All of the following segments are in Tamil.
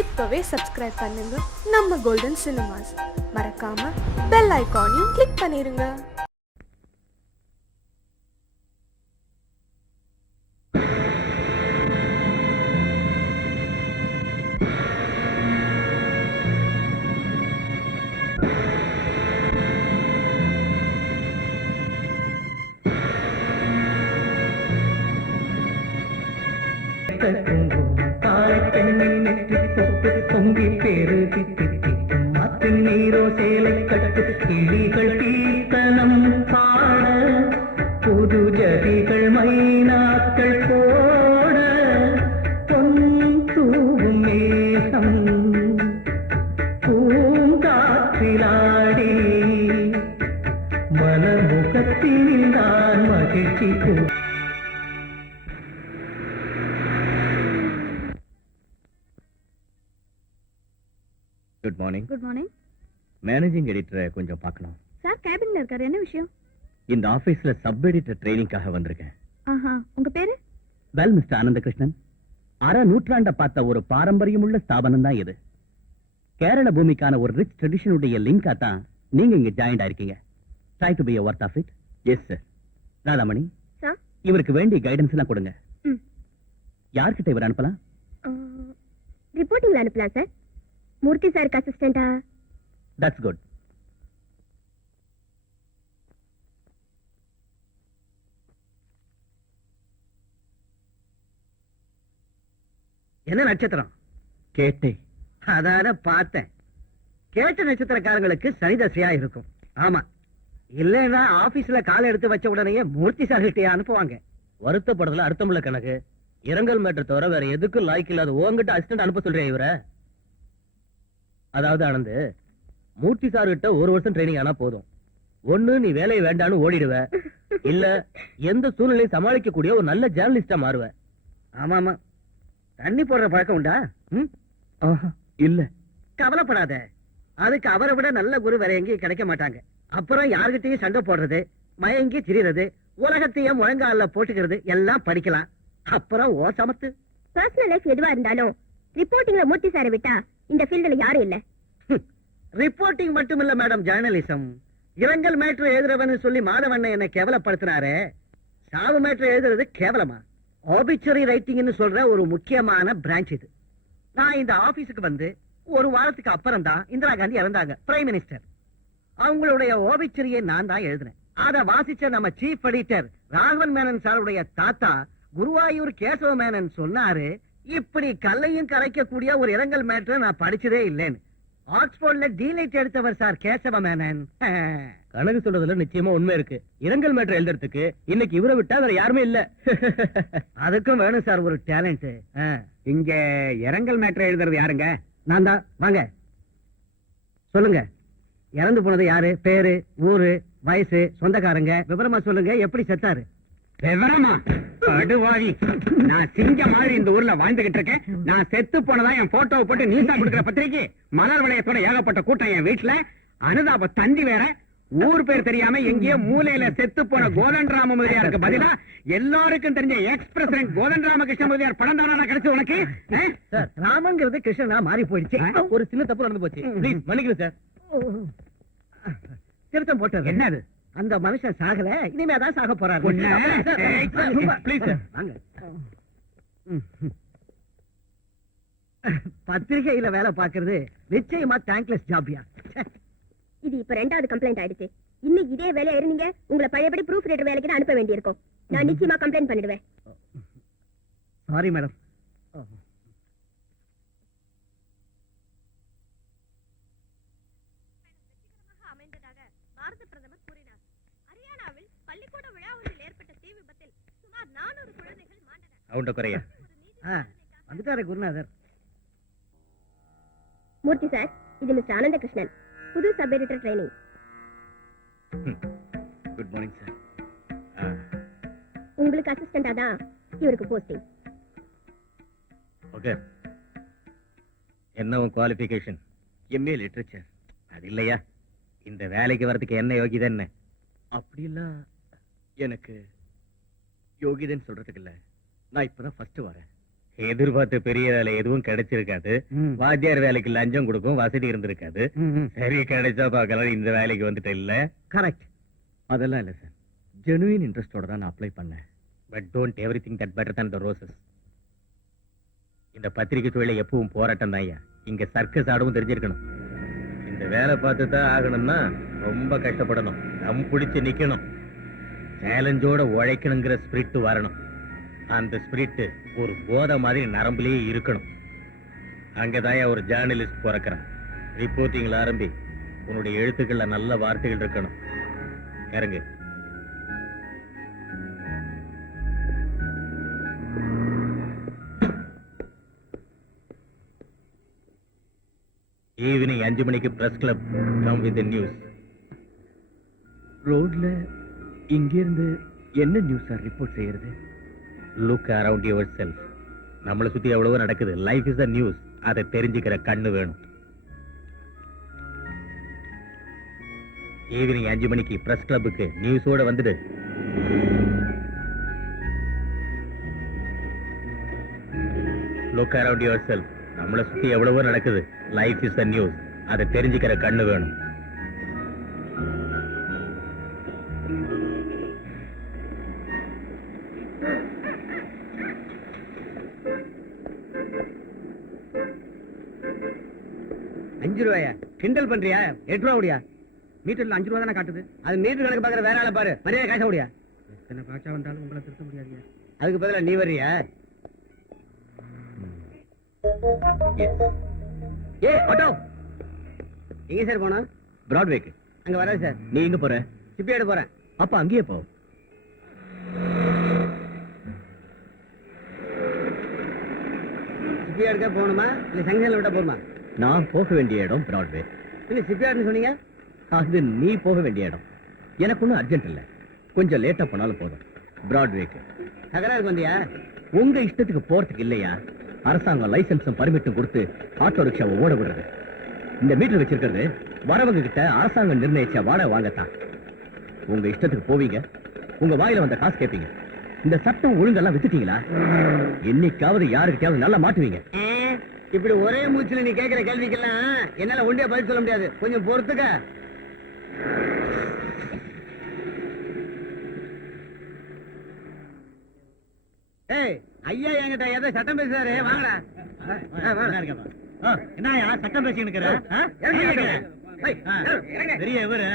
இப்பவே சப்ஸ்கிரைப் பண்ணுங்க நம்ம கோல்டன் சினிமாஸ். மறக்காம பெல் ஐகானையும் கிளிக் பண்ணிருங்க. பொங்கி பெருகி மாற்றின் நீரோ சேலை கட்டு கிளிகள் கீர்த்தனம் பாட புது ஜதிகள் மைனாக்கள் போட பொன் தூவும் மேகம் பூங்காற்றிலாடி மலமுகத்தில் நான் மகிழ்ச்சி good morning. Good morning. Managing எடிட்டரை கொஞ்சம் பார்க்கணும். சார் கேபின்ல இருக்காரு. என்ன விஷயம்? இந்த ஆபீஸ்ல சப் எடிட்டர் ட்ரைனிங்காக வந்திருக்கேன். ஆஹா, உங்க பேரு? வெல் மிஸ்டர் ஆனந்தகிருஷ்ணன், அரை நூற்றாண்ட பார்த்த ஒரு பாரம்பரியமுள்ள ஸ்தாபனம் தான் இது. கேரள பூமிக்கான ஒரு ரிச் ட்ரெடிஷனுடைய லிங்கா தான் நீங்க இங்க ஜாயின் ஆயிருக்கீங்க. Try to be a worth of it. Yes sir. Radhamani, sir இவருக்கு வேண்டிய கைடன்ஸ் எல்லாம் கொடுங்க. யார்கிட்ட இவர் அனுப்பலாம்? ரிப்போர்ட்டிங்ல அனுப்பலாம் சார். மூர்த்தி சாருக்கு அசிஸ்டண்டா? That's good. என்ன நட்சத்திரம்? கேட்டே. அதான பார்த்தேன். கேட்ட நட்சத்திரக்காரங்களுக்கு சனிதசையா இருக்கும். ஆமா, இல்லைன்னா ஆபீஸ்ல காலை எடுத்து வச்ச உடனே மூர்த்தி சார் கிட்டே அனுப்புவாங்க. வருத்தப்படுறதுல அர்த்தமுள்ள கணக்கு. இரங்கல் மேட்டர் தவிர வேற எதுக்கும் லாய்க்கு இல்லாத உங்ககிட்ட அசிஸ்டன்ட் அனுப்ப சொல்றேன் இவரை. அதாவது ஆனந்து, மூர்த்தி சார் கிட்ட ஒரு வருஷம் ட்ரைனிங் ஆனா போதும். ஒண்ணு நீ வேலையை வேண்டான்னு ஓடிடுவ, இல்ல எந்த சூழ்நிலையும் சமாளிக்க கூடிய ஒரு நல்ல ஜேர்னலிஸ்டா மாறுவ. ஆமாமா, தண்ணி போடுற பழக்கம் உண்டா? இல்ல. கவலைப்படாத, அதுக்கு அவரை விட நல்ல குரு வேற எங்கேயும் கிடைக்க மாட்டாங்க. அப்புறம் யாருகிட்டயும் சண்டை போடுறது, மயங்கி திரிறது, உலகத்தையும் முழங்கால போட்டுக்கிறது எல்லாம் படிக்கலாம். அப்புறம் ஓ சமத்து. பர்சனல் லைஃப் எதுவா இருந்தாலும் ரிப்போர்ட்டிங்ல மூர்த்தி சாரை விட்டா இந்த ஃபீல்ட்ல யாரும் இல்ல. ரிப்போர்ட்டிங் மட்டும் இல்ல மேடம், ஜேர்னலிசம். இரங்கல் மேட்ரு எழுதுறவன்னு சொல்லி மாதவண்ண என்ன கேவலப்படுத்தினாரு. சாவு மேட்ரு எழுதுறது கேவலமா? ஆபிச்சுரி ரைட்டிங்னு சொல்ற ஒரு முக்கியமான பிரான்ச் இது. நான் இந்த ஆபீஸுக்கு வந்து ஒரு வாரத்துக்கு அப்புறம் தான் இந்திரா காந்தி இறந்தாங்க, பிரைம் மினிஸ்டர். அவங்களுடைய ஓபிச்சுரியை நான் தான் எழுதினேன். அத வாசிச்ச நம்ம சீஃப் எடிட்டர் ராகவன் மேனன் சாருடைய தாத்தா குருவாயூர் கேசவ மேனன் சொன்னாரு, இப்படி கல்லையும் கரைக்க கூடிய ஒரு இரங்கல் மேட்டரை நான் படிச்சதே இல்லைன்னு. ஆக்ஸ்போர்ட்ல டீலைட் எடுத்தவர் சார் கேசவ மேனன். கணக்கு சொல்றதுல நிச்சயமா உண்மை இருக்கு. இரங்கல் மேட்டர் எழுதுறதுக்கு இன்னைக்கு இவரை விட்டா வேற யாருமே இல்ல. அதுக்கும் வேணும் சார் ஒரு டேலண்ட். இங்க இரங்கல் மேட்டர் எழுதுறது யாருங்க? நான் தான். வாங்க சொல்லுங்க, இறந்து போனது யாரு? பேரு, ஊரு, வயசு, சொந்தக்காரங்க விவரமா சொல்லுங்க. எப்படி செத்தாரு? விவரமா? படுவாவி, நான் சிங்க மாதிரி இந்த ஊர்ல வாழ்ந்துகிட்டு இருக்கேன். நான் செத்து போனதா என் போட்டோவை போட்டு நியூஸா கொடுக்கிற பத்திரிக்கை மலர் வளையத்தோட ஏகப்பட்ட கூட்டம் என் வீட்டுல. அனுதாப தந்தி வேற. ஊர் பேர் தெரியாம எங்கேயோ மூலையில செத்து போன கோதன் ராம முதலியாருக்கு பதிலா எல்லாருக்கும் தெரிஞ்ச எக்ஸ் பிரசிடென்ட் கோதன் ராமகிருஷ்ண முதலியார் படம் தானா கிடைச்சு உனக்கு? ராமங்கிறது கிருஷ்ணனா மாறி போயிடுச்சு. ஒரு சின்ன தப்பு நடந்து போச்சு. ப்ளீஸ் மன்னிக்கிறேன் சார். திருத்தம் போட்டது. என்னது? அந்த மனுஷன் சாகல, இனிமேதான் சாக போறாரு. பத்திரிகையில வேலை பாக்குறது நிச்சயமா தேங்க்லெஸ் ஜாபியா. இது இப்ப ரெண்டாவது கம்ப்ளைண்ட் ஆயிடுச்சு. இன்னும் இதே வேலையா இருந்தீங்க, உங்களை பழையபடி ப்ரூஃப் ரீடர் வேலைக்கு தான் அனுப்ப வேண்டியிருக்கும். நான் நிச்சயமா கம்ப்ளைண்ட் பண்ணிடுவேன். Sorry madam. பாரத பிரதமர் கூறினார், ஹரியானாவில் பள்ளிக்கூட விழா ஒன்றில் ஏற்பட்ட தீ விபத்தில் சுமார் 400 குழந்தைகள் மாண்டனர். அவன்ட குறையா? வந்துட்டாரு குருநாதர். மூர்த்தி சார், இது மிஸ்டர் ஆனந்தகிருஷ்ணன், புது sub editor training. Good morning sir. உங்களுக்கு அசிஸ்டண்டா தான் இவருக்கு போஸ்டிங். ஓகே. என்ன உன் குவாலிஃபிகேஷன்? MA literature. அது இல்லையா? இந்த வேலைக்கு வரதுக்கு என்ன யோகிதை? என்ன அப்படிலாம் எனக்கு யோகிதைன்னு சொல்றதுக்கு இல்ல. நான் இப்பதான் ஃபர்ஸ்ட் வரேன். எதிர்பார்த்த பெரிய வேலை எதுவும் கிடைச்சிருக்காது. ம். வாத்தியார் வேலைக்கு லஞ்சம் கொடுக்கும் வசதி இருந்திருக்காது. சரி கிடைச்சா பார்க்கலாம். இந்த வேலைக்கு வந்துட்டு இல்ல. கரெக்ட். அதெல்லாம் இல்ல சார். ஜெனுவின் இன்ட்ரெஸ்டோட தான் நான் அப்ளை பண்ணேன். But don't everything that better than the roses. இந்த பத்திரிகை தொழில எப்பவும் போராட்டம் தான் ஐயா. இங்க சர்க்கஸ் ஆடவும் தெரிஞ்சிருக்கணும். இந்த வேலை பார்த்து தான் ஆகணும்னா ரொம்ப கஷ்டப்படணும். தம் பிடிச்சு நிக்கணும். சேலஞ்சோட உழைக்கணுங்கிற ஸ்பிரிட் வரணும். அந்த ஸ்பிரிட் ஒரு போதை மாதிரி நரம்புலயே இருக்கணும். அங்கதான் ஒரு ஜேர்னலிஸ்ட் பிறக்கிறான். ரிப்போர்ட்டிங்ல ஆரம்பி. உன்னுடைய எழுத்துக்கள்ல நல்ல வார்த்தைகள் இருக்கணும். இறங்கு. ஈவினிங் 5 மணிக்கு press club. Come with news. ரோட்ல இங்கிருந்து என்ன நியூஸ் சார் ரிப்போர்ட் செய்யறது? Look around your self. நம்மளை சுத்தி எவ்வளவோ நடக்குது. Life is the news. அதை தெரிஞ்சுக்கிற கண்ணு வேணும். ஈவினிங் 5 மணிக்கு பிரஸ் கிளப்புக்கு நியூஸோட வந்துடு. Look around your self. நம்மளை சுத்தி எவ்வளவோ நடக்குது. Life is the news. அதை தெரிஞ்சுக்கிற கண்ணு வேணும். ₹5 கிண்டல் பண்றியா? 8 ரூபா ஓடியா? மீட்டர்ல 5 ரூபா தானே காட்டுது. அது மீட்டர் கணக்கு பாக்குற வேற ஆளை பாரு. மரியாதை காசா ஓடியா? எத்தனை பாச்சா வந்தாலும் உங்களை திருத்த முடியாதியா. அதுக்கு பதிலா நீ வர்றியா? ஏ ஆட்டோ, எங்க சார் போனா? பிராட்வேக்கு. அங்க வராது சார். நீ எங்க போற? சிப்பியாடு போறேன். அப்ப அங்கேயே போ. சிப்பியாடுக்கா போகணுமா இல்ல சங்ஷன்ல விட்டா போருமா? நான் போக வேண்டிய இடம் பிராட்வே. இல்ல சிப்பியாடுன்னு சொன்னீங்க. அது நீ போக வேண்டிய இடம். எனக்கு ஒன்றும் அர்ஜென்ட் இல்ல. கொஞ்சம் லேட்டா போனாலும் போதும். பிராட்வேக்கு. தகராறுக்கு வந்தியா? உங்க இஷ்டத்துக்கு போறதுக்கு இல்லையா? அரசாங்கம் லைசன்ஸும் பர்மிட்டும் கொடுத்து ஆட்டோ ரிக்ஷாவை ஓட விடுறது. இந்த மீட்டர் வச்சிருக்கிறது வரவங்க கிட்ட அரசாங்கம் நிர்ணயிச்ச வாடகை வாங்கத்தான். உங்க இஷ்டத்துக்கு போவீங்க. உங்க வாயில வந்த காசு கேட்பீங்க. இந்த சட்டம் ஒழுங்கெல்லாம் வித்துட்டீங்களா? என்னைக்காவது யாருக்கிட்டையாவது நல்லா மாட்டுவீங்க. இப்படி ஒரே மூச்சுல நீ கேட்கிற கேள்விக்கெல்லாம் என்னால ஒண்டியா பதில் சொல்ல முடியாது. கொஞ்சம் பொறுத்துக்க. ஏய் ஐயா என்கிட்ட ஏதோ சட்டம் பேசுறாரு. வாங்கடா. என்னயா சட்டம் பேசிக்கிட்டு பெரிய இவரு.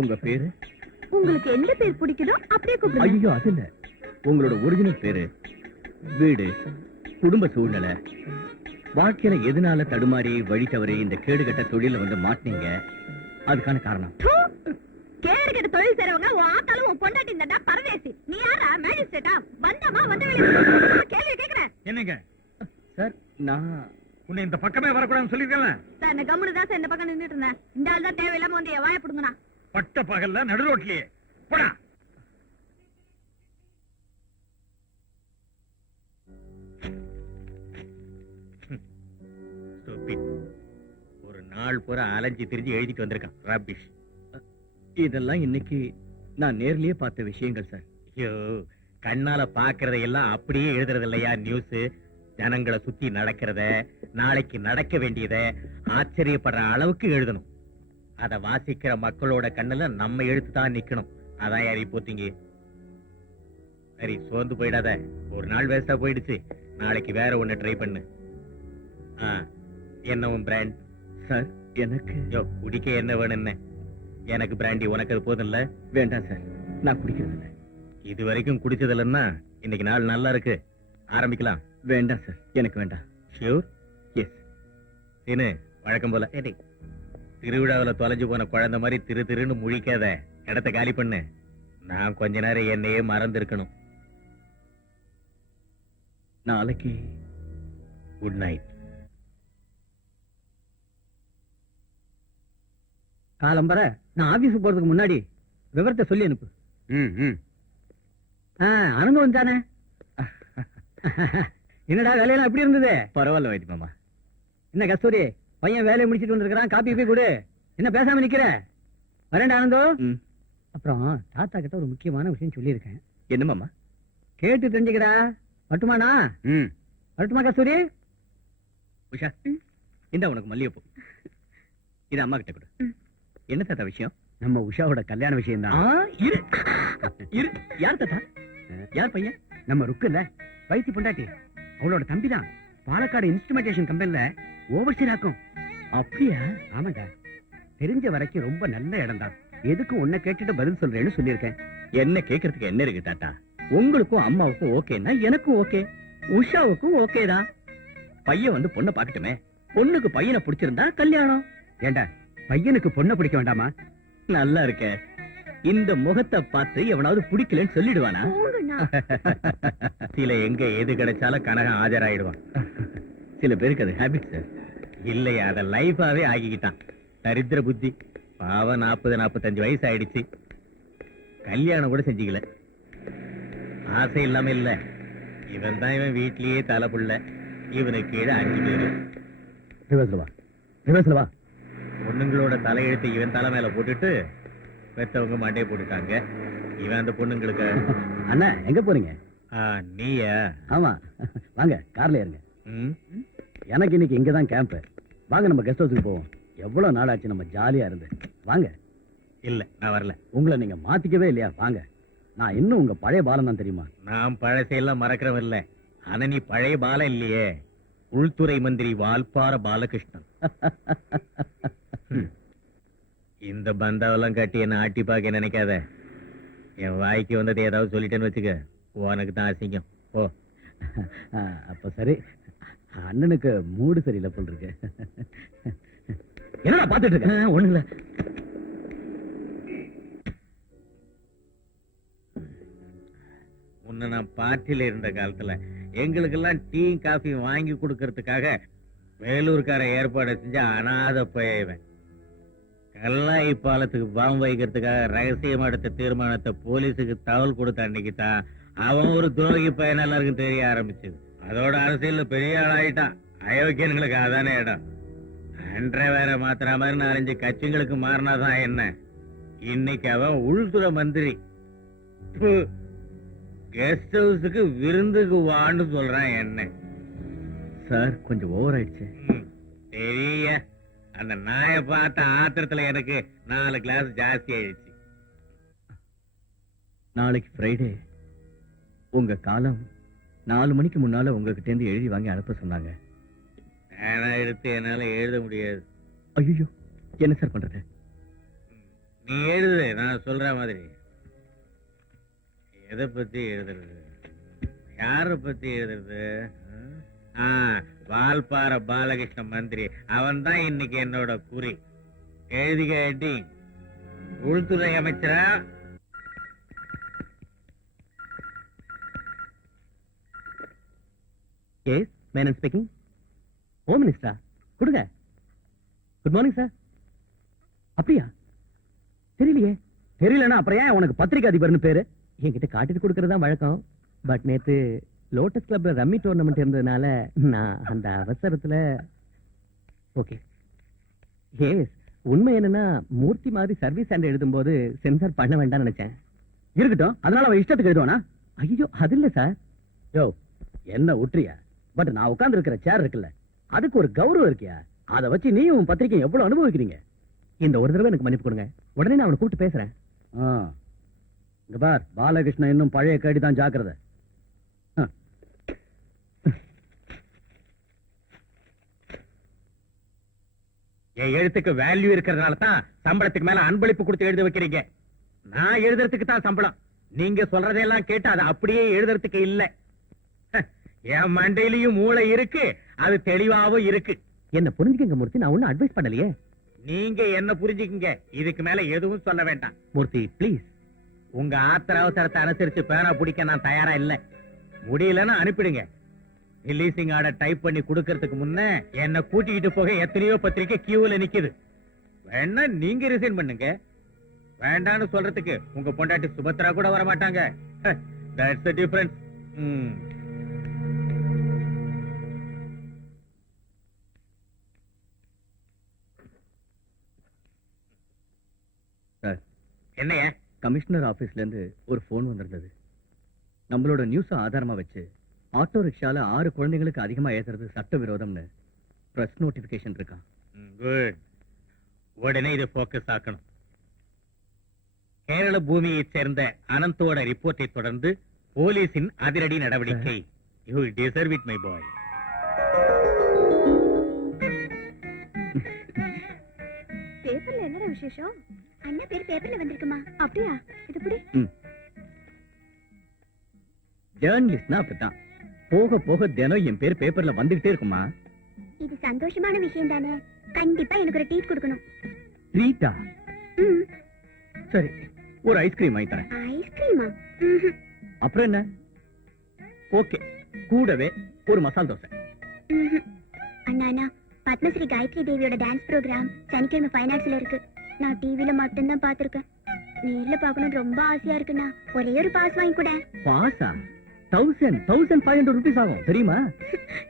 உங்க பேரு? உங்களுக்கு எந்த பேர் பிடிக்குதோ அப்படியே கூப்பிடுங்க. ஐயோ அது இல்ல. உங்களோட ஒரிஜினல் பேரு, வீடு, குடும்ப சூழ்நிலை, வாழ்க்கையில எதனால தடுமாறி வழி தவறி இந்த கேடுகட்ட தொழில வந்து மாட்டினீங்க, அதுக்கான காரணம். தூ, கேடு கெட்ட தொழில் செய்றவங்க உன் ஆத்தாலும் உன் பொண்டாட்டி இருந்தா பரதேசி. நீ யாரா? மேஜிஸ்ட்ரேட்டா? வந்தமா வந்த வெளியே கேள்வி கேக்குறேன். என்னங்க சார் நான் உன்னை இந்த பக்கமே வரக்கூடாதுன்னு சொல்லிருக்கேன். சார் நான் கம்முனு தான் சார் இந்த பக்கம் நின்னுட்டு இருந்தேன். இந்த ஆள் தான் தேவையில்லாம வந்து என் வாயை பிடுங்கண்ணா. பட்ட பகல்ல நடு ரோட்லயே போடா. ஒரு நாள் பூரா அலைஞ்சி திரிஞ்சு எழுதிட்டு வந்திருக்கான். ரபிஷ். இதெல்லாம் இன்னைக்கு நான் நேர்லயே பார்த்த விஷயங்கள் சார். ஐயோ, கண்ணால பாக்குறதையெல்லாம் அப்படியே எழுதுறது இல்லையா நியூஸ்? ஜனங்களை சுத்தி நடக்கிறத, நாளைக்கு நடக்க வேண்டியத ஆச்சரியப்படுற அளவுக்கு எழுதணும். அத வாசிக்கிற மக்களோட கண்ணுல நம்ம எழுத்து தான் நிக்கணும். அதான் யாரி போத்தீங்க. சரி சோர்ந்து போயிடாத, ஒரு நாள் வேஸ்டா போயிடுச்சு, நாளைக்கு வேற ஒண்ணு ட்ரை பண்ணு. என்ன உன் பிராண்ட்? சார் எனக்கு குடிக்க என்ன வேணும்னு? எனக்கு பிராண்டி, உனக்கு அது போதும் இல்ல? வேண்டாம் சார், நான் குடிக்கிறது இல்லை. இது வரைக்கும் குடிச்சது இல்லைன்னா இன்னைக்கு நாள் நல்லா இருக்கு, ஆரம்பிக்கலாம். வேண்டாம் சார், எனக்கு வேண்டாம். ஷியூர்? எஸ். தின்னு வழக்கம் போல. சரி. திருவிழாவில் தொலைஞ்சு போன குழந்தை மாதிரி திரு திருன்னு முழிக்காத, இடத்த காலி பண்ணு. நான் கொஞ்ச நேரம் என்னையே மறந்து இருக்கணும். நாளைக்கு குட் நைட். காலம்பர நான் ஆபீஸ் போறதுக்கு முன்னாடி விவரத்தை சொல்லி அனுப்பு. ஆனந்தம் வந்தானே? என்னடா வேலையெல்லாம் எப்படி இருந்தது? பரவாயில்ல வைத்தி மாமா. என்ன கஸ்தூரி, பையன் வேலையை முடிச்சிட்டு வந்திருக்கான், காப்பி போய் கொடு. என்ன பேசாம நிக்கிற? வரேன்டா ஆனந்தம். ம். அப்புறம் தாத்தா கிட்ட ஒரு முக்கியமான விஷயம் சொல்லியிருக்கேன், என்ன மாமா? கேட்டு தெரிஞ்சுக்கடா. மட்டுமாண்ணா? வரட்டுமா கஸ்தூரி? உஷா, இந்த உனக்கு மல்லிகைப்பூ. இது அம்மா கிட்ட கொடு. என்ன தாத்தா விஷயம்? நம்ம உஷாவோட கல்யாண விஷயம் தான். இரு இரு. யார் தாத்தா? யார் பையன்? நம்ம ருக்கு இல்ல, வைத்தி பொண்டாட்டி, அவளோட தம்பி தான். பாலக்காடு இன்ஸ்ட்ருமெண்டேஷன் கம்பெனில ஓவர்சீர் ஆக்கும். அப்படியா? ஆமாண்டா, தெரிஞ்ச வரைக்கும் ரொம்ப நல்ல இடம் தான். எதுக்கும் உன்னை கேட்டுட்டு பதில் சொல்றேன்னு சொல்லியிருக்கேன். என்ன கேக்குறதுக்கு என்ன இருக்கு தாத்தா? உங்களுக்கும் அம்மாவுக்கும் ஓகேன்னா எனக்கும் ஓகே, உஷாவுக்கும் ஓகே தான். பையன் வந்து பொண்ணை பாக்கட்டுமே. பொண்ணுக்கு பையனை பிடிச்சிருந்தா கல்யாணம். ஏண்டா, பையனுக்கு பொண்ணை பிடிக்க வேண்டாமா? நல்லா இருக்க. இந்த முகத்தை பார்த்து எவனாவது பிடிக்கலன்னு சொல்லிடுவானா? போங்கண்ணா. சில எங்க எது கிடைச்சாலும் கனகம் ஆஜராயிடுவான். சில பேருக்கு அது ஹேபிட் சார். இல்லையா, அத லைஃபாவே ஆகிக்கிட்டான். தரித்திர புத்தி. பாவம் 40-45 வயசு ஆயிடுச்சு, கல்யாணம் கூட செஞ்சுக்கல. ஆசை இல்லாம இல்ல, இவன் தான் இவன் வீட்லயே தலை புள்ள. இவனுக்கு கீழே 5 பேரு. ரிவர்ஸ்ல வா. பொண்ணுங்களோட தலையெழுத்து இவன் தலை மேல போட்டுட்டு பெத்தவங்க மண்டையை போட்டுட்டாங்க. இவன் அந்த பொண்ணுங்களுக்கு அண்ணா எங்க போறீங்க? நீயா? ஆமா, வாங்க கார்ல ஏறுங்க. ம்? எனக்கு இன்னைக்கு இங்கதான் கேம்ப். வாங்க நம்ம கெஸ்ட் ஹவுஸுக்கு போவோம். எவ்வளவு நாள் ஆச்சு நம்ம ஜாலியா இருந்து. வாங்க. இல்ல, நான் வரல. உங்களை நீங்க மாத்திக்கவே இல்லையா? வாங்க. நான் இன்னும் உங்க பழைய பாலம் தான், தெரியுமா? நான் பழசையெல்லாம் மறக்கிறவன் இல்ல. ஆனா நீ பழைய பாலம் இல்லையே, உள்துறை மந்திரி வால்பாற பாலகிருஷ்ணன். இந்த பந்தாவெல்லாம் கட்டி என்ன ஆட்டி பார்க்க நினைக்காத. என் வாய்க்கு வந்தது ஏதாவது சொல்லிட்டேன்னு வச்சுக்க, உனக்கு தான் அசிங்கம். ஓ. அப்ப சரி, அண்ணனுக்கு மூடு சரியில்லை போல் இருக்கு. என்னடா பாத்துட்டு இருக்க? ஒண்ணு இல்ல. உன்னை நான் பார்ட்டியில இருந்த காலத்துல எங்களுக்கெல்லாம் டீ காஃபி வாங்கி கொடுக்கறதுக்காக வேலூர்கார ஏற்பாடு செஞ்ச அனாத பையவன். கல்லாய் பாலத்துக்கு பாம்பு வைக்கிறதுக்காக ரகசியமா எடுத்த தீர்மானத்தை போலீஸுக்கு தகவல் கொடுத்த அன்னைக்கு தான் அவன் ஒரு துரோகி பையன் எல்லாருக்கும் தெரிய ஆரம்பிச்சது. அதோட அரசியல்ல பெரிய ஆளாயிட்டான். அயோக்கியன்களுக்கு அதானே இடம். அன்றை வேற மாத்திர மாதிரி 4-5 கட்சிங்களுக்கு மாறினாதான் என்ன. இன்னைக்கு அவன் உள்துறை மந்திரி. கெஸ்ட் ஹவுஸுக்கு விருந்துக்கு வான்னு சொல்றான் என்ன. சார் கொஞ்சம் ஓவர் ஆயிடுச்சு. தெரிய அந்த நாயை பார்த்த ஆத்திரத்துல எனக்கு 4 கிளாஸ் ஜாஸ்தி ஆயிடுச்சு. நாளைக்கு ஃப்ரைடே. உங்க காலம் 4 மணிக்கு முன்னால உங்ககிட்ட இருந்து எழுதி வாங்கி அனுப்ப சொன்னாங்க. பேனா எடுத்து என்னால எழுத முடியாது. ஐயோ, என்ன சார் பண்றது? நீ எழுது, நான் சொல்ற மாதிரி. எதை பத்தி எழுதுறது? யார பத்தி எழுதுறது? வால்பாற பாலகிருஷ்ண மந்திரி. அவன் தான் இன்னைக்கு என்னோட குறி. எழுதி கேட்டி. உள்துறை அமைச்சரா? S, Menon speaking. ஹோம் மினிஸ்டரா? கொடுங்க. Good morning sir. அப்படியா? தெரியலையே. தெரியலன்னா அப்புறம் ஏன் உனக்கு பத்திரிகை அதிபர்னு பேரு? என்கிட்ட காட்டிட்டு கொடுக்கறது தான் வழக்கம். பட் நேத்து லோட்டஸ் கிளப்ல ரம்மி டோர்னமெண்ட் இருந்ததுனால நான் அந்த அவசரத்துல. ஓகே. எஸ், உண்மை என்னன்னா மூர்த்தி மாதிரி சர்வீஸ் ஹேண்ட் எழுதும்போது சென்சார் பண்ண வேண்டாம்னு நினைச்சேன். இருக்கட்டும், அதனால அவன் இஷ்டத்துக்கு எழுதுவானா? ஐயோ, அது இல்ல சார். யோ, என்ன உற்றியா? பட் நான் உட்கார்ந்து இருக்கிற சேர் இருக்குல்ல, அதுக்கு ஒரு கௌரவம் இருக்கியா? அதை வச்சு நீயும் உன் பத்திரிகை எவ்வளவு அனுபவிக்கிறீங்க. இந்த ஒரு தடவை எனக்கு மன்னிப்பு கொடுங்க. உடனே நான் அவனை கூப்பிட்டு பேசுறேன். இங்க பார், பாலகிருஷ்ணன் இன்னும் பழைய கேடி தான், ஜாக்கிரதை. என் எழுத்துக்கு வேல்யூ இருக்கிறதுனால தான் சம்பளத்துக்கு மேல அன்பளிப்பு கொடுத்து எழுத வைக்கிறீங்க. நான் எழுதுறதுக்கு தான் சம்பளம். நீங்க சொல்றதெல்லாம் கேட்டு அது அப்படியே எழுதுறதுக்கு இல்ல. என் மண்டையிலயும் மூளை இருக்கு, அது தெளிவாவும் இருக்கு. என்ன புரிஞ்சுக்கங்க மூர்த்தி, நான் ஒன்னும் அட்வைஸ் பண்ணலையே. நீங்க என்ன புரிஞ்சுக்கீங்க, இதுக்கு மேல எதுவும் சொல்ல வேண்டாம். மூர்த்தி ப்ளீஸ். உங்க ஆத்திர அவசரத்தை அனுசரிச்சு பேனா பிடிக்க நான் தயாரா இல்ல. முடியலன்னா அனுப்பிடுங்க. ரிலீசிங் ஆர்டர் டைப் பண்ணி கொடுக்கறதுக்கு முன்ன என்ன கூட்டிக்கிட்டு போக எத்தனையோ பத்திரிக்கை கியூல நிக்குது. வேணா நீங்க ரிசைன் பண்ணுங்க. வேண்டான்னு சொல்றதுக்கு உங்க பொண்டாட்டி சுபத்ரா கூட வர மாட்டாங்க. That's the difference. சார், என்னைய கமிஷனர் ஆபீஸ்ல இருந்து ஒரு போன் வந்திருந்தது. நம்மளோட நியூஸ் ஆதாரமா வச்சு ஆட்டோ ரிக்ஷால 6 குழந்தைகளுக்கு அதிகமா ஏத்துறது சட்ட விரோதம்னு பிரஸ் நோட்டிபிகேஷன் இருக்கான். குட். உடனே இதை போக்கஸ் ஆக்கணும். கேரள பூமியைச் சேர்ந்த அனந்தோட ரிப்போர்ட்டை தொடர்ந்து போலீசின் அதிரடி நடவடிக்கை. You deserve it my boy. பேப்பர்ல என்னடா விசேஷம்? அண்ணா பேர் பேப்பர்ல வந்திருக்குமா? அப்படியா? இது எப்படி? ஜேர்னலிஸ்ட்னா அப்படித்தான், போக போக தினம் என் பேர் பேப்பர்ல வந்துகிட்டே இருக்குமா. இது சந்தோஷமான விஷயம் தானே. கண்டிப்பா எனக்கு ஒரு ட்ரீட் கொடுக்கணும். ட்ரீட்டா? சரி, ஒரு ஐஸ்கிரீம் வாங்கி தரேன். ஐஸ்கிரீமா? அப்புறம் என்ன? ஓகே, கூடவே ஒரு மசால் தோசை. அண்ணா அண்ணா, பத்மஸ்ரீ காயத்ரி தேவியோட டான்ஸ் ப்ரோக்ராம் சனிக்கிழமை ஃபைனான்ஸ்ல இருக்கு. நான் டிவில மட்டும்தான் பாத்திருக்கேன். நேர்ல பாக்கணும் ரொம்ப ஆசையா இருக்குண்ணா. ஒரே ஒரு பாஸ் வாங்கி கூட. பாஸா? 1500 rupees ஆகும் தெரியுமா?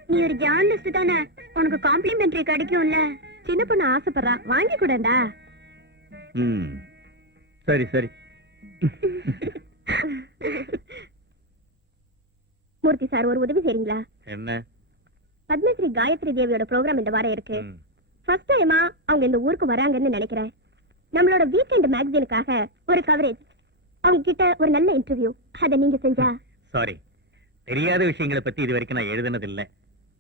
நீ ஒரு ஜேர்னலிஸ்ட் தானே, உனக்கு காம்ப்ளிமெண்டரி கிடைக்கும்ல. சின்ன பொண்ணு ஆசைப்படுறா, வாங்கி கூடண்டா. சரி சரி. மூர்த்தி சார், ஒரு உதவி செய்றீங்களா? என்ன? பத்மஸ்ரீ காயத்ரி தேவியோட ப்ரோக்ராம் இந்த வாரம் இருக்கு. ஃபர்ஸ்ட் டைமா அவங்க இந்த ஊருக்கு வராங்கன்னு நினைக்கிறேன். நம்மளோட வீக்கெண்ட் மேகசினுக்காக ஒரு கவரேஜ், அவங்க கிட்ட ஒரு நல்ல இன்டர்வியூ, அத நீங்க செஞ்சா. சாரி, தெரியாத விஷயங்களை பத்தி இது வரைக்கும் நான் எழுதுனது இல்ல.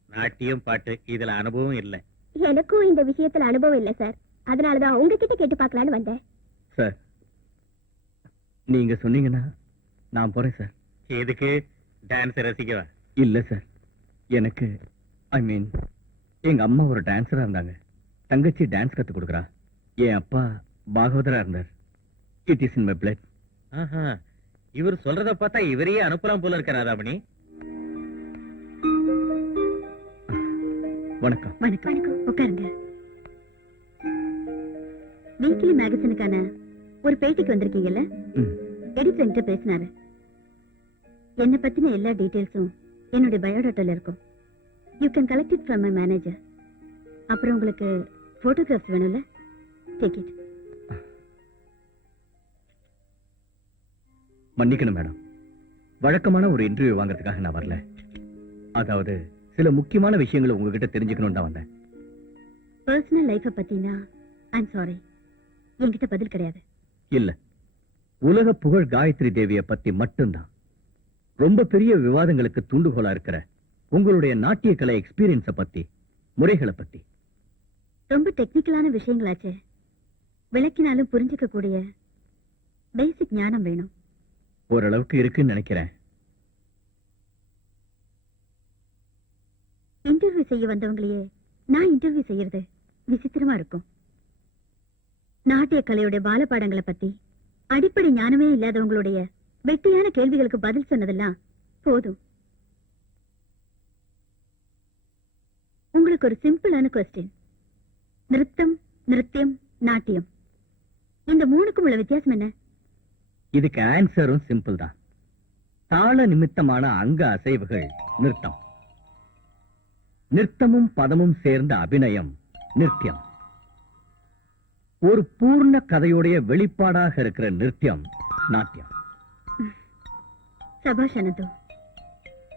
நாட்டியம் பாட்டு இதுல அனுபவம் இல்ல. எனக்கும் இந்த விஷயத்துல அனுபவம் இல்ல சார். அதனாலதான் உங்ககிட்ட கேட்டு பார்க்கலான்னு வந்தேன். சார், நீங்க சொன்னீங்கன்னா நான் போறேன் சார். எதுக்கு? டான்ஸ் ரசிக்கவா? இல்ல சார், எனக்கு ஐ மீன் எங்க அம்மா ஒரு டான்ஸரா இருந்தாங்க. தங்கச்சி டான்ஸ் கத்து கொடுக்குறா. என் அப்பா பாகவதரா இருந்தார். It is in my blood. ஆஹா, இவர் சொல்றத பார்த்தா இவரையே அனுப்பலாம் போல இருக்க ராதாமணி. வணக்கம். வணக்கம். உட்காருங்க. வீக்லி மேகசினுக்கான ஒரு பேட்டிக்கு வந்திருக்கீங்கல்ல? எடிட்டர் என்கிட்ட பேசினாரு. என்ன பத்தின எல்லா டீடைல்ஸும் என்னுடைய பயோடாட்டால இருக்கும். You can collect it from my manager. அப்புறம் உங்களுக்கு போட்டோகிராஃப்ஸ் வேணும்ல? Take it. மன்னிக்கணும் மேடம், வழக்கமான ஒரு இன்டர்வியூ வாங்குறதுக்காக நான் வரல. அதாவது சில முக்கியமான விஷயங்களை உங்ககிட்ட தெரிஞ்சுக்கணும்னு தான் வந்தேன். பர்சனல் லைஃப பத்தினா ஐம் சாரி, என்கிட்ட பதில் கிடையாது. இல்ல, உலக புகழ் காயத்ரி தேவியை பத்தி மட்டும்தான். ரொம்ப பெரிய விவாதங்களுக்கு தூண்டுகோலா இருக்கிற உங்களுடைய நாட்டிய கலை எக்ஸ்பீரியன்ஸ பத்தி, முறைகளை பத்தி. ரொம்ப டெக்னிக்கலான விஷயங்களாச்சே, விளக்கினாலும் புரிஞ்சுக்க கூடிய பேசிக் ஞானம் வேணும். ஓரளவுக்கு இருக்குன்னு நினைக்கிறேன். இன்டர்வியூ செய்ய வந்தவங்களையே நான் இன்டர்வியூ செய்யறது விசித்திரமா இருக்கும். நாட்டிய கலையுடைய பாலபாடங்களை பத்தி அடிப்படை ஞானமே இல்லாதவங்களுடைய வெட்டியான கேள்விகளுக்கு பதில் சொன்னதெல்லாம் போதும். உங்களுக்கு ஒரு சிம்பிளான கொஸ்டின். நிருத்தம், நிருத்தியம், நாட்டியம், இந்த மூணுக்கும் உள்ள வித்தியாசம் என்ன? இதுக்கு ஆன்சரும் சிம்பிள் தான். தாள நிமித்தமான அங்க அசைவுகள் நிறுத்தம். நிறுத்தமும் பதமும் சேர்ந்த அபிநயம் நிருத்தியம். ஒரு பூர்ண கதையுடைய வெளிப்பாடாக இருக்கிற நிருத்தியம் நாட்டியம். சபாஷ் அனந்தோ,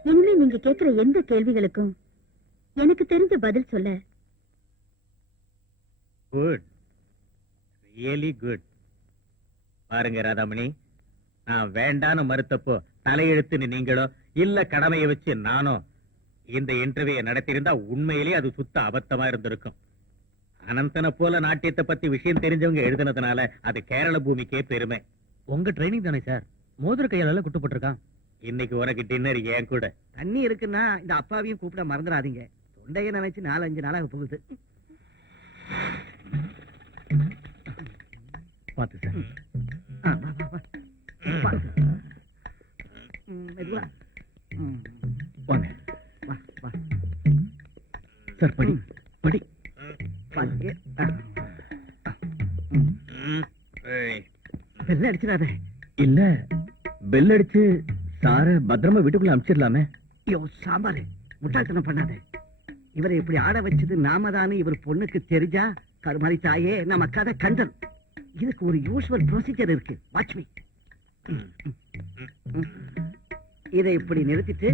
இனிமே நீங்க கேட்கிற எந்த கேள்விகளுக்கும் எனக்கு தெரிஞ்ச பதில் சொல்ல. Good, really good. பாருங்க ராதாமணி, நான் வேண்டான்னு மறுத்தப்போ தலையெழுத்துன்னு நீங்களோ இல்ல கடமையை வச்சு நானோ இந்த இன்டர்வியூ நடத்தியிருந்தா உண்மையிலேயே அது சுத்த அபத்தமா இருந்திருக்கும். அனந்தனை போல நாட்டியத்தை பத்தி விஷயம் தெரிஞ்சவங்க எழுதுனதுனால அது கேரள பூமிக்கே பெருமை. உங்க ட்ரைனிங் தானே சார், மோதிர கையால குட்டுப்பட்டிருக்கான். இன்னைக்கு உனக்கு டின்னர் ஏன் கூட. தண்ணி இருக்குன்னா இந்த அப்பாவையும் கூப்பிட மறந்துடாதீங்க. தொண்டைய நினைச்சு 4-5 நாளாக போகுது. பாத்து சார். வா, வா, வா. பாத்து. மெதுவா. வாங்க வா, வா. சார், படி படி. பாத்து. பெல்ல அடிச்சிடாத. இல்ல, பெல் அடிச்சு சார பத்திரமா வீட்டுக்குள்ள அனுப்பிச்சிடலாமே. ஐயோ சாம்பாரு, முட்டாள்தனம் பண்ணாத. இவரை இப்படி ஆட வச்சது நாம தானே இவர் பொண்ணுக்கு தெரிஞ்சா கருமாரி தாயே நம்ம கதை கண்டல். இதுக்கு ஒரு யூஸ்வல் ப்ரொசீஜர் இருக்கு. Watch me. இதை இப்படி நிறுத்திட்டு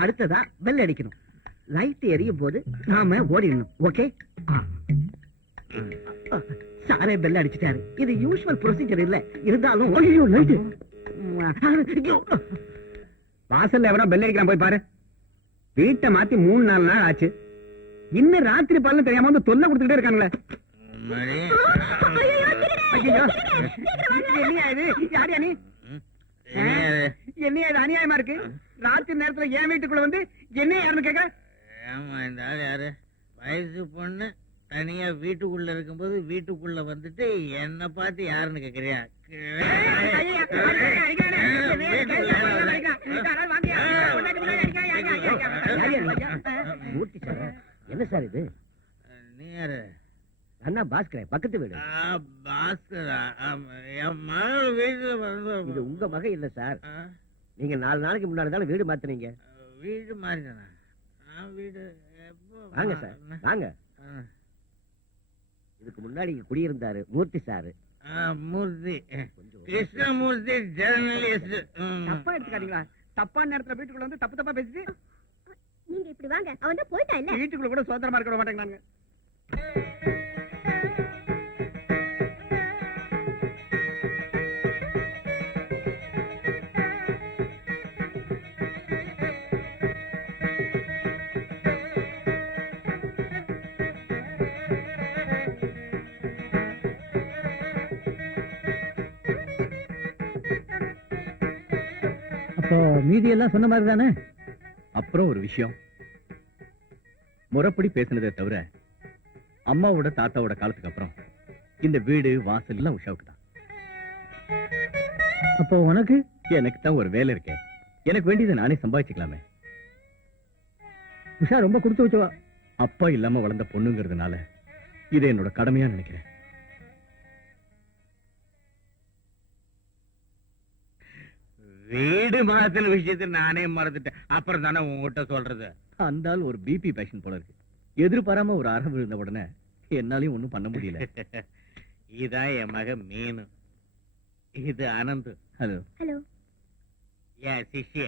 அடுத்ததா பெல் அடிக்கணும். லைட் எரியும் போது நாம ஓடிடணும். ஓகே? சாரே பெல் அடிச்சிட்டாரு. இது யூஸ்வல் ப்ரொசீஜர் இல்ல, இருந்தாலும் ஐயோ லைட். வாசல்ல எவனோ பெல் அடிக்கிறான், போய் பாரு. வீட்டை மாத்தி 3-4 நாள் ஆச்சு. இன்னும் ராத்திரி பல்ல தெரியாம வந்து தொல்லை கொடுத்துட்டே இருக்காங்களே. ஐயோ, என்னையா இது? யாரையா நீ? என்னையா இது அநியாயமா இருக்கு? ராத்திரி நேரத்துல என் வீட்டுக்குள்ள வந்து என்ன யாருன்னு கேட்க? ஆமா, இந்த ஆள் யாரு? வயசு பொண்ணு தனியா வீட்டுக்குள்ள இருக்கும்போது வீட்டுக்குள்ள வந்துட்டு என்ன பார்த்து யாருன்னு கேக்குறியா? மூர்த்தி சார், என்ன சார் இது? நீ யாரு? அண்ணா பாஸ்கரன், பக்கத்து வீடு. பாஸ்கரா? என் மகள் வீட்டுல வந்து இது உங்க மகன் இல்ல சார். ஆ, நீங்க 4 நாளைக்கு முன்னாடி தானே வீடு மாத்தினீங்க. வீடு மாறிதானா? வீடு எப்போ வாங்க சார், வாங்க. ஆ. இதுக்கு முன்னாடி இங்க குடியிருந்தாரு மூர்த்தி சாரு. மூர்த்தி, கிருஷ்ணமூர்த்தி ஜெர்னலிஸ்ட். தப்பா எடுத்துக்காதீங்களா? தப்பான நேரத்துல வீட்டுக்குள்ள வந்து தப்பு தப்பா பேசிட்டு நீங்க இப்படி வாங்க, அவன் தான் போயிட்டான் இல்ல. வீட்டுக்குள்ள கூட சுதந்திரமா இருக்க விட மாட்டேங்கிறாங்க. அப்போ மீதி எல்லாம் சொன்ன மாதிரி தானே? அப்புறம் ஒரு விஷயம், முறைப்படி பேசினதை தவிர அம்மாவோட தாத்தாவோட காலத்துக்கு அப்புறம் இந்த வீடு வாசல் எல்லாம் உஷாவுக்கு தான். அப்போ உனக்கு? எனக்கு தான் ஒரு வேலை இருக்கே, எனக்கு வேண்டியதை நானே சம்பாதிச்சுக்கலாமே. உஷா ரொம்ப கொடுத்து வச்சவா. அப்பா இல்லாம வளர்ந்த பொண்ணுங்கிறதுனால இதை என்னோட கடமையா நினைக்கிறேன். வீடு மாத்தின விஷயத்தை நானே மறந்துட்டேன். அப்புறம் தானே உங்ககிட்ட சொல்றது. அந்த ஆள் ஒரு பிபி பேஷன் போல இருக்கு. எதிர்பாராம ஒரு அறம் விழுந்த உடனே என்னாலையும் ஒண்ணும் பண்ண முடியல. இதான் என் மக மீனு, இது அனந்து. ஹலோ. ஹலோ. என் சிஷ்ய.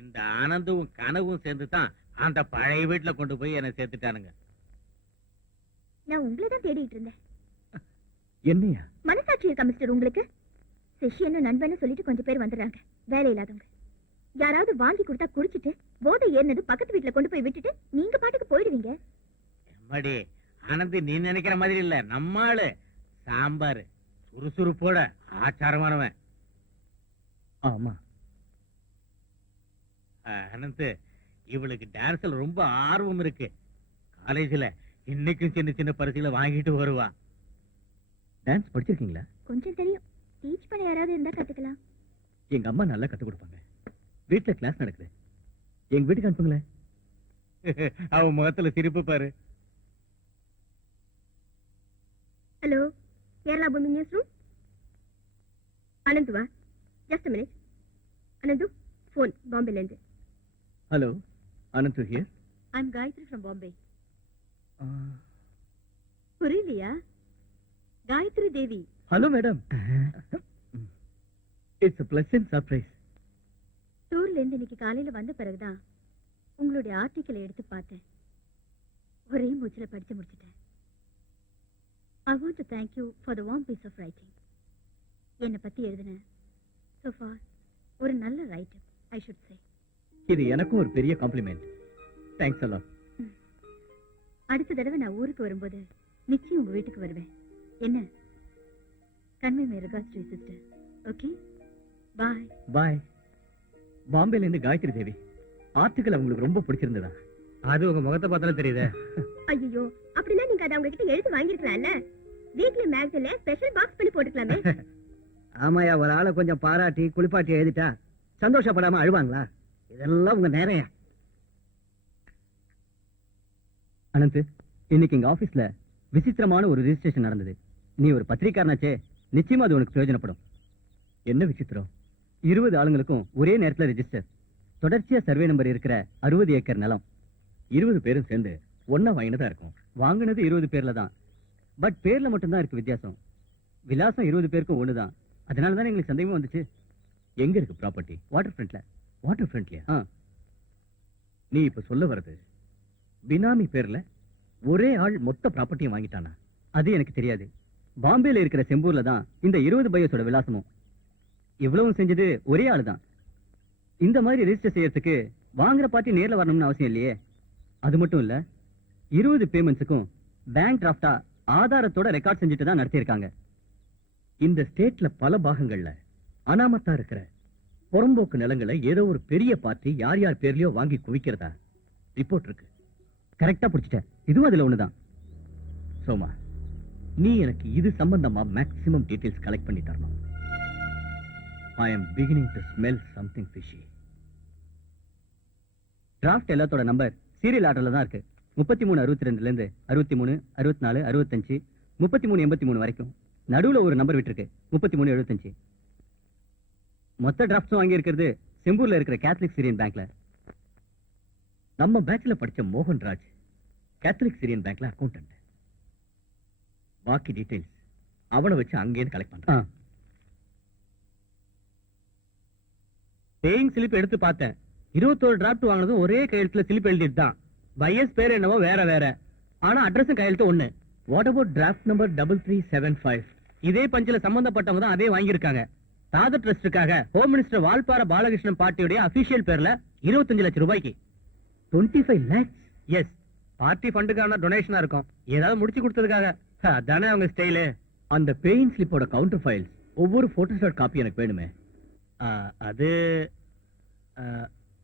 இந்த ஆனந்தும் கனவும் சேர்ந்து தான் அந்த பழைய வீட்டுல கொண்டு போய் என்னை சேர்த்துட்டானுங்க. நான் உங்களை தான் தேடிட்டு இருந்தேன். என்னையா? மனசாட்சி இருக்கா மிஸ்டர் உங்களுக்கு? சிஷியன்னு நண்பன்னு சொல்லிட்டு கொஞ்சம் பேர் வந்துடுறாங்க, வேலை இல்லாதவங்க. யாராவது வாங்கி கொடுத்தா குடிச்சிட்டு போதை ஏறினது பக்கத்து வீட்டுல கொண்டு போய் விட்டுட்டு நீங்க பாட்டுக்கு போயிடுவீங்க. எம்மாடி, ஆனந்து நீ நினைக்கிற மாதிரி இல்ல, நம்மாளு சாம்பார் சுறுசுறுப்போட ஆச்சாரமானவன். ஆமா. அனந்த், இவளுக்கு டான்ஸ்ல ரொம்ப ஆர்வம் இருக்கு. காலேஜ்ல இன்னைக்கும் சின்ன சின்ன பரிசுகளை வாங்கிட்டு வருவா. டான்ஸ் படிச்சிருக்கீங்களா? கொஞ்சம் தெரியும். டீச் பண்ண யாராவது இருந்தா கத்துக்கலாம். எங்க அம்மா நல்லா கத்து கொடுப்பாங்க. வீட்டுல கிளாஸ் நடக்குது, எங்க வீட்டுக்கு அனுப்புங்களேன். அவன் முகத்துல சிரிப்பு பாரு. ஹலோ, கேரளா பூமி நியூஸ் ரூம். அனந்து வா, just a minute. Ananthu, phone பாம்பேல இருந்து. Hello, Ananthu here. I am Gayathri from Bombay. புரியலையா? Gayathri Devi. Hello madam. It's a pleasant surprise. டூர்ல இருந்து இன்னைக்கு காலையில வந்த பிறகுதான் உங்களுடைய ஆர்டிக்கலை எடுத்து பார்த்தேன். ஒரே மூச்சுல படிச்சு முடிச்சிட்டேன். I want to thank you for the warm piece of writing. என்னை பத்தி எழுதின So far, ஒரு நல்ல ரைட்டர், I should say. இது எனக்கும் ஒரு பெரிய காம்ப்ளிமெண்ட். தேங்க்ஸ் அல்லாஹ். அடுத்த தடவை நான் ஊருக்கு வரும்போது நிச்சயம் உங்க வீட்டுக்கு வருவேன். என்ன? Convey my regards to sister. Okay? Bye. Bye. பாம்பேல இருந்து காயத்ரி தேவி. ஆர்டிகல் அவங்களுக்கு ரொம்ப பிடிச்சிருந்ததா? அது உங்க முகத்தை பார்த்தாலே தெரியுதே. ஐயோ, அப்படின்னா நீங்க அதை அவங்க கிட்ட எழுதி வாங்கிருக்கலாம்ல. வீக்லி மேகசின்ல ஸ்பெஷல் பாக்ஸ் பண்ணி போட்டுக்கலாமே. ஆமாயா, ஒரு ஆளை கொஞ்சம் பாராட்டி குளிப்பாட்டி எழுதிட்டா சந்தோஷப்படாம அழுவாங்களா? இதெல்லாம் உங்க நேரையா? அனந்த், இன்னைக்கு எங்க ஆபீஸ்ல விசித்திரமான ஒரு ரெஜிஸ்ட்ரேஷன் நடந்தது. நீ ஒரு பத்திரிக்காரனாச்சே, நிச்சயமா அது உனக்கு பிரயோஜனப்படும். என்ன விசித்திரம்? 20 ஆளுங்களுக்கும் ஒரே நேரத்துல ரெஜிஸ்டர். தொடர்ச்சியா சர்வே நம்பர் இருக்கிற 60 ஏக்கர் நிலம். 20 பேரும் சேர்ந்து ஒன்னா வாங்கினதா இருக்கும். வாங்கினது 20 பேர்ல தான். பட் பேர்ல மட்டும்தான் இருக்கு வித்தியாசம். விலாசம் 20 பேருக்கும் ஒண்ணுதான். அதனால தான் எங்களுக்கு சந்தேகமே வந்துச்சு. எங்க இருக்கு ப்ராப்பர்ட்டி? வாட்டர் ஃப்ரண்ட்ல. வாட்டர் ஃப்ரண்ட்லயா? நீ இப்ப சொல்ல வர்றது பினாமி பேர்ல ஒரே ஆள் மொத்த ப்ராப்பர்ட்டியும் வாங்கிட்டானா? அது எனக்கு தெரியாது. பாம்பேல இருக்கிற செம்பூர்ல தான் இந்த 20 பையஸோட விலாசமும். இவ்வளவும் செஞ்சது ஒரே ஆளு தான். இந்த மாதிரி ரெஜிஸ்டர் செய்யறதுக்கு வாங்குற பார்ட்டி நேர்ல வரணும்னு அவசியம் இல்லையே. அது மட்டும் இல்ல, 20 பேமெண்ட்ஸுக்கும் பேங்க் டிராஃப்டா ஆதாரத்தோட ரெக்கார்ட் செஞ்சுட்டு தான் நடத்தியிருக்காங்க. இந்த ஸ்டேட்ல பல பாகங்கள்ல அனாமத்தா இருக்கிற புறம்போக்கு நிலங்களை ஏதோ ஒரு பெரிய பார்ட்டி யார் யார் பேர்லயோ வாங்கி குவிக்கிறதா ரிப்போர்ட் இருக்கு. கரெக்டா புடிச்சிட்டேன். இதுவும் அதுல ஒண்ணுதான். சோமா, நீ எனக்கு இது சம்பந்தமா மேக்ஸிமம் டீடைல்ஸ் கலெக்ட் பண்ணி தரணும். I am beginning to smell something fishy. Draft எல்லாத்தோட நம்பர் சீரியல் ஆர்டர்ல தான் இருக்கு. 3362 இருந்து 63, 64, 65, 3383 வரைக்கும். நடுவுல ஒரு நம்பர் விட்டுருக்கு, 3375. மொத்த டிராஃப்ட்ஸும் வாங்கி இருக்கிறது செம்பூர்ல இருக்கிற கேத்தலிக் சிரியன் பேங்க்ல. நம்ம பேட்ச்ல படிச்ச மோகன்ராஜ் கேத்தலிக் சிரியன் பேங்க்ல அக்கௌண்டன்ட். பாக்கி டீடைல்ஸ் அவனை வச்சு அங்கேயிருந்து கலெக்ட் பண்றான். பேயிங் ஸ்லிப் எடுத்து பார்த்தேன். 21 டிராஃப்ட் வாங்கினதும் ஒரே கையெழுத்துல ஸ்லிப் எழுதிட்டு தான். பையஸ் பேர் என்னவோ வேற வேற, ஆனா அட்ரஸும் கையெழுத்து ஒண்ணு. What about draft number 3375? இதே பஞ்சில சம்பந்தப்பட்டவங்க தான் அதே வாங்கியிருக்காங்க. தாதர் ட்ரஸ்டுக்காக ஹோம் மினிஸ்டர் வால்பாற பாலகிருஷ்ணன் பார்ட்டியுடைய அபிஷியல் பேர்ல 25 லட்சம் ரூபாய்க்கு. 25 lakhs? எஸ், பார்ட்டி ஃபண்டுக்கான டொனேஷனா இருக்கும். ஏதாவது முடிச்சு கொடுத்ததுக்காக. அதானே அவங்க ஸ்டைலு. அந்த பேயிங் ஸ்லிப்போட கவுண்டர் ஃபைல்ஸ் ஒவ்வொரு போட்டோஷாட் காப்பி எனக்கு வேணுமே. அது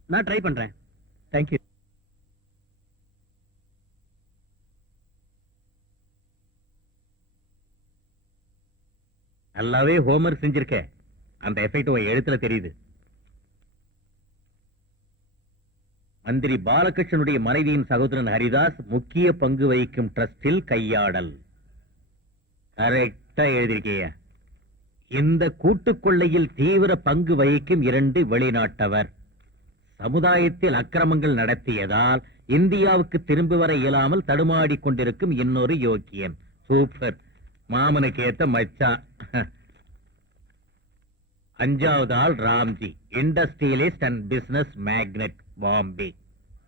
நான் ட்ரை பண்றேன். தேங்க்யூ. நல்லாவே ஹோம்ஒர்க் செஞ்சிருக்க. அந்த எஃபெக்ட் உன் எழுத்துல தெரியுது. மந்திரி பாலகிருஷ்ணனுடைய மனைவியின் சகோதரன் ஹரிதாஸ் முக்கிய பங்கு வகிக்கும் ட்ரஸ்டில் கையாடல். கரெக்டா எழுதிருக்கீங்க. இந்த கூட்டுக்கொள்ளையில் தீவிர பங்கு வகிக்கும் 2 வெளிநாட்டவர். சமுதாயத்தில் அக்கிரமங்கள் நடத்தியதால் இந்தியாவுக்கு திரும்பி வர இயலாமல் தடுமாடி கொண்டிருக்கும் இன்னொரு யோக்கியன். சூப்பர், மாமனுக்கு ஏத்த மச்சான். 5வது ஆள் Ramji, industrialist and business magnet, Bombay.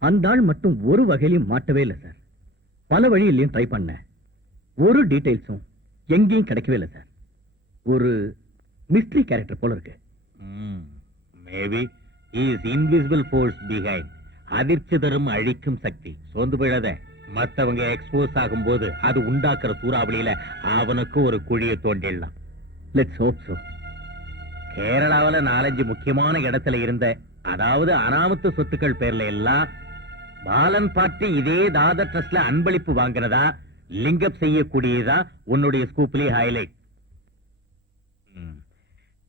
அந்த ஆள் மட்டும் ஒரு வகையிலும் மாட்டவே இல்லை சார். பல வழியிலையும் ட்ரை பண்ண, ஒரு டீடைல்ஸும் எங்கேயும் கிடைக்கவே இல்லை சார். ஒரு மிஸ்ட்ரி கேரக்டர் போல இருக்கு. Maybe is invisible force behind. அதிர்ச்சி தரும் அழிக்கும் சக்தி. சோர்ந்து போயிடாத. மத்தவங்க எக்ஸ்போஸ் ஆகும்போது அது உண்டாக்குற சூறாவளியில அவனுக்கு ஒரு குழியை தோண்டிடலாம். Let's hope so. கேரளாவில 4-5 முக்கியமான இடத்துல இருந்த, அதாவது அனாமத்து சொத்துக்கள் பேர்ல எல்லாம் பாலன் பார்ட்டி இதே தாதர் ட்ரஸ்ட்ல அன்பளிப்பு வாங்குறதா லிங்கப் செய்யக்கூடியதா உன்னுடைய ஸ்கூப்லி ஹைலைட்.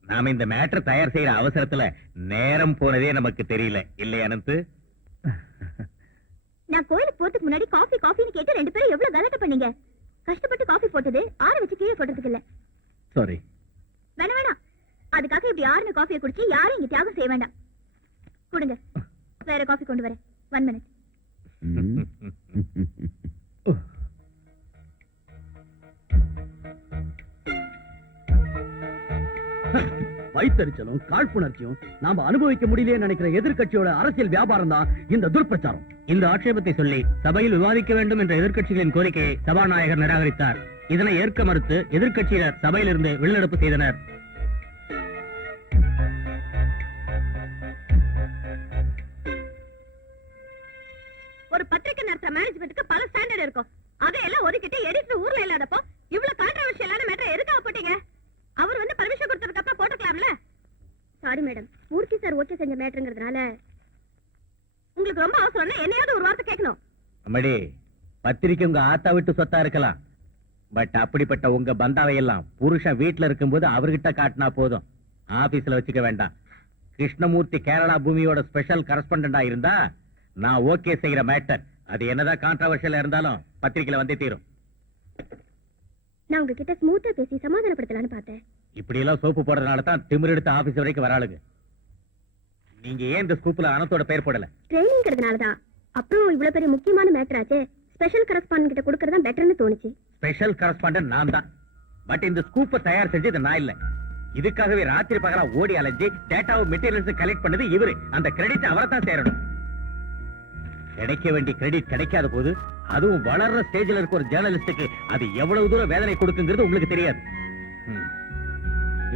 நாம இந்த மேட்டர் தயார் செய்யற அவசரத்துல நேரம் போனதே நமக்கு தெரியல. இல்லை அனந்த்? நான் கோயிலுக்கு போறதுக்கு முன்னாடி காஃபின்னு கேட்டு 2 பேரும் எவ்வளவு கலாட்டா பண்ணீங்க. கஷ்டப்பட்டு காஃபி போட்டது ஆற வச்சு கீழே போட்டதுக்கு இல்ல. சாரி. வேணாம், அதுக்காக இப்படி ஆறுன காஃபியை குடிச்சு யாரும் இங்க தியாகம் செய்ய வேண்டாம். கொடுங்க, வேற காஃபி கொண்டு வரேன். 1 minute. வைத்தறிச்சலும் காழ்ப்புணர்ச்சியும் நாம அனுபவிக்க முடியலையே நினைக்கிற எதிர்க்கட்சியோட அரசியல் வியாபாரம் தான் இந்த துர்பிரச்சாரம். இந்த ஆட்சேபத்தை சொல்லி சபையில் விவாதிக்க வேண்டும் என்ற எதிர்க்கட்சிகளின் கோரிக்கையை சபாநாயகர் நிராகரித்தார். இதனை ஏற்க மறுத்து எதிர்க்கட்சியினர் சபையிலிருந்து வெளிநடப்பு செய்தனர். மேனேஜ்மெண்ட்டுக்கு பல ஸ்டாண்டர்ட் இருக்கும். அதையெல்லாம் ஒதுக்கிட்டு எடிட்டர் ஊர்ல இல்லாதப்போ இவ்வளவு கான்ட்ரோவர்ஷியலான மேட்டர் எதுக்காக போட்டீங்க? அவர் வந்து பர்மிஷன் கொடுத்ததுக்கு அப்புறம் போட்டுக்கலாம்ல. சாரி மேடம், மூர்த்தி சார் ஓகே செஞ்ச மேட்டருங்கிறதுனால உங்களுக்கு ரொம்ப அவசரம்னா என்னையாவது ஒரு வார்த்தை கேட்கணும். அம்மாடி, பத்திரிக்கை உங்க ஆத்தா விட்டு சொத்தா இருக்கலாம், பட் அப்படிப்பட்ட உங்க பந்தாவை எல்லாம் புருஷன் வீட்டுல இருக்கும்போது அவர்கிட்ட காட்டினா போதும், ஆபீஸ்ல வச்சுக்க வேண்டாம். கிருஷ்ணமூர்த்தி கேரளா பூமியோட ஸ்பெஷல் கரஸ்பாண்டண்டா இருந்தா நான் ஓகே செய்யற மேட்டர் அது என்னதான் கான்ட்ரவர்ஷியலா இருந்தாலும் பத்திரிக்கையில வந்தே தீரும். நான் உங்ககிட்ட ஸ்மூத்தா பேசி சமாதானப்படுத்தலாம்னு பார்த்தேன். இப்படி எல்லாம் சோப்பு போடுறதுனால தான் திமிர் எடுத்து ஆபீஸ் வரைக்கும் வராளுங்க. நீங்க ஏன் இந்த ஸ்கூப்ல அனந்தோட பெயர் போடல? ட்ரைனிங்கிறதுனாலதான். அப்புறம் இவ்வளவு பெரிய முக்கியமான மேட்டர் ஆச்சு, ஸ்பெஷல் கரஸ்பாண்டன்ட் கிட்ட கொடுக்கறதா பெட்டர்னு தோணுச்சு. ஸ்பெஷல் கரஸ்பாண்டன்ட் நான் தான், பட் இந்த ஸ்கூப்பை தயார் செஞ்சது நான் இல்ல. இதுக்காகவே ராத்திரி பகலா ஓடி அலைஞ்சு டேட்டாவை மெட்டீரியல்ஸ் கலெக்ட் பண்ணது இவரு. அந்த கிரெடிட் அவரை தான் சேரணும். கிடைக்க வேண்டிய கிரெடிட் கிடைக்காத போது, அதுவும் வளர்ற ஸ்டேஜ்ல இருக்க ஒரு ஜேர்னலிஸ்டுக்கு அது எவ்வளவு தூரம் வேதனை கொடுக்குங்கிறது உங்களுக்கு தெரியாது.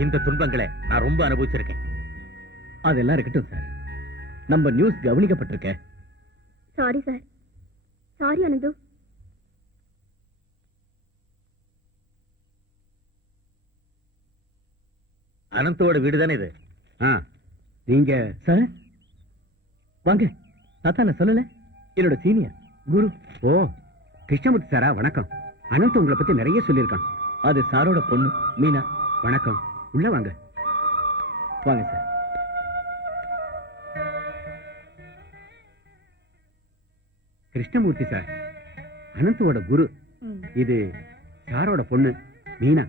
இந்த துன்பங்களை நான் ரொம்ப அனுபவிச்சிருக்கேன். அதெல்லாம் இருக்கட்டும் சார், நம்ம நியூஸ் கவனிக்கப்பட்டிருக்க. Sorry sir. சாரி அனந்து. அனந்தோட வீடு தானே இது? நீங்க சார் வாங்க. தாத்தா நான் சொல்லல, என்னோட சீனியர் குரு. ஓ, கிருஷ்ணமூர்த்தி சாரா, வணக்கம். அனந்த் உங்களை பத்தி நிறைய சொல்லியிருக்கான். அது சாரோட பொண்ணு மீனா. வணக்கம், உள்ள வாங்க. வாங்க சார். கிருஷ்ணமூர்த்தி சார், அனந்தோட குரு. இது சாரோட பொண்ணு மீனா.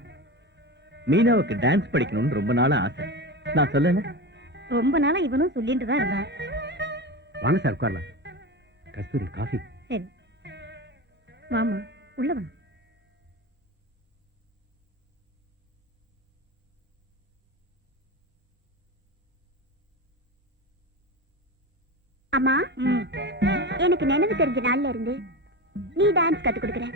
மீனாவுக்கு டான்ஸ் படிக்கணும்னு ரொம்ப நாளா ஆசை. நான் சொல்லல. ரொம்ப நாளா இவனும் சொல்லிட்டு தான் இருந்தான். வாங்க சார், உட்காரலாம். கஸ்தூரி, காஃபி. சரி வாமா, உள்ள வா. அம்மா, எனக்கு நினைவு தெரிஞ்ச நாள்ல இருந்து நீ டான்ஸ் கத்து கொடுக்கற.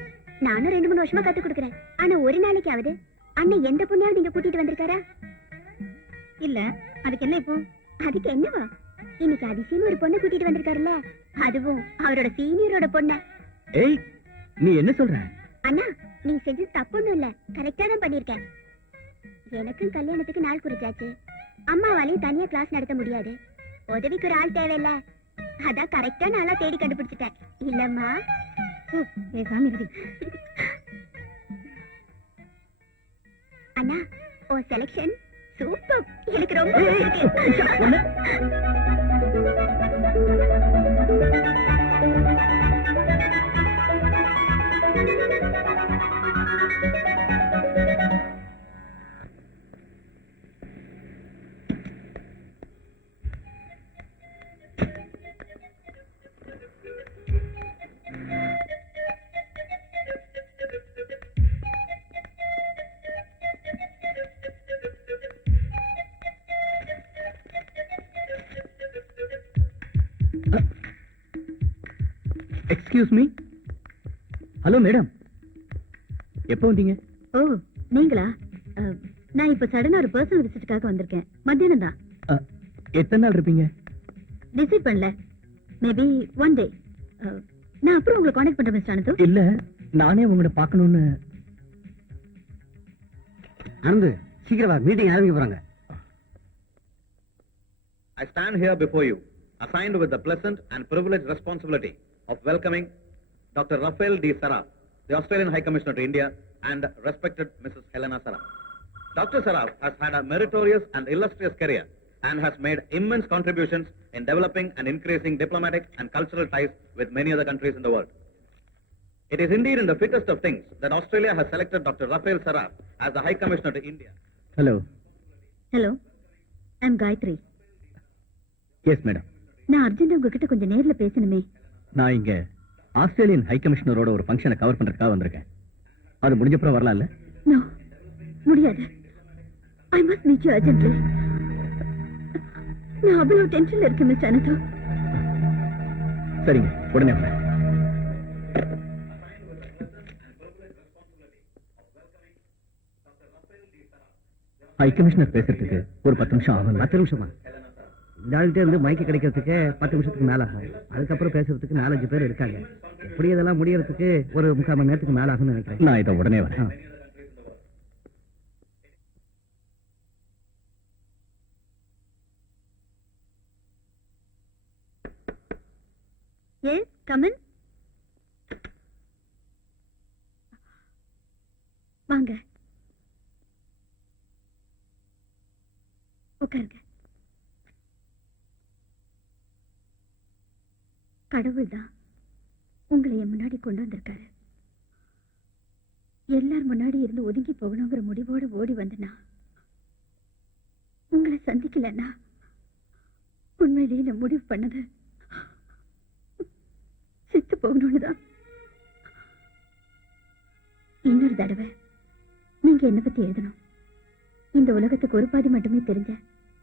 நானும் 2-3 வருஷமா கத்து கொடுக்கறேன். ஆனா ஒரு நாளைக்காவது அண்ணன் எந்த பொண்ணையாவது நீங்க கூட்டிட்டு வந்திருக்காரா? இல்ல. அதுக்கு என்ன இப்போ? அதுக்கு என்னவா, இன்னைக்கு அதிசயம் ஒரு பொண்ணை கூட்டிட்டு வந்திருக்காருல்ல, அதுவும் அவரோட சீனியரோட பொண்ண. ஏய், நீ என்ன சொல்ற? அண்ணா, நீ செஞ்சது தப்புன்னு இல்ல, கரெக்டா தான் பண்ணிருக்கேன். எனக்கும் கல்யாணத்துக்கு நாள் குறிச்சாச்சு. அம்மாவாலையும் தனியா கிளாஸ் நடத்த முடியாது, உதவிக்கு ஒரு ஆள் தேவையில்ல. அதான் கரெக்டா நாளா தேடி கண்டுபிடிச்சிட்டேன். இல்லம்மா? அண்ணா, ஓ செலக்ஷன் சூப்பர். எனக்கு ரொம்ப பிடிச்சிருக்கு. Excuse me. ஹலோ மேடம், எப்போ வந்தீங்க? ஓ, நீங்களா? நான் இப்ப சடனா ஒரு பர்சனல் விசிட்டுக்காக வந்திருக்கேன். மத்தியானம் தான். எத்தனை நாள் இருப்பீங்க? டிசைட் பண்ணல. Maybe one day. நான் அப்புறம் உங்களை கான்டாக்ட் பண்றேன் மிஸ்டர் அனந்து. இல்ல, நானே உங்களை பார்க்கணும்னு. அனந்து, சீக்கிரம் வா, மீட்டிங் ஆரம்பிக்க போறாங்க. I stand here before you, assigned with the pleasant and privileged responsibility of welcoming Dr. Rafael D. Saraf, the Australian High Commissioner to India, and respected Mrs. Helena Saraf. Dr. Saraf has had a meritorious and illustrious career and has made immense contributions in developing and increasing diplomatic and cultural ties with many other countries in the world. It is indeed in the fittest of things that Australia has selected Dr. Rafael Saraf as the High Commissioner to India. Hello. Hello, I'm Gayathri. Yes madam. நான் அர்ஜென்ட் உங்ககிட்ட கொஞ்சம் நேர்ல பேசணுமே. நான் இங்க ஆஸ்திரேலியன் ஹை கமிஷனரோட ஒரு ஃபங்க்ஷனை கவர் பண்றதுக்காக வந்திருக்கேன். அது முடிஞ்சப்புறம் வரலாம்ல? நோ, முடியாது. I must meet you urgently. நான் அவ்வளவு டென்ஷன்ல இருக்கேன் மிஸ்டர் அனந்து. சரிங்க, உடனே வரேன். ஹை கமிஷனர் பேசுறதுக்கு ஒரு 10 நிமிஷம் ஆகும். 10 நிமிஷமா? இந்த ஆள்கிட்ட இருந்து மைக்கு கிடைக்கிறதுக்கு 10 நிமிஷத்துக்கு மேல ஆகும். அதுக்கப்புறம் பேசுறதுக்கு 4-5 பேர் இருக்காங்க. இப்படி இதெல்லாம் முடியறதுக்கு ஒரு 3/4 மணி நேரத்துக்கு மேல ஆகும்னு நினைக்கிறேன். நான் இதை உடனே வரேன். Yes come in. வாங்க உட்காருங்க. கடவுள் தான் உங்களை என் முன்னாடி கொண்டு வந்திருக்காரு. எல்லார் முன்னாடி இருந்து ஒதுங்கி போகணுங்கிற முடிவோடு ஓடி வந்தனா உங்களை சந்திக்கலன்னா உண்மையிலேயே நான் முடிவு பண்ணது செத்து போகணும்னு தான். இன்னொரு தடவை நீங்க என்ன பத்தி எழுதணும். இந்த உலகத்துக்கு ஒரு பாதி மட்டுமே தெரிஞ்ச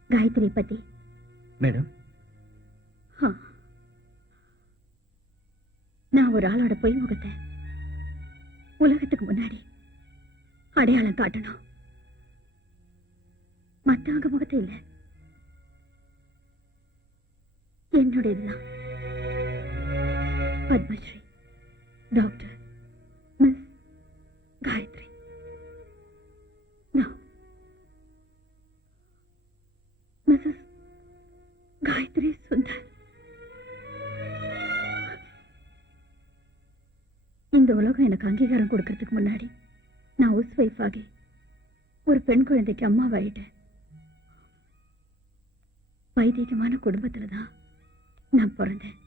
காயத்ரி பத்தி. மேடம், நான் ஒரு ஆளோட பொய் முகத்தை உலகத்துக்கு முன்னாடி அடையாளம் காட்டணும். மத்தவங்க முகத்தை இல்ல, என்னுடையதுதான். Padmashri doctor miss Gayathri. Mrs Gayathri Sundar. இந்த உலகம் எனக்கு அங்கீகாரம் கொடுக்கறதுக்கு முன்னாடி நான் ஹவுஸ் ஒய்ஃப் ஆகி ஒரு பெண் குழந்தைக்கு அம்மாவாயிட்டேன். வைதிகமான குடும்பத்துலதான் நான் பிறந்தேன்.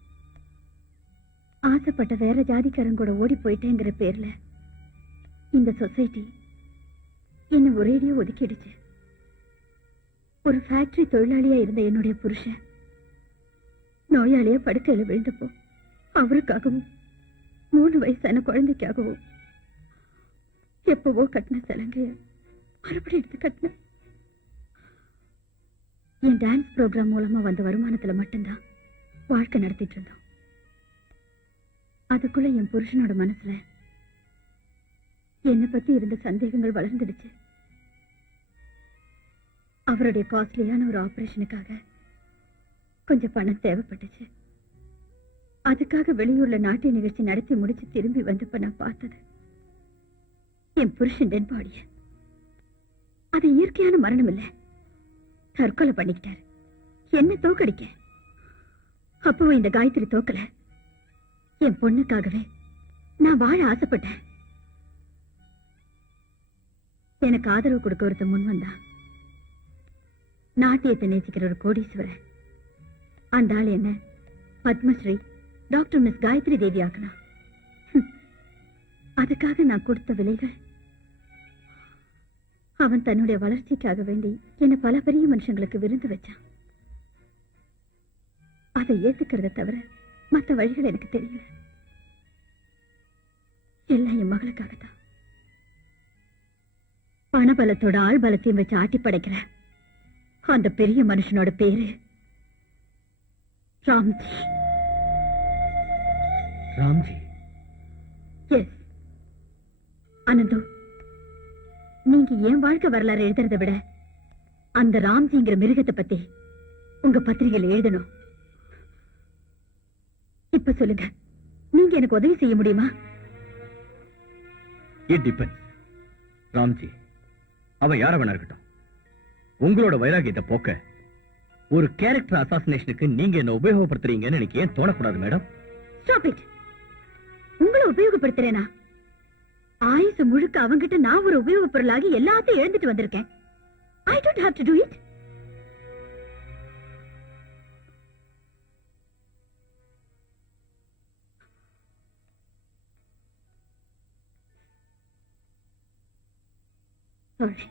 ஆசைப்பட்ட வேற ஜாதிக்காரன் கூட ஓடி போயிட்டேங்கிற பேர்ல இந்த சொசைட்டி என்ன ஒரேடியா ஒதுக்கிடுச்சு. ஒரு ஃபேக்டரி தொழிலாளியா இருந்த என்னுடைய புருஷன் நோயாளியா படுக்கையில விழுந்தப்போ அவருக்காகவும் 3 வயசான குழந்தைக்காகவும் எப்பவோ கட்டின சலங்கைய மறுபடியும் எடுத்து கட்டின. என் டான்ஸ் ப்ரோக்ராம் மூலமா வந்த வருமானத்துல மட்டும்தான் வாழ்க்கை நடத்திட்டு இருந்தோம். அதுக்குள்ள என் புருஷனோட மனசுல என்னை பத்தி இருந்த சந்தேகங்கள் வளர்ந்துடுச்சு. அவருடைய காஸ்ட்லியான ஒரு ஆபரேஷனுக்காக கொஞ்சம் பணம் தேவைப்பட்டுச்சு. அதுக்காக வெளியூர்ல நாட்டிய நிகழ்ச்சி நடத்தி முடிச்சு திரும்பி வந்தப்ப நான் பார்த்தது என் புருஷன் டெட் பாடிய. அது இயற்கையான மரணம் இல்ல, தற்கொலை பண்ணிக்கிட்டாரு. என்ன தோக்கடிக்க. அப்போ இந்த காயத்ரி தோக்கல. என் பொண்ணுக்காகவே நான் வாழ ஆசைப்பட்டேன். எனக்கு ஆதரவு கொடுக்க ஒருத்த முன் வந்தா. நாட்டியத்தை நேசிக்கிற ஒரு கோடீஸ்வரர். அந்த ஆள் என்ன பத்மஸ்ரீ டாக்டர் மிஸ் காயத்ரி தேவி ஆக்குனா. அதுக்காக நான் கொடுத்த விலைகள். அவன் தன்னுடைய வளர்ச்சிக்காக வேண்டி என்ன பல பெரிய மனுஷங்களுக்கு விருந்து வச்சான். அதை ஏத்துக்கிறத தவிர மற்ற வழிகள் எனக்கு தெரியல. எல்லாம் என் மகளுக்காகத்தான். பணபலத்தோட ஆள் பலத்தையும் வச்சு ஆட்டி படைக்கிற அந்த பெரிய மனுஷனோட பேரு ராம்ஜி. ராம்ஜி? எஸ் அனந்து, நீங்க என் வாழ்க்கை வரலாறு எழுதுறதை விட அந்த ராம்ஜிங்கிற மிருகத்தை பத்தி உங்க பத்திரிகையில எழுதணும். இப்ப சொல்லுங்க, நீங்க எனக்கு உதவி செய்ய முடியுமா? It depends. ராம்ஜி அவன் யார வேணா இருக்கட்டும், உங்களோட வைராகியத்தை போக்க ஒரு கேரக்டர் அசாசினேஷனுக்கு நீங்க என்ன உபயோகப்படுத்துறீங்கன்னு எனக்கு ஏன் தோணக்கூடாது மேடம்? Stop it. உங்களை உபயோகப்படுத்துறேனா? ஆயுசு முழுக்க அவங்கிட்ட நான் ஒரு உபயோக பொருளாகி எல்லாத்தையும் எழுந்துட்டு வந்திருக்கேன். I don't have to to it. Sorry,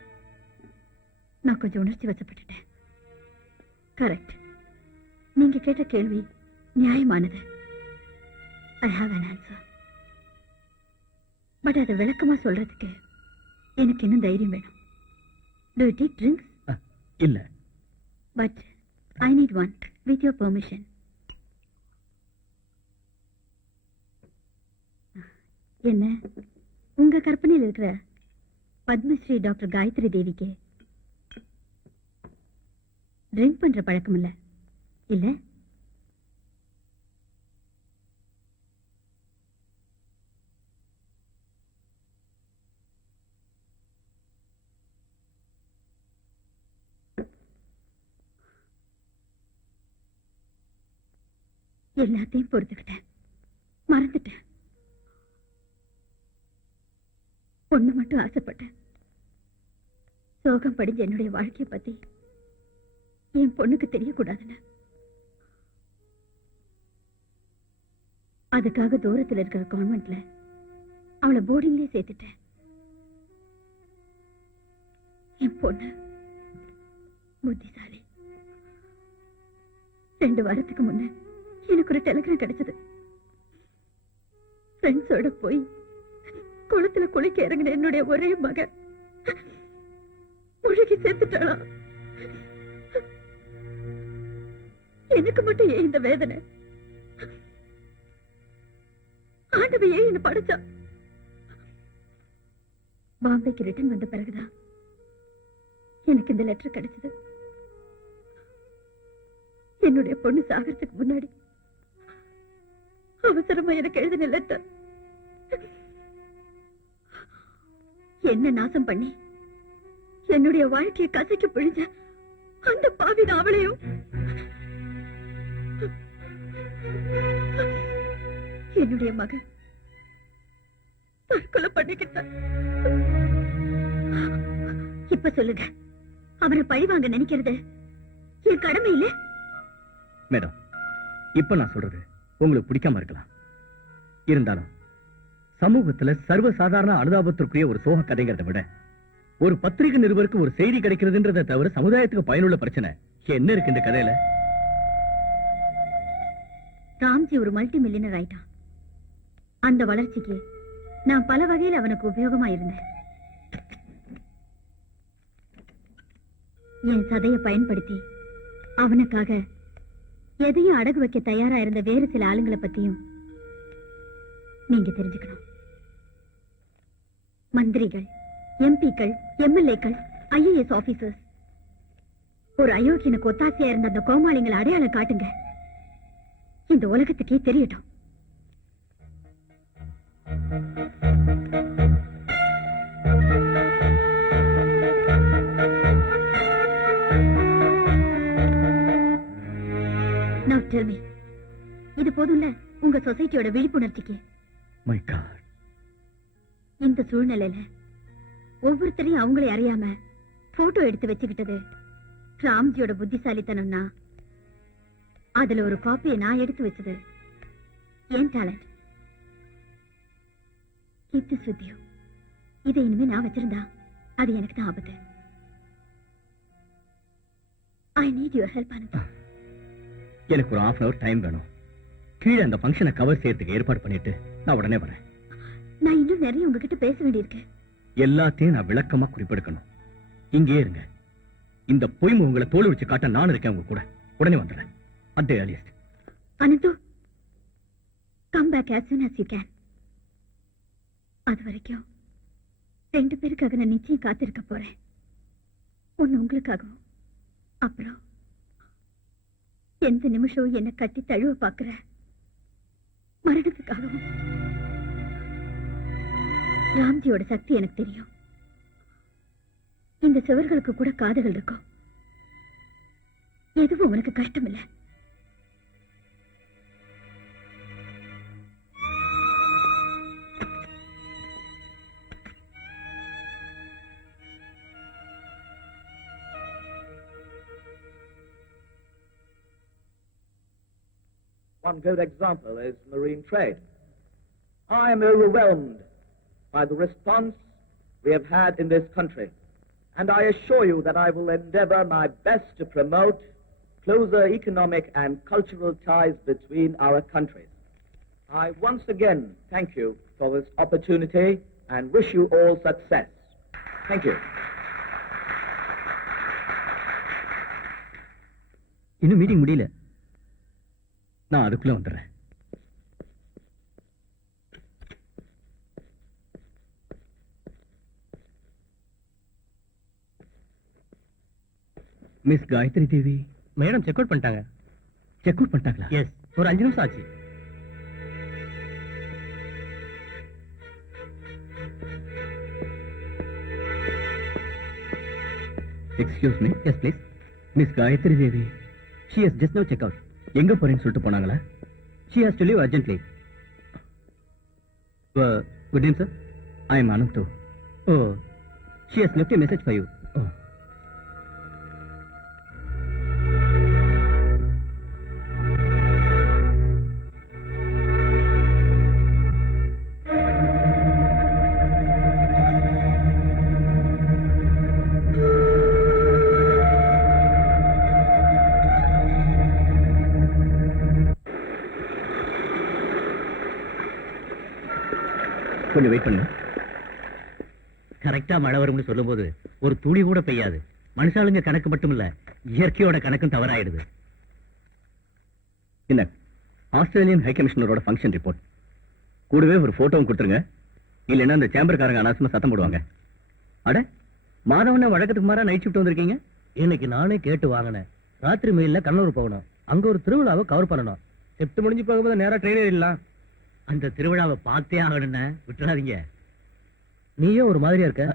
நான் கொஞ்சம் உணர்ச்சி வசப்பட்டுட்டேன். கரெக்ட், நீங்க கேட்ட கேள்வி நியாயமானது. I have an answer. But அதை விளக்கமா சொல்றதுக்கு எனக்கு இன்னும் தைரியம் வேணும். Do you take drinks? இல்ல. But I need one with your permission. என்ன உங்க கற்பனையில் இருக்கிற பத்மஸ்ரீ டாக்டர் காயத்ரி தேவிக்கு ட்ரிங்க் பண்ற பழக்கம் இல்ல இல்ல? எல்லாத்தையும் பொறுத்துக்கிட்டேன், மறந்துட்டேன். ஒண்ணு மட்டும் ஆசைப்பட்டேன். சோகம் படிஞ்ச என்னுடைய வாழ்க்கைய பத்தி என் பொண்ணுக்கு தெரியக்கூடாதுன்னு. அதுக்காக தூரத்துல இருக்கிற கான்வென்ட்ல அவளை போர்டிங்லயே சேர்த்துட்டேன். என் பொண்ணு புத்திசாலி. 2 வாரத்துக்கு முன்ன எனக்கு ஒரு டெலிகிராம் கிடைச்சது. ஃப்ரெண்ட்ஸோட போய் குளத்துல குளிக்க இறங்கின என்னுடைய ஒரே மகன் முழுகி சேர்த்துட்டாளாம். எனக்கு மட்டும் ஏன் இந்த வேதனை? ஆண்டவன் ஏன் என்ன படைச்சா? பாம்பேக்கு ரிட்டர்ன் வந்த பிறகுதான் எனக்கு இந்த லெட்டர் கிடைச்சது. என்னுடைய பொண்ணு சாகறதுக்கு முன்னாடி அவசரமா எனக்கு எழுதின லெட்டர். என்ன நாசம் பண்ணி என்னுடைய வாழ்க்கையை கசக்கி பிழிஞ்ச அந்த பாவின் அவளையும் என்னுடைய மகன் தற்கொலை பண்ணிக்கிட்டான். இப்ப சொல்லுங்க, அவரை பழிவாங்க நினைக்கிறது என் கடமை இல்ல? மேடம், இப்ப நான் சொல்றது உங்களுக்கு பிடிக்காம இருக்கலாம். இருந்தாலும் சமூகத்துல சர்வசாதாரண அனுதாபத்திற்குரிய ஒரு சோக கதைங்கிறத விட ஒரு பத்திரிகை நிருபருக்கு ஒரு செய்தி கிடைக்கிறதுன்றதை தவிர சமுதாயத்துக்கு பயனுள்ள பிரச்சனை என்ன இருக்கு இந்த கதையில? ராம்ஜி ஒரு மல்டி மில்லியனர் ஆயிட்டான். அந்த வளர்ச்சிக்கு நான் பல வகையில் அவனுக்கு உபயோகமா இருந்தேன். என் சதையை பயன்படுத்தி அவனுக்காக எதையும் அடகு வைக்க தயாரா இருந்த வேறு சில ஆளுங்களை பத்தியும் நீங்க தெரிஞ்சுக்கணும். மந்திரிகள், எம்பிக்கள், எம்எல்ஏக்கள், ஐஏஎஸ் ஆபீசர்ஸ், ஒரு அயோக்கியனுக்கு ஒத்தாசையா இருந்த அந்த கோமாளிங்களை அடையாளம் காட்டுங்க. இந்த உலகத்துக்கே தெரியட்டும். Now tell me, இது போதும்ல உங்க சொசைட்டியோட விழிப்புணர்ச்சிக்கு? My God. இந்த சூழ்நிலையில ஒவ்வொருத்தரையும் அவங்களே அறியாம போட்டோ எடுத்து வச்சுக்கிட்டது ராம்ஜியோட புத்திசாலித்தனம்னா அதுல ஒரு காப்பியை நான் எடுத்து வச்சது ஏன் talent. Keep this with you. இதை இனிமே நான் வச்சிருந்தா அது எனக்கு தான் ஆபத்து. I need your help, Anand. எனக்கு ஒரு 1/2 hour டைம் வேணும். கீழே அந்த ஃபங்க்ஷனை கவர் செய்யறதுக்கு ஏற்பாடு பண்ணிட்டு நான் உடனே வரேன். நான் இன்னும் நிறைய உங்ககிட்ட பேச வேண்டியிருக்கு. எல்லாத்தையும் நான் விளக்கமா குறிப்பெடுக்கணும். இங்கே இருங்க. இந்த பொய் முகங்களை தோல் வச்சு காட்ட நான் இருக்கேன் உங்க கூட. உடனே வந்துடுறேன். at the earliest. Anandu, come back as soon as you can. அது வரைக்கும் 2 பேருக்காக நான் நிச்சயம் காத்திருக்க போறேன். ஒன்னு உங்களுக்காகவும், அப்புறம் எந்த நிமிஷம் என்ன கட்டி தழுவ பாக்குற மரணத்துக்காகவும். ராம்ஜியோட சக்தி எனக்கு தெரியும். இந்த சுவர்களுக்கு கூட காதுகள் இருக்கும். எதுவும் உனக்கு கஷ்டம் இல்லை. One good example is marine trade. I am overwhelmed by the response we have had in this country, and I assure you that I will endeavor my best to promote closer economic and cultural ties between our countries. I once again thank you for this opportunity and wish you all success. Thank you. இன்னும் மீட்டிங் முடியல. நான் அதுக்குள்ள வந்துடுறேன். Miss Gayathri Devi madam check out பண்ணிட்டாங்க. செக் அவுட் பண்ணிட்டாங்களா? எஸ், ஒரு 5 நிமிஷம் ஆச்சு. Excuse me. Yes please. Miss Gayathri Devi she has just now check out. எங்க போறேன்னு சொல்லிட்டு போனாங்களா? She has to leave urgently. Good name, sir. I am Anantu. Oh, she has left a message for you. Oh. கொஞ்சம் வெயிட் பண்ணு. கரெக்டா மழை வரும்னு சொல்லும்போது ஒரு துளி கூட பெய்யாது. மனுஷாளுங்க கணக்கு மட்டும் இல்ல, இயற்கையோட கணக்கும் தவறாயிடுது. என்ன ஆஸ்திரேலியன் ஹை கமிஷனரோட ஃபங்க்ஷன் ரிப்போர்ட் கூடவே ஒரு போட்டோவும் கொடுத்துருங்க. இல்லைன்னா அந்த சேம்பர்காரங்க அனாவசியமா சத்தம் போடுவாங்க. அட மாதவன வழக்கத்துக்கு மாறா நைட் ஷிஃப்ட் வந்திருக்கீங்க. இன்னைக்கு நானே கேட்டு வாங்கினேன். ராத்திரி மெயில்ல கண்ணூர் போகணும். அங்க ஒரு திருவிழாவை கவர் பண்ணணும். ஷிஃப்ட் முடிஞ்சு போகும்போது நேரா ட்ரெயின் ஏறிடலாம். அந்த திருவிழாவை பார்த்தே ஆகணும்னு விட்டுறாதீங்க. நீயே ஒரு மாதிரியா இருக்க.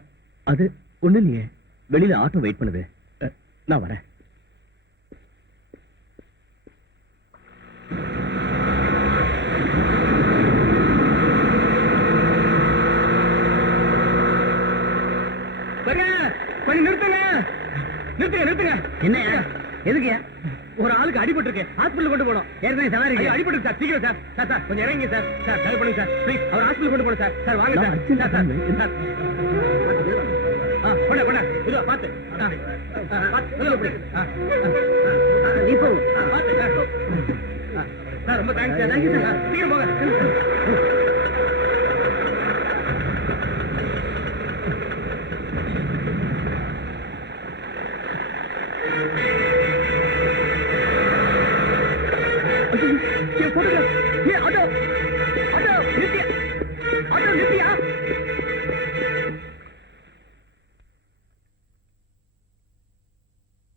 அது ஒண்ணு இல்லையே, வெளியில ஆட்டோ வெயிட் பண்ணுது. நான் வரேன். கொஞ்சம் நிறுத்துங்க, நிறுத்துங்க, நிறுத்துங்க. என்னையா? எதுக்குயா? ஒரு ஆளுக்கு அடிபட்டு இருக்கு, ஹாஸ்பிட்டல் கொண்டு போனோம். ஏற்கனவே சவாரி அடிபட்டு சார், சீக்கிரம் சார். சார் சார் கொஞ்சம் இறங்கி சார். சார் ஹெல்ப் பண்ணுங்க சார், ப்ளீஸ். அவர் ஹாஸ்பிட்டல் கொண்டு போகணும் சார். சார் வாங்க சார். சார் சார் கொண்ட கொண்ட இதுவா பார்த்து நீ போ. பார்த்து சார். ரொம்ப தேங்க்ஸ் சார். சீக்கிரம் போங்க.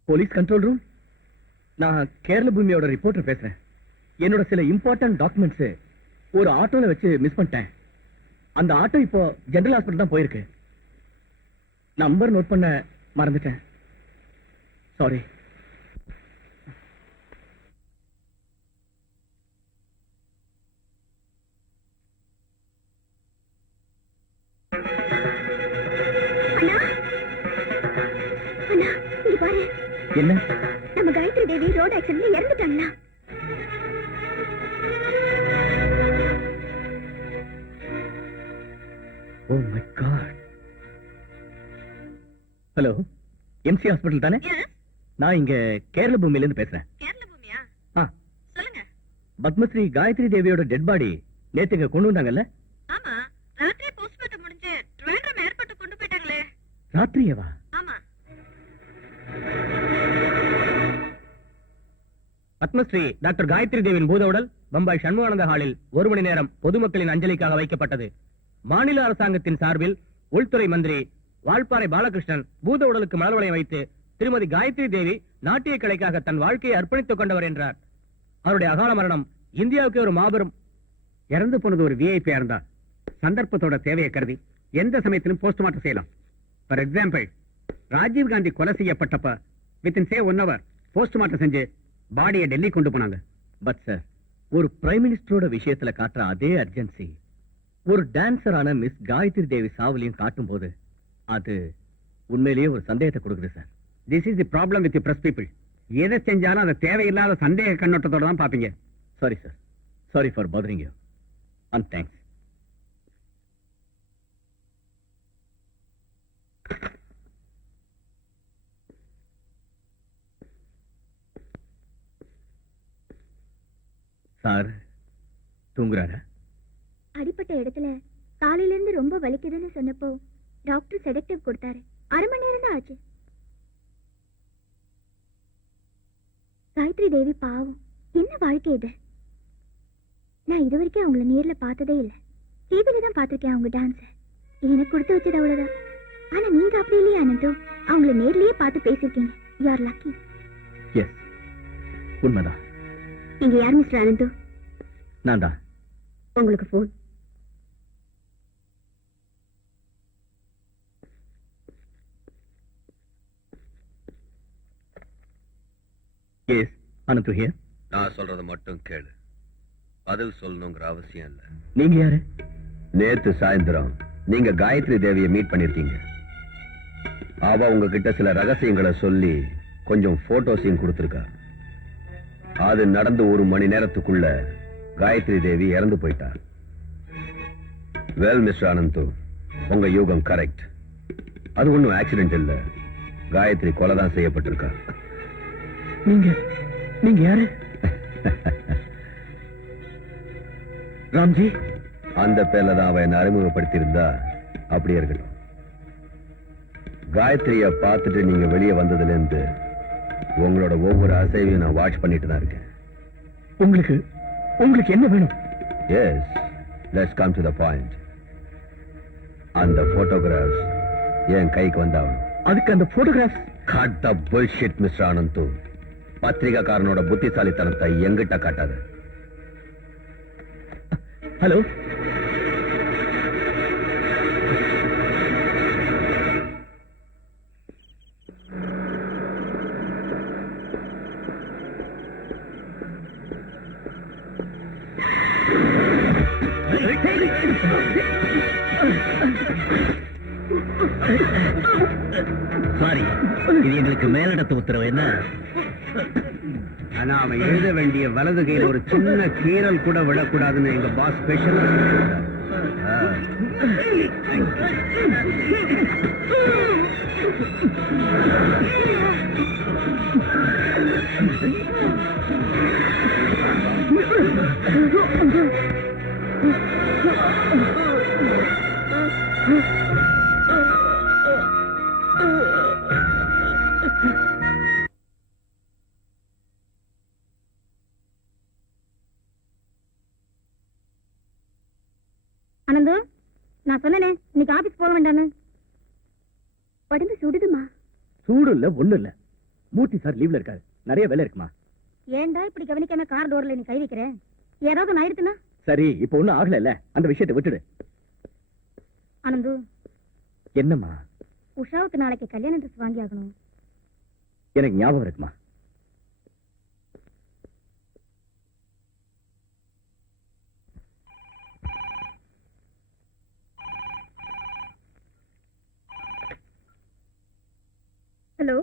Police control room. நான் கேரள பூமியோட ரிப்போர்ட்டர் பேசுறேன். என்னோட சில இம்பார்ட்டன்ட் டாக்குமெண்ட்ஸ் ஒரு ஆட்டோல வச்சு மிஸ் பண்ணிட்டேன். அந்த ஆட்டோ இப்போ ஜெனரல் ஹாஸ்பிட்டல் தான் போயிருக்கு. நம்பர் நோட் பண்ண மறந்துட்டேன். சாரி. என்ன? நம்ம காயத்ரி தேவி ரோட் ஆக்சிடென்ட்ல இறந்துட்டாங்களா? Oh my God. Hello, MC hospital தானே? நான் இங்க கேரள பூமியில இருந்து பேசுறேன். கேரள பூமியா? ஆ, சொல்லுங்க. பத்மஸ்ரீ காயத்ரி தேவியோட டெட் பாடி நேத்து இங்க கொண்டு வந்தாங்கல்ல? ஆமா, ராத்திரி போஸ்ட்மார்ட்டம் முடிஞ்சு ட்ரெயின்ல ஏர்போர்ட் கொண்டு போயிட்டாங்களே. ராத்திரியவா? ஆமா. பத்மஸ்ரீ டாக்டர் காயத்ரி தேவியின் பூத உடல் பம்பாய் சண்முகானந்த ஹாலில் 1 மணி நேரம் பொதுமக்களின் அஞ்சலிக்காக வைக்கப்பட்டது. மாநில அரசாங்கத்தின் சார்பில் உள்துறை மந்திரி வால்பாறை பாலகிருஷ்ணன் பூத உடலுக்கு மலர் வளையம் வைத்து திருமதி காயத்ரி தேவி நாட்டிய கலைக்காக தன் வாழ்க்கையை அர்ப்பணித்துக் கொண்டவர் என்றார். அவருடைய அகால மரணம் இந்தியாவுக்கு ஒரு மாபெரும். இறந்து போனது ஒரு விஐபியா இருந்தா சந்தர்ப்பத்தோட தேவையை கருதி எந்த சமயத்திலும் போஸ்ட்மார்ட்டம் செய்யலாம். ஃபார் எக்ஸாம்பிள், ராஜீவ் காந்தி கொலை செய்யப்பட்டப்ப வித்தின் 1 hour போஸ்ட்மார்ட்டம் செஞ்சு பாடியை டெல்லி கொண்டு போனாங்க. பட் சார், ஒரு பிரைம் மினிஸ்டரோட விஷயத்துல காட்டுற அதே அர்ஜென்சி ஒரு டான்சரான மிஸ் காயத்ரி தேவி சாவுலையும் காட்டும் போது அது உண்மையிலேயே ஒரு சந்தேகத்தை கொடுக்குது sir. This is the problem with press people. எதை செஞ்சாலும் அதை தேவையில்லாத சந்தேக கண்ணோட்டத்தோட தான் பாப்பீங்க. Sorry sir, sorry for bothering you and thanks. Sir தூங்குறாரா? அடிப்பட்ட இடத்துல காலையில இருந்து ரொம்ப வலிக்குதுன்னு சொன்னப்போ டாக்டர் செடக்டிவ் கொடுத்தாரு. 1/2 மணி நேரம் தான் ஆச்சு. காயத்ரி தேவி பாவம், என்ன வாழ்க்கை இது. நான் இது வரைக்கும் அவங்கள நேர்ல பார்த்ததே இல்லை. டிவில தான் பார்த்திருக்கேன் அவங்க டான்ஸ். எனக்கு கொடுத்து வச்சது அவ்வளவுதான். ஆனா நீங்க அப்படி இல்லையா அனந்து? அவங்கள நேர்லயே பார்த்து பேசிருக்கீங்க. You are lucky. எஸ், உண்மைதான். நீங்க யார் மிஸ்டர் அனந்து? நான் தான். உங்களுக்கு போன். S, Ananthu here. நான் சொல்றது மட்டும் கேளு. பதில் சொல்லணுங்கிற அவசியம் இல்ல. நீங்க யாரு? நேத்து சாயந்தரம் நீங்க காயத்ரி தேவியை மீட் பண்ணிருக்கீங்க. அவ உங்ககிட்ட சில ரகசியங்களை சொல்லி கொஞ்சம் போட்டோஸையும் கொடுத்திருக்கா. அது நடந்து 1 மணி நேரத்துக்குள்ள காயத்ரி தேவி இறந்து போயிட்டா. வெல் மிஸ்டர் அனந்து, உங்க யூகம் கரெக்ட். அது ஒண்ணும் ஆக்சிடென்ட் இல்ல. காயத்ரி கொலைதான் செய்யப்பட்டிருக்கா. நீங்க யாரு? ராம்ஜி, அந்த பேர்ல தான் அவ என்ன அறிமுகப்படுத்தி இருந்தா அப்படியே இருக்கட்டும். காயத்ரிய பார்த்துட்டு நீங்க வெளியே வந்ததுல இருந்து உங்களோட ஒவ்வொரு அசைவையும் நான் வாட்ச் பண்ணிட்டு தான் இருக்கேன். உங்களுக்கு என்ன வேணும்? Yes, let's come to the point. அந்த போட்டோகிராஃப்ஸ் என் கைக்கு வந்தாகணும். அதுக்கு அந்த photograph? Cut the bullshit mister Ananthu. பத்திரிகாக்காரனோட புத்திசாலித்தனத்தை எங்கிட்ட காட்டாது. ஹலோ, சாரி, இது எங்களுக்கு மேலிடத்து உத்தரவு. என்ன? ஆனா அவன் எழுத வேண்டிய வலது கையில ஒரு சின்ன கீறல் கூட விடக்கூடாதுன்னு எங்க பாஸ் ஸ்பெஷலா அனந்து, நான் சொன்னேனே இன்னைக்கு ஆபீஸ் போக வேண்டான்னு. உடம்பு சுடுதுமா. சூடு இல்ல, ஒண்ணு இல்ல. மூர்த்தி சார் லீவ்ல இருக்காரு. நிறைய வேலை இருக்குமா. ஏன்டா இப்படி கவனிக்காம கார் டோர்ல நீ கை வைக்கிற? ஏதாவது ஒண்ணு ஆயிடுச்சுன்னா? சரி, இப்ப ஒண்ணும் ஆகல. அந்த விஷயத்தை விட்டுடு. அனந்து, என்னம்மா? உஷாவுக்கு நாளைக்கு கல்யாண ட்ரெஸ் வாங்கி ஆகணும். எனக்கு ஞாபகம் இருக்குமா? ஹலோ,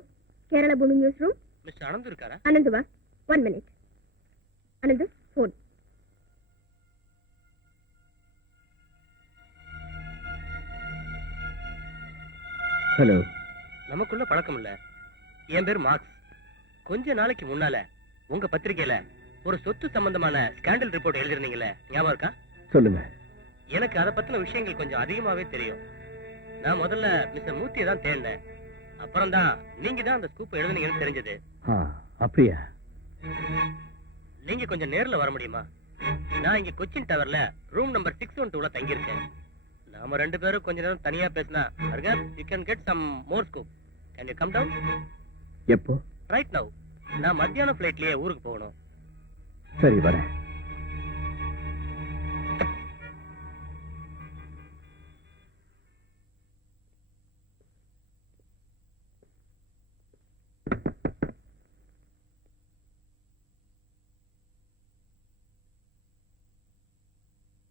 கேரளா பூமி நியூஸ் ரூம். மிஸ்டர் அனந்து இருக்காரா? அனந்து வா, 1 minute. அனந்து, போன். ஹலோ. நமக்குள்ள பழக்கம் இல்ல. என் பேர் மார்க்ஸ். கொஞ்ச நாளைக்கு முன்னால உங்க பத்திரிக்கையில ஒரு சொத்து சம்பந்தமான ஸ்கேண்டல் ரிப்போர்ட் எழுதிருந்தீங்கல்ல, ஞாபகம் இருக்கா? சொல்லுங்க. எனக்கு அதை பத்தின விஷயங்கள் கொஞ்சம் அதிகமாவே தெரியும். நான் முதல்ல மிஸ்டர் மூர்த்தியை தான் தேடினேன். அப்புறம் தான் நீங்க தான் அந்த ஸ்கூப் எழுதுனீங்கன்னு தெரிஞ்சது. அப்படியா? நீங்க கொஞ்சம் நேர்ல வர முடியுமா? நான் இங்க கொச்சின் டவர்ல ரூம் நம்பர் 612ல தங்கி இருக்கேன். நாம 2 பேரும் கொஞ்ச நேரம் தனியா பேசினா you can get some more scoop. Can you come down? எப்போ? Right now. நான் மத்தியான ஃளைட்லயே ஊருக்கு போகணும். சரி, வரேன்.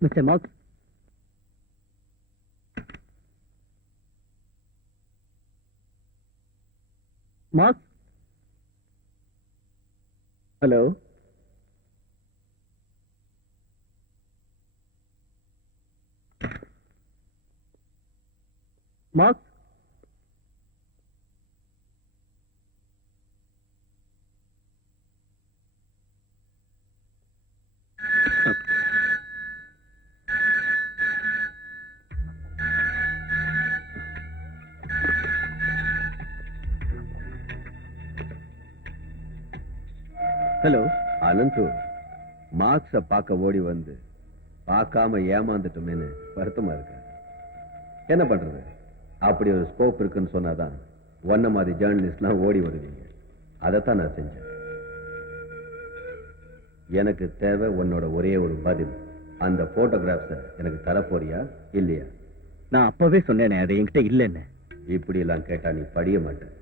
Mister Marx, Marx. Hello. Marx. Hello Ananthu, மார்க்ஸ பார்க்க ஓடி வந்து பார்க்காம ஏமாந்துட்டோமேனு வருத்தமா இருக்க. என்ன பண்றது? அப்படி ஒரு ஸ்கோப் இருக்குன்னு சொன்னாதான் ஒன்ன மாதிரி ஜேர்னலிஸ்ட்லாம் ஓடி வருவீங்க. அதைத்தான் நான் செஞ்சேன். எனக்கு தேவை உன்னோட ஒரே ஒரு பதில். அந்த போட்டோகிராஃப்ஸ எனக்கு தரப்போறியா இல்லையா? நான் அப்பவே சொன்னேனே, அது என்கிட்ட இல்லைன்னு. இப்படி எல்லாம் கேட்டா நீ படிய மாட்டேன்.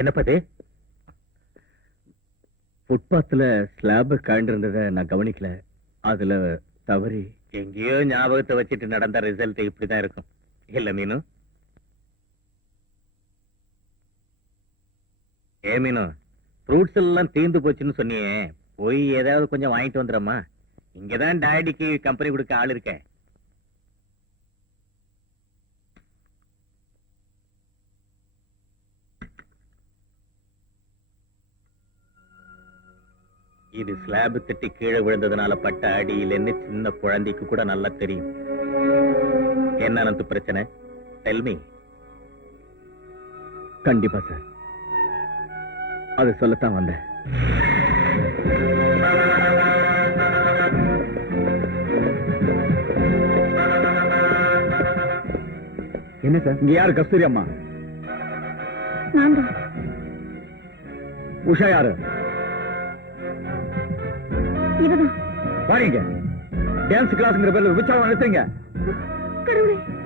என்னப்பது? ஃபுட்பாத்ல ஸ்லாப் காண்டிருந்ததை நான் கவனிக்கல. அதுல தவறி எங்கேயோ ஞாபகத்தை வச்சுட்டு நடந்த ரிசல்ட் இப்படிதான் இருக்கும் இல்ல மீனு? மீனு, ஃப்ரூட்ஸ் எல்லாம் தீர்ந்து போச்சுன்னு சொன்னியே, போய் ஏதாவது கொஞ்சம் வாங்கிட்டு வந்துடுறமா. இங்கதான் டாடிக்கு கம்பெனி கொடுக்க ஆள் இருக்கேன். இது ஸ்லாப் தட்டி கீழே விழுந்ததுனால பட்ட அடியிலன்னு சின்ன குழந்தைக்கு கூட நல்லா தெரியும். என்ன அனந்து பிரச்சனை? Tell me. கண்டிப்பா சார், அது சொல்லத்தான் வந்தேன். என்ன சார்? இங்க யாரு? கஸ்தூரி அம்மா. உஷா யாரு? பாருங்க, டான்ஸ் கிளாஸ்ங்கிற பேர்ல விபச்சாரம் நடத்துறீங்க.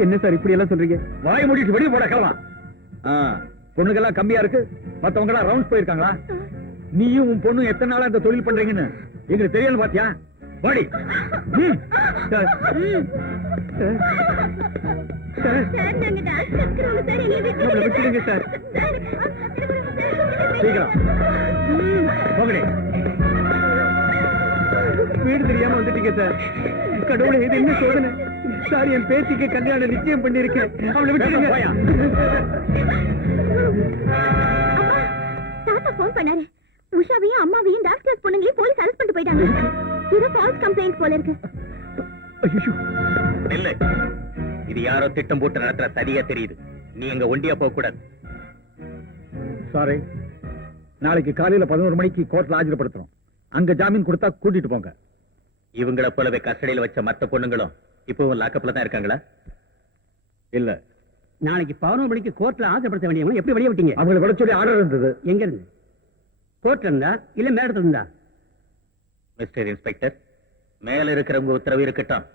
என்ன சார் இப்படி எல்லாம் சொல்றீங்க? வாய் மூடிட்டு வெளியே போட கிளம்பா. பொண்ணுங்கெல்லாம் கம்மியா இருக்கு, மத்தவங்க எல்லாம் ரவுண்ட்ஸ் போயிருக்காங்களா? நீயும் உன் பொண்ணு எத்தனை நாளா இந்த தொழில் பண்றீங்கன்னு எங்களுக்கு தெரியல பாத்தியா? வாடி. விட்டுருங்க சார், சீக்கிரம் போகடே. வீடு தெரியாம வந்துட்டீங்க சார். கடவுளே, இது என்ன சோதனை சார்? என் பேத்திக்கு கல்யாணம் நிச்சயம் பண்ணிருக்கேன். அவளை விட்டுருங்க. தாத்தா போன் பண்ணாரு. உஷாவையும் அம்மாவையும் டாக்டர்ஸ் பொண்ணுங்களையும் போலீஸ் அரெஸ்ட் பண்ணிட்டு போயிட்டாங்க. இது ஃபால்ஸ் கம்ப்ளைண்ட் போல இருக்கு. இல்ல, இது யாரோ திட்டம் போட்டு நடத்துற சரியா தெரியுது. நீ எங்க ஒண்டியா போக கூடாது. சாரி, நாளைக்கு காலையில 11 மணிக்கு கோர்ட்ல ஆஜர்படுத்துறோம். அங்க ஜாமீன் கொடுத்தா கூட்டிட்டு போங்க. இவங்கள போலவே கஸ்டடியில் வச்ச மத்த பொண்ணுங்களும் இப்போ லாக்கப்ல தான் இருக்காங்களா? இல்ல, நாளைக்கு 11 மணிக்கு கோர்ட்ல ஆஜர்படுத்த வேண்டியவங்க எப்படி வெளியே விட்டீங்க? அவங்களை விட சொல்லி ஆர்டர் இருந்தது. எங்க இருந்து? கோர்ட்ல இருந்தா இல்ல மேடத்துல இருந்தா? மிஸ்டர் இன்ஸ்பெக்டர், மேல இருக்கிறவங்க உத்தரவு இருக்கட்டும்.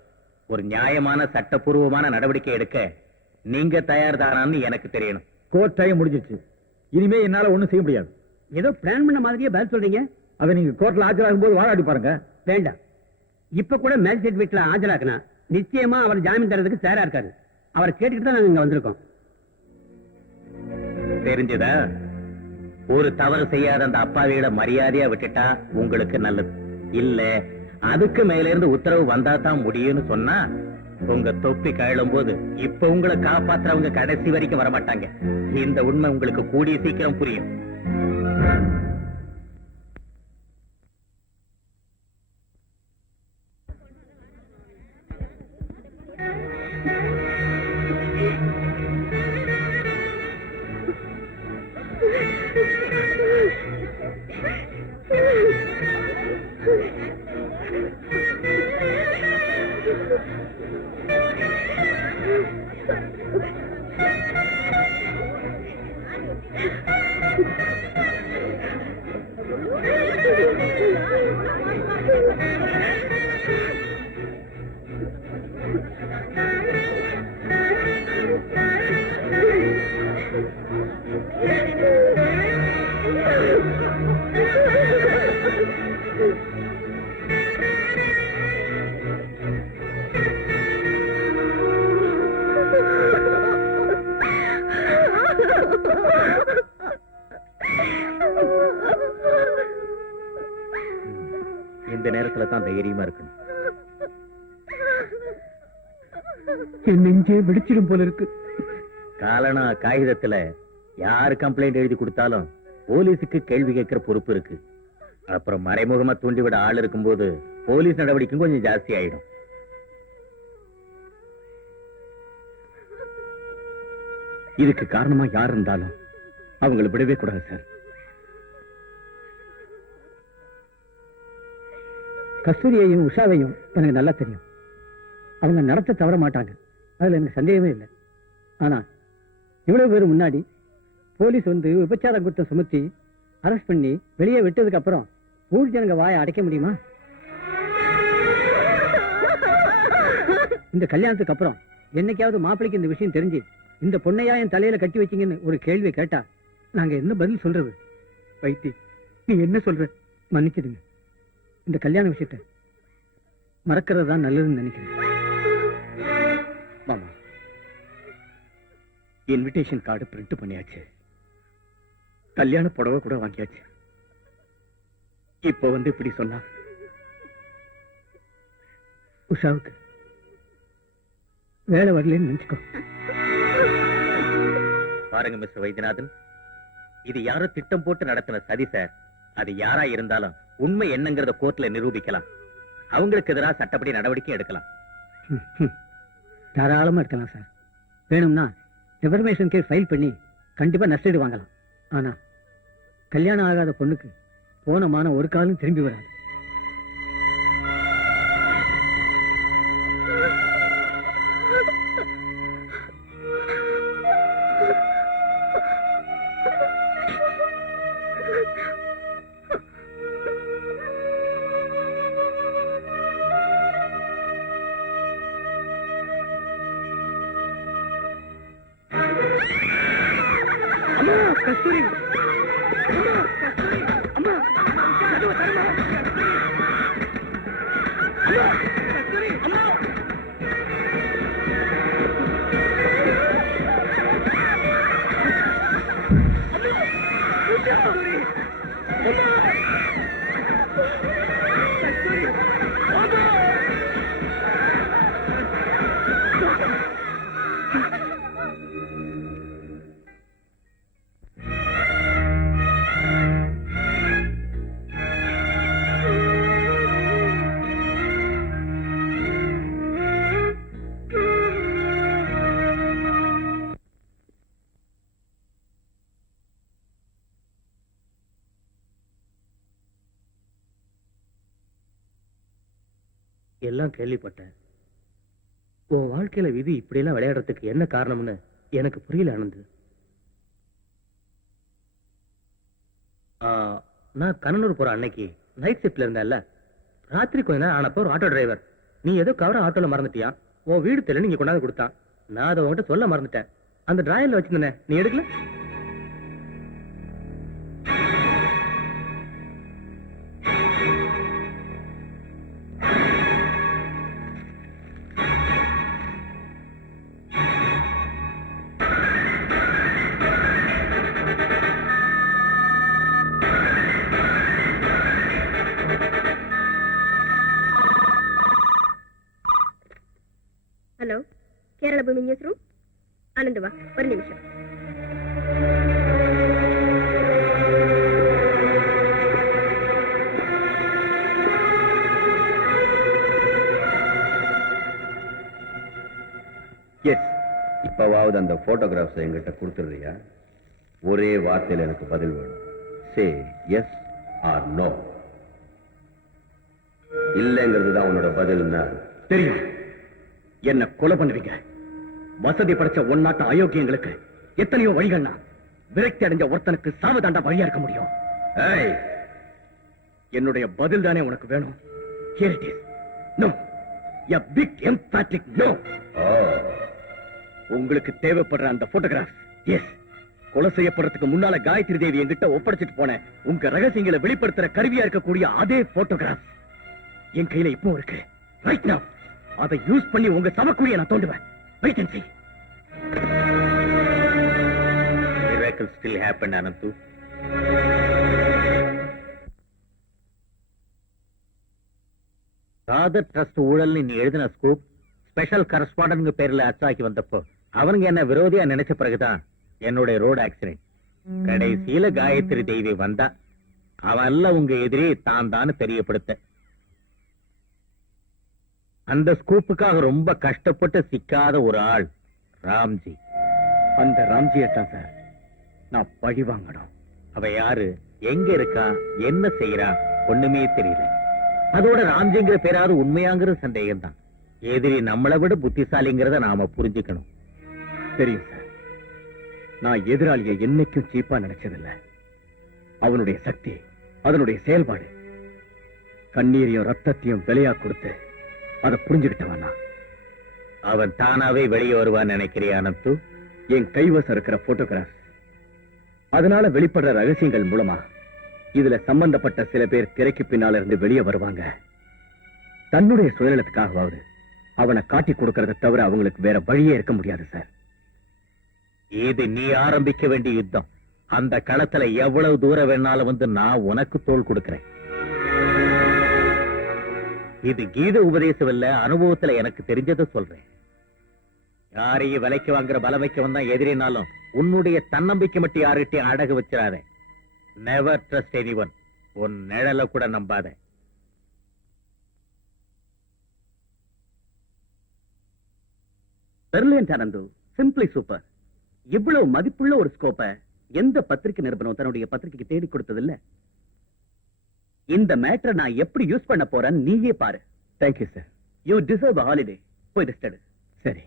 ஒரு நியாயமான சட்டப்பூர்வமான நடவடிக்கை எடுக்க நீங்க தயார் தானான்னு எனக்கு தெரியணும். கோர்ட் டைம் முடிஞ்சிருச்சு. இனிமே என்னால ஒண்ணும் செய்ய முடியாது. ஏதோ பிளான் பண்ண மாதிரியே பதில் சொல்றீங்க. அதை நீங்க கோர்ட்ல ஆஜராகும் போது வாதாடி பாருங்க. வேண்டாம், இப்ப கூட மேஜிஸ்ட்ரேட் வீட்டுல ஆஜராக்குனா நிச்சயமா அவர் ஜாமீன் தரதுக்கு தயாரா இருக்காரு. அவரை கேட்டுக்கிட்டு தான் நாங்க இங்க வந்திருக்கோம். தெரிஞ்சதா? ஒரு தவறு செய்யாத அந்த அப்பாவியோட மரியாதையா விட்டுட்டா உங்களுக்கு நல்லது. இல்ல, அதுக்கு மேல இருந்து உத்தரவு வந்தா தான் முடியும்னு சொன்னா உங்க தொப்பி கழலும் போது இப்ப உங்களை காப்பாத்துறவங்க கடைசி வரைக்கும் வரமாட்டாங்க. இந்த உண்மை உங்களுக்கு கூடிய சீக்கிரம் புரியும். இந்த நேரத்துல தான் தைரியமா இருக்கணும். என் நெஞ்சே வெடிச்சிடும் போல இருக்கு. காலனா காகிதத்துல யாரு கம்ப்ளைண்ட் எழுதி கொடுத்தாலும் போலீஸுக்கு கேள்வி கேட்கிற பொறுப்பு இருக்கு. அப்புறம் மறைமுகமா தூண்டிவிட ஆள் இருக்கும்போது போலீஸ் நடவடிக்கையும் கொஞ்சம் ஜாஸ்தி ஆயிடும். இதுக்கு காரணமா யார் இருந்தாலும் அவங்களை விடவே கூடாது சார். கஸ்தூரியையும் உஷாவையும் எனக்கு நல்லா தெரியும். அவங்க நடத்த தவற மாட்டாங்க, அதுல எனக்கு சந்தேகமே இல்லை. ஆனா இவ்வளவு பேர் முன்னாடி போலீஸ் வந்து விபச்சார குற்றம் சுமத்தி அரெஸ்ட் பண்ணி வெளியே விட்டதுக்கு அப்புறம் ஊர் ஜனங்க வாயை அடைக்க முடியுமா? இந்த கல்யாணத்துக்கு அப்புறம் என்னைக்காவது மாப்பிளைக்கு இந்த விஷயம் தெரிஞ்சு இந்த பொண்ணையா என் தலையில கட்டி வச்சீங்கன்னு ஒரு கேள்வி கேட்டா நாங்க என்ன பதில் சொல்றது? வைத்தி, நீ என்ன சொல்ற? மன்னிச்சிடுங்க. இந்த கல்யாண விஷயத்தை மறக்கிறது தான் நல்லதுன்னு நினைக்கிறேன். மாமா, இன்விடேஷன் கார்டு பிரிண்ட் பண்ணியாச்சு, கல்யாண புடவை கூட வாங்கியாச்சு. இப்ப வந்து இப்படி சொன்னா உஷாவுக்கு வேலை வரலன்னு நினைச்சுக்கோ. பாருங்க மிஸ்டர் வைத்தியநாதன், இது யாரோ திட்டம் போட்டு நடத்தின சதி சார். அது யாரா இருந்தாலும் உண்மை என்னங்கிறத கோர்ட்ல நிரூபிக்கலாம். அவங்களுக்கு எதிராக சட்டப்படி நடவடிக்கை எடுக்கலாம். தாராளமா இருக்கலாம் சார். வேணும்னா டிஃபர்மேஷன் கேஸ் ஃபைல் பண்ணி கண்டிப்பா நஷ்டீடு வாங்கலாம். ஆனா கல்யாணம் ஆகாத பொண்ணுக்கு போன மானம் ஒரு காலம் திரும்பி வராது. கஸ்தூரி, அம்மா, கதவு திறம்மா. அம்மா, கஸ்தூரி, அம்மா. கஸ்தூரி, கஸ்தூரி, அம்மா. எல்லாம் கேள்விப்பட்டேன். உன் வாழ்க்கையில விதி இப்படியெல்லாம் விளையாடுறதுக்கு என்ன காரணம்னு எனக்கு புரியல ஆனந்த். நான் கண்ணனூர் போற அன்னைக்கு நைட் ஷிப்ட்ல இருந்தேன்ல, ராத்திரி கொஞ்ச நேரம் ஆனப்போ ஒரு ஆட்டோ டிரைவர் நீ ஏதோ கவரை ஆட்டோல மறந்துட்டியா, உன் வீடு தெரியல நீங்க கொண்டாந்து கொடுத்தான். நான் அதை உங்ககிட்ட சொல்ல மறந்துட்டேன். அந்த டிராயர்ல வச்சிருந்தேன், நீ எடுக்கல? ஹலோ, கேரள பூமி நியூஸ் ரூம். ஆனந்தவா, ஒரு நிமிஷம். எஸ், இப்பவாவது அந்த போட்டோகிராஃப்ஸ் எங்கிட்ட கொடுத்துடுறியா? ஒரே வார்த்தையில் எனக்கு பதில் வேணும். Say yes or no. இல்லைங்கிறது தான் உன்னோட பதில்னா தெரியும். என்ன கொலை பண்ணுவீங்க. வசதி படைச்ச ஒன்னாட்ட அயோக்கியங்களுக்கு எத்தனையோ வழிகள்னா விரக்தி அடைஞ்ச ஒருத்தனுக்கு சாவதாண்டா வழியா இருக்க முடியும். ஏய், என்னுடைய பதில் தானே உனக்கு வேணும். Here it is. No. A big emphatic no. உங்களுக்கு தேவைப்படுற அந்த போட்டோகிராஃப், எஸ், கொலை செய்யப்படுறதுக்கு முன்னால காயத்ரி தேவி என்கிட்ட ஒப்படைச்சிட்டு போன உங்க ரகசியங்களை வெளிப்படுத்துற கருவியா இருக்கக்கூடிய அதே போட்டோகிராஃப் என் கையில இப்போ இருக்கு. ரைட் நவ் அதை யூஸ் பண்ணி உங்க சமக்குழியை நான் தோண்டுவேன். Wait and see. will happen, Anantu? Father trust ஊழல்னு நீ எழுதின ஸ்கூப் ஸ்பெஷல் கரஸ்பாண்டன்ட் பேர்ல அச்சாக்கி வந்தப்போ அவனுங்க என்ன விரோதியா நினைச்ச பிறகுதான் என்னுடைய ரோடு ஆக்சிடென்ட். கடைசியில காயத்ரி தேவி வந்தா. அவன் அல்ல உங்க எதிரி தான் தான் தெரியப்படுத்த. அந்த ஸ்கூப்புக்காக ரொம்ப கஷ்டப்பட்டு சிக்காத ஒரு ஆள் ராம்ஜி. அந்த ராம்ஜியத்தான் சார் நான் பழி வாங்கணும். அவ யாரு, எங்க இருக்கா, என்ன செய்யறா ஒண்ணுமே தெரியல. அதோட ராம்ஜிங்கிற பேராது உண்மையாங்கிற சந்தேகம் தான். எதிரி நம்மளை விட புத்திசாலிங்கிறத நாம புரிஞ்சுக்கணும். தெரியும் சார், நான் எதிராளியை என்னைக்கும் சீப்பா நினைச்சதில்ல. அவனுடைய சக்தி, அதனுடைய செயல்பாடு, கண்ணீரையும் ரத்தத்தையும் விலையா கொடுத்து அதை புரிஞ்சுக்கிட்டவன் நான். அவன் தானாவே வெளியே வருவான்னு நினைக்கிறியா அனந்து? என் கைவசம் இருக்கிற போட்டோகிராஃப், அதனால வெளிப்படுற ரகசியங்கள் மூலமா இதுல சம்பந்தப்பட்ட சில பேர் திரைக்கு பின்னால இருந்து வெளியே வருவாங்க. தன்னுடைய சுயநலத்துக்காகவாவது அவனை காட்டி கொடுக்கறத தவிர அவங்களுக்கு வேற வழியே இருக்க முடியாது சார். இது நீ ஆரம்பிக்க வேண்டிய யுத்தம். அந்த களத்துல எவ்வளவு தூரம் வேணாலும் வந்து நான் உனக்கு தோள் கொடுக்கிறேன். இது கீத உபதேசம் இல்ல, அனுபவத்துல எனக்கு தெரிஞ்சதை சொல்றேன். யாரையும் விலைக்கு வாங்குற பலமைக்கு தான் எதிரினாலும் உன்னுடைய தன்னம்பிக்கை மட்டும் யாருகிட்டையும் அடகு வச்சிடாத. Never trust anyone. உன் நிழல கூட நம்பாத. பெர்லியன்ட் ஆனந்து, சிம்பிளி சூப்பர். இவ்வளவு மதிப்புள்ள ஒரு ஸ்கோப்பை எந்த பத்திரிகை நிறுவனம் தன்னுடைய பத்திரிகைக்கு தேடி கொடுத்ததில்ல. இந்த மேட்டரை நான் எப்படி யூஸ் பண்ண போறேன்னு நீயே பாரு. Thank you sir. You deserve holiday. போய் ரெஸ்ட் எடு. சரி.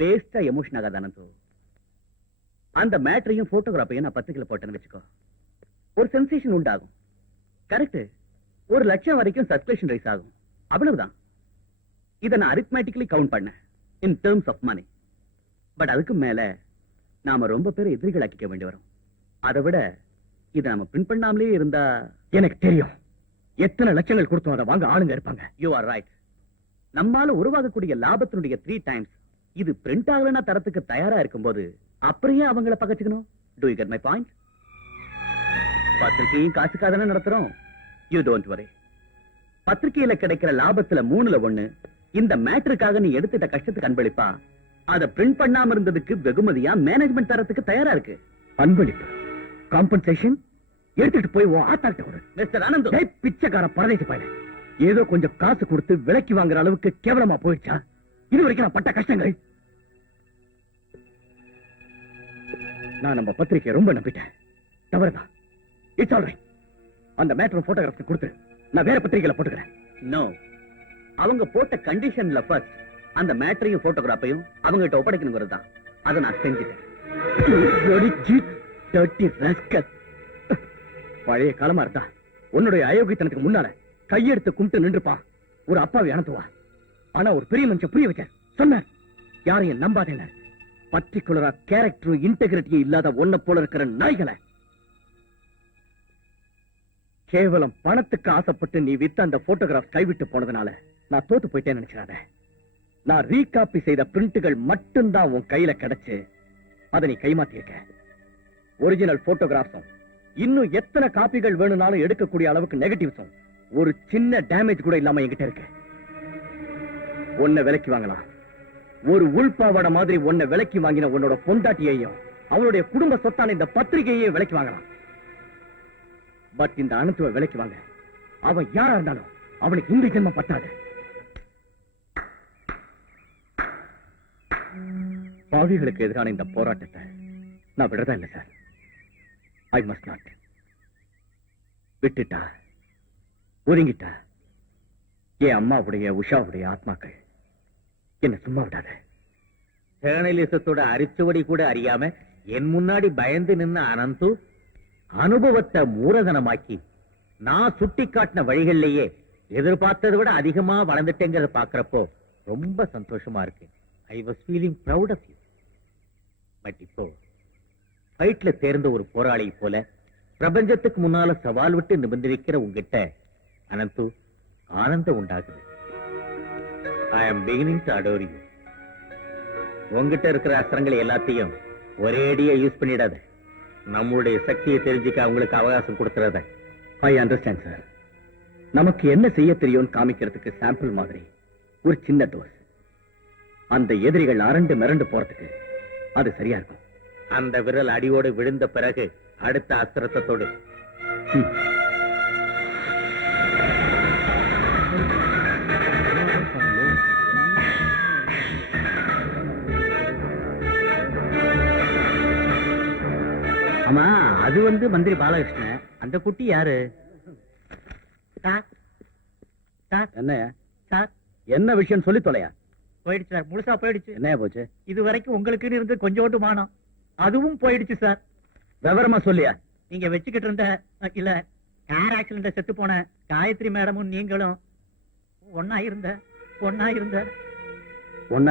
பேஸ்டா எமோஷன் ஆகாத அனந்து. அந்த மேட்டரையும் போட்டோகிராஃபையும் நான் பத்திரிகையில போட்டேன்னு வச்சுக்கோ, ஒரு சென்சேஷன் உண்டாகும். கரெக்ட். 1,00,000 வரைக்கும் சர்க்குலேஷன் ரைஸ் ஆகும். அவ்வளவுதான். இதை நான் அரித்மேட்டிக்கலி கவுண்ட் பண்ணேன் in terms of money. But அதுக்கு மேல நாம ரொம்ப பேரை எதிரிகளாக்கிக்க வேண்டி வரும். அதை விட இதை நாம பிரிண்ட் பண்ணாமலே இருந்தா. எனக்கு தெரியும் எத்தனை லட்சங்கள் கொடுத்தோம் அதை வாங்க ஆளுங்க இருப்பாங்க. You are right. நம்மால உருவாகக்கூடிய லாபத்தினுடைய 3 டைம்ஸ் இது பிரிண்ட் ஆகலன்னா தரத்துக்கு தயாரா இருக்கும்போது அப்படியே அவங்கள பகச்சுக்கணும். Do you get my point? பத்திரிகையும் காசுக்காக நடத்துறோம். You don't worry. பத்திரிகையில கிடைக்கிற லாபத்துல 3ல் 1 இந்த மேட்டருக்காக நீ எடுத்துட்ட கஷ்டத்துக்கு அன்பளிப்பா. அதை பிரிண்ட் பண்ணாம இருந்ததுக்கு வெகுமதியா மேனேஜ்மெண்ட் தரத்துக்கு தயாரா இருக்கு. அன்பளிப்பு, காம்பன்சேஷன் எடுத்துட்டு போய் ஆத்தாட்ட ஒரு மிஸ்டர் ஆனந்த். பிச்சைக்கார பரதேசி பையன் ஏதோ கொஞ்சம் காசு கொடுத்து விலைக்கு வாங்குற அளவுக்கு கேவலமா போயிடுச்சா இது வரைக்கும் நான் பட்ட கஷ்டங்கள்? நான் நம்ம பத்திரிகை ரொம்ப நம்பிட்டேன். தவறுதான். It's all right. அந்த மேட்டர் போட்டோகிராஃப் கொடுத்து நான் வேற பத்திரிகையில போட்டுக்கிறேன். நோ, அவங்க போட்ட கண்டிஷன்ல ஃபர்ஸ்ட் அந்த மேட்டரையும் போட்டோகிராஃபையும் அவங்க கிட்ட ஒப்படைக்கணுங்கிறது தான். அதை நான் செஞ்சுட்டேன். பழைய காலமா இருந்தா உன்னுடைய அயோக்கியத்தனத்துக்கு முன்னால கையெடுத்து கும்பிட்டு நின்றுப்பான் ஒரு அப்பாவை அனுப்புவா. ஆனா ஒரு பெரிய மனுஷன் புரிய வச்ச சொன்னார், யாரையும் நம்பாதேன. பர்டிகுலரா கேரக்டர் இன்டெகிரிட்டி இல்லாத ஒன்ன போல இருக்கிற நாய்களை கேவலம் பணத்துக்கு ஆசைப்பட்டு நீ வித்த அந்த போட்டோகிராஃப் கைவிட்டு போனதுனால நான் தோத்து போயிட்டேன்னு நினைச்சாத. நான் ரீகாப்பி செய்த பிரிண்டுகள் மட்டும்தான் உன் கையில கிடைச்சு அதை நீ கைமாத்திருக்க. ஒரிஜினல் போட்டோகிராஃப்ஸும் இன்னும் எத்தனை காப்பிகள் வேணும்னாலும் எடுக்கக்கூடிய அளவுக்கு நெகட்டிவ்ஸும் ஒரு சின்ன டேமேஜ் கூட இல்லாம என்கிட்ட இருக்கு. உன்னை விலைக்கு வாங்கலாம். ஒரு உள்பாவாட மாதிரி உன்னை விலைக்கு வாங்கின உன்னோட பொண்டாட்டியையும் அவனுடைய குடும்ப சொத்தான இந்த பத்திரிகையையும் விலைக்கு வாங்கலாம். பட் இந்த அனந்துவ விலைக்கு வாங்க அவன் யாரா இருந்தாலும் அவனுக்கு இந்த ஜென்மம் பத்தாது. பாவிகளுக்கு எதிரான இந்த போராட்டத்தை நான் விடுறதா இல்லை சார். I must not. விட்டுட்டா, ஒதுங்கிட்டா என் அம்மாவுடைய உஷாவுடைய ஆத்மாக்கள் என்ன சும்மா விடாத. ஜேர்னலிசத்தோட அரிச்சுவடி கூட அறியாம என் முன்னாடி பயந்து நின்ன அனந்து அனுபவத்தை மூலதனமாக்கி நான் சுட்டி காட்டின வழிகள்லயே எதிர்பார்த்ததை விட அதிகமா வளர்ந்துட்டேங்கிறத பாக்குறப்போ ரொம்ப சந்தோஷமா இருக்கு. I was feeling proud of you. But இப்போ ஃபைட்ல தேர்ந்த ஒரு போராளி போல பிரபஞ்சத்துக்கு முன்னால சவால் விட்டு நிமிர்ந்து வைக்கிற உங்ககிட்ட அனந்து ஆனந்தம் உண்டாகுது. ஐ am beginning to adore you. உங்ககிட்ட இருக்கிற அஸ்திரங்களை எல்லாத்தையும் ஒரே அடியா யூஸ் பண்ணிடாத. நம்மளுடைய சக்தியை தெரிஞ்சுக்க அவங்களுக்கு அவகாசம் கொடுத்துறத. I understand sir. நமக்கு என்ன செய்ய தெரியும்னு காமிக்கிறதுக்கு சாம்பிள் மாதிரி ஒரு சின்ன டோஸ். அந்த எதிரிகள் அரண்டு மிரண்டு போறதுக்கு அது சரியா இருக்கும். அந்த விரல் அடியோடு விழுந்த பிறகு அடுத்த அஸ்திரத்தை தொடு. ஆமா, அது மந்திரி பாலகிருஷ்ணன். அந்த குட்டி யாரு? என்ன சார், என்ன விஷயம் சொல்லி தொலையா? போயிடுச்சு சார், முழுசா போயிடுச்சு. என்ன போச்சு? இது வரைக்கும் உங்களுக்குன்னு இருந்து கொஞ்சோண்டு மானம், அதுவும் போயிடுச்சு சார். விவரமா சொல்லியா? நீங்க வச்சுக்கிட்டு இருந்த இல்ல கார் ஆக்சிடென்ட் செத்து போன காயத்ரி மேடமும் நீங்களும் ஒன்னா இருந்த ஒன்னா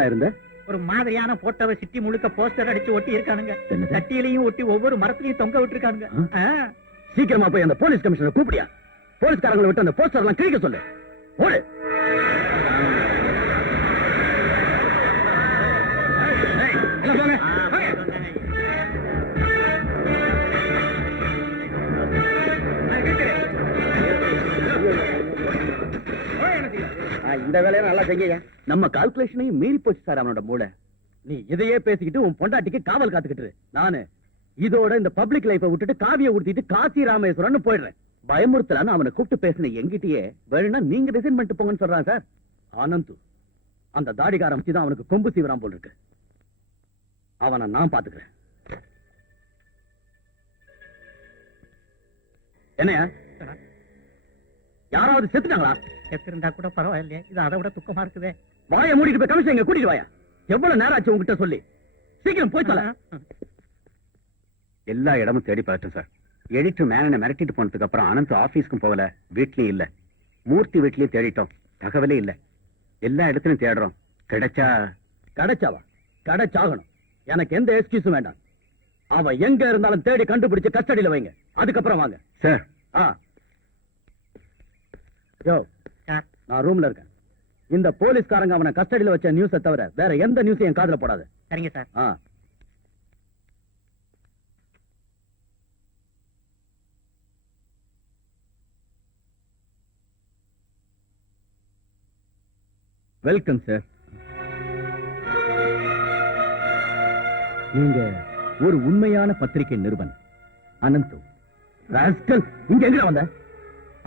இருந்த ஒரு மாதிரியான போட்டோவை சிட்டி முழுக்க போஸ்டர் அடிச்சு ஒட்டி இருக்கானுங்க. என்னது? சட்டியிலையும் ஒட்டி ஒவ்வொரு மரத்திலையும் தொங்க விட்டுருக்கானுங்க. சீக்கிரமா போய் அந்த போலீஸ் கமிஷனர் கூப்பிடியா? போலீஸ்காரங்களை விட்டு அந்த போஸ்டர் எல்லாம் கிழிக்க சொல்லு. ஓடு. இந்த வேலையை நல்லா செய்ய. நம்ம கால்குலேஷனையும் மீறி போச்சு சார் அவனோட மூளை. நீ இதையே பேசிக்கிட்டு உன் பொண்டாட்டிக்கு காவல் காத்துக்கிட்டு நானு இதோட இந்த பப்ளிக் லைஃபை விட்டுட்டு காவியை ஊத்திட்டு காசி ராமேஸ்வரன் போயிடுறேன். பயமுறுத்தலான்னு அவனை கூப்பிட்டு பேசின எங்கிட்டயே வேணும்னா நீங்க டிசைன் பண்ணிட்டு போங்கன்னு சொல்றான் சார். ஆனந்து அந்த தாடிகாரம் வச்சுதான் அவனுக்கு கொம்பு சீவரான் போல் இருக்கு. அவனை நான் பாத்துக்கிறேன். என்னையா, யாராவது செத்துட்டாங்களா? செத்துருந்தா கூட பரவாயில்லையே, இது அதை விட துக்கமா இருக்குதே. வாயை மூடிட்டு போய் கமிஷன் இங்க கூட்டிட்டு வாயா. எவ்வளவு நேரம் ஆச்சு உங்ககிட்ட சொல்லி? சீக்கிரம் போய் சொல்ல. எல்லா இடமும் தேடி பார்த்தேன் சார். எடிட்டர் மேனனை மிரட்டிட்டு போனதுக்கு அப்புறம் அனந்த் ஆபீஸ்க்கும் போகல, வீட்லயும் இல்ல. மூர்த்தி வீட்லயும் தேடிட்டோம், தகவலே இல்ல. எல்லா இடத்துலயும் தேடுறோம். கிடைச்சாவா? கிடைச்சாகணும். எனக்கு எந்த எக்ஸ்கியூஸும் வேண்டாம். அவன் எங்க இருந்தாலும் தேடி கண்டுபிடிச்சு கஸ்டடியில வைங்க. அதுக்கப்புறம் வாங்க சார். யோ, நான் ரூம்ல இருக்கேன். இந்த போலீஸ்காரங்க அவனை கஸ்டடியில வச்ச நியூஸை தவிர வேற எந்த நியூஸையும் என் காதுல போடாது. சரிங்க சார். Welcome sir. நீங்க ஒரு உண்மையான பத்திரிகை நிறுவன் அனந்து. ராஸ்கல், இங்க எங்க வந்த?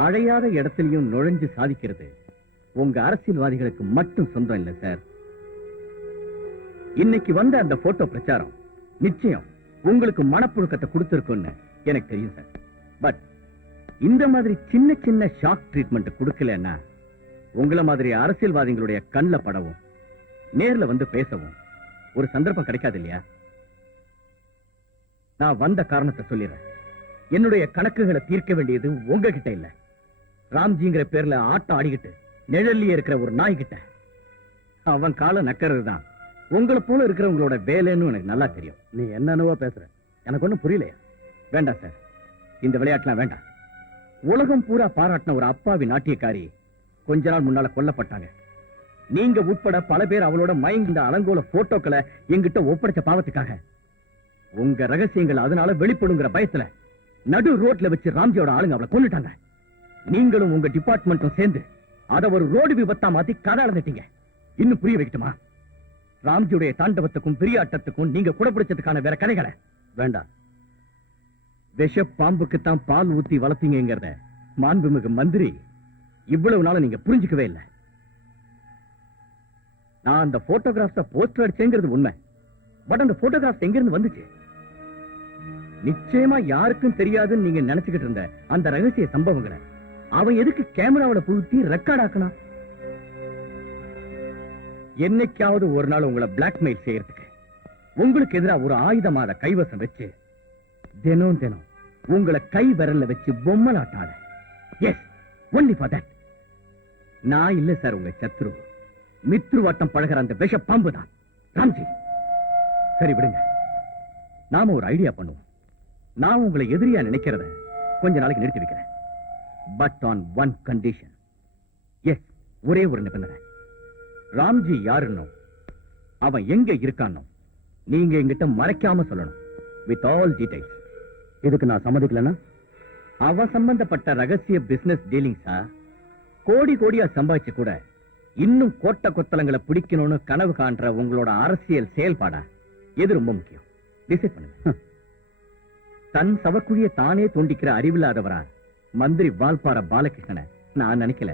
அழையாத இடத்திலையும் நுழைஞ்சு சாதிக்கிறது உங்க அரசியல்வாதிகளுக்கு மட்டும் சொந்தம் இல்ல சார். இன்னைக்கு வந்த அந்த போட்டோ பிரச்சாரம் நிச்சயம் உங்களுக்கு மனப்புழுக்கத்தை கொடுத்திருக்கும்னு எனக்கு தெரியும் சார். பட் இந்த மாதிரி சின்ன சின்ன ஷாக் ட்ரீட்மெண்ட் கொடுக்கலன்னா உங்களை மாதிரி அரசியல்வாதிகளுடைய கண்ல படவும் நேர்ல வந்து பேசவும் ஒரு சந்தர்ப்பம் கிடைக்காது இல்லையா? நான் வந்த காரணத்தை சொல்லிடுறேன். என்னுடைய கணக்குகளை தீர்க்க வேண்டியது உங்ககிட்ட இல்ல, ராம்ஜிங்கிற பேர்ல ஆட்டம் ஆடிக்கிட்டு நிழல்லியே இருக்கிற ஒரு நாய்கிட்ட. அவன் கால நக்கிறது தான் உங்களை போல இருக்கிறவங்களோட வேலைன்னு எனக்கு நல்லா தெரியும். நீ என்னென்னவோ பேசுற, எனக்கு ஒண்ணும் புரியலையா? வேண்டாம் சார், இந்த விளையாட்டுலாம் வேண்டாம். உலகம் பூரா பாராட்டின ஒரு அப்பாவி நாட்டியக்காரி கொஞ்ச நாள் முன்னால கொல்லப்பட்டாங்க. நீங்க உட்பட பல பேர் அவளோட மயங்கிந்த அலங்கோல போட்டோக்களை எங்கிட்ட ஒப்படைச்ச பாவத்துக்காக உங்க ரகசியங்கள் அதனால வெளிப்படுங்கிற பயத்துல நடு ரோட்ல வச்சு ராம்ஜியோட ஆளுங்க அவளை கொன்னுட்டாங்க. நீங்களும் உங்க டிபார்ட்மெண்ட்டும் சேர்ந்து அத ஒரு ரோடு விபத்தா மாத்தி கதை அளந்துட்டீங்க. இன்னும் புரிய வைக்கட்டுமா? ராம்ஜியுடைய தாண்டவத்துக்கும் பிரியாட்டத்துக்கும் நீங்க குடப்பிடிச்சதுக்கான வேற கதைகளை வேண்டாம். விஷ பாம்புக்குத்தான் பால் ஊத்தி வளர்த்தீங்கிறத மாண்புமிகு மந்திரி இவ்வளவு நாள நீங்க புரிஞ்சுக்கவே இல்லை. நான் அந்த போட்டோகிராஃப்ஸ போஸ்டர் அடிச்சேங்கிறது உண்மை. பட் அந்த போட்டோகிராஃப்ஸ் எங்க இருந்து வந்துச்சு? நிச்சயமா யாருக்கும் தெரியாதுன்னு நீங்க நினைச்சுக்கிட்டு இருந்த அந்த ரகசிய சம்பவங்களை அவன் எதுக்கு கேமராவில புகுத்தி ரெக்கார்ட் ஆக்கணும்? என்னைக்காவது ஒரு நாள் உங்களை பிளாக்மெயில் செய்யறதுக்கு உங்களுக்கு எதிராக ஒரு ஆயுதமா அதை கைவசம் வச்சு தினம் தினம் உங்களை கை விரல்ல வச்சு பொம்மலாட்டாத. Yes, only for that. நான் இல்ல சார் உங்க சத்ரு, மித்ருவாட்டம் பழகிற அந்த விஷ பாம்பு தான் ராம்ஜி. சரி விடுங்க, நாம ஒரு ஐடியா பண்ணுவோம். நான் உங்களை எதிரியா நினைக்கிறத கொஞ்ச நாளைக்கு நிறுத்தி வைக்கிறேன். But on one condition. Yes, ஒரே ஒரு நிபந்தனை. ராம்ஜி யாருன்னு, அவன் எங்க இருக்கானோ நீங்க எங்கிட்ட மறைக்காம சொல்லணும், வித் ஆல் டீடைல்ஸ். இதுக்கு நான் சம்மதிக்கலன்னா அவன் சம்பந்தப்பட்ட ரகசிய பிசினஸ் டீலிங்ஸா கோடி கோடியா சம்பாதிச்சு கூட இன்னும் கோட்டை கொத்தலங்களை பிடிக்கணும்னு கனவு காண்ற உங்களோட அரசியல் செயல்பாடா எது ரொம்ப முக்கியம்? டிசைட் பண்ணுங்க. தன் சவக்குழிய தானே தோண்டிக்கிற அறிவில்லாதவரா மந்திரி வால்பாற பாலகிருஷ்ணனை நான் நினைக்கல.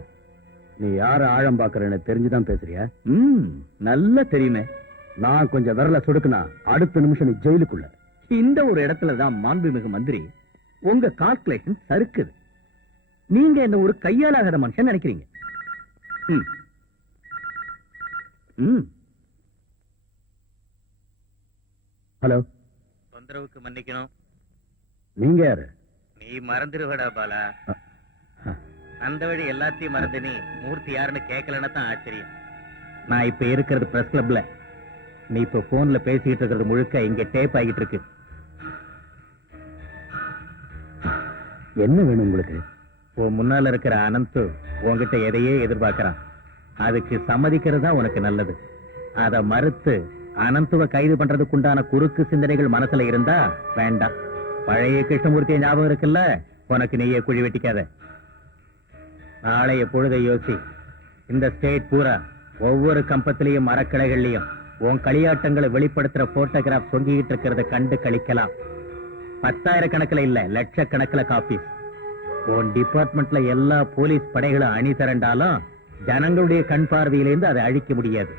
நீ யார ஆழம் பாக்குறேன்னு தெரிஞ்சுதான் பேசுறியா? நல்லா தெரியுமே. நான் கொஞ்சம் விரல சொடுக்குனா அடுத்த நிமிஷம் நீ ஜெயிலுக்குள்ள. இந்த ஒரு இடத்துலதான் மாண்புமிகு மந்திரி உங்க கால்குலேஷன் சறுக்குது. நீங்க என்ன ஒரு கையாலாகாத மனுஷன் நினைக்கிறீங்க. ஹலோ, தொந்தரவுக்கு மன்னிக்கணும். நீங்க யாரு? நீ மறந்துடுவடா பாலா. அந்த வழி எல்லாத்தையும் மறந்து நீ மூர்த்தி யாருன்னு கேட்கலன்னா தான் ஆச்சரியம். நான் இப்ப இருக்கிறது பிரஸ் கிளப்ல. நீ இப்ப போன்ல பேசிக்கிட்டு இருக்கிறது முழுக்க இங்க டேப் ஆகிட்டு இருக்கு. என்ன வேணும் உங்களுக்கு? உன் முன்னால இருக்கிற அனந்து உன்கிட்ட எதையே எதிர்பார்க்கறான். அதுக்கு சம்மதிக்கிறதா உனக்கு நல்லது. அத மறுத்து அனந்துவ கைது பண்றதுக்குண்டான குறுக்கு சிந்தனைகள் மனசுல இருந்தா வேண்டாம். பழைய கிருஷ்ணமூர்த்திய ஞாபகம் இருக்குல்ல, உனக்கு நீயே குழி வெட்டிக்காத. நாளைய பொழுதை யோசி. இந்த ஸ்டேட் பூரா ஒவ்வொரு கம்பத்திலையும் மரக்கிளைகள்லயும் உன் களியாட்டங்களை வெளிப்படுத்துற போட்டோகிராஃப் தொங்கிட்டு இருக்கிறத கண்டு கழிக்கலாம். 10,000 கணக்குல இல்ல, லட்சக்கணக்குல காப்பீஸ். உன் டிபார்ட்மெண்ட்ல எல்லா போலீஸ் படைகளும் அணி திரண்டாலும் ஜனங்களுடைய கண் பார்வையிலிருந்து அதை அழிக்க முடியாது.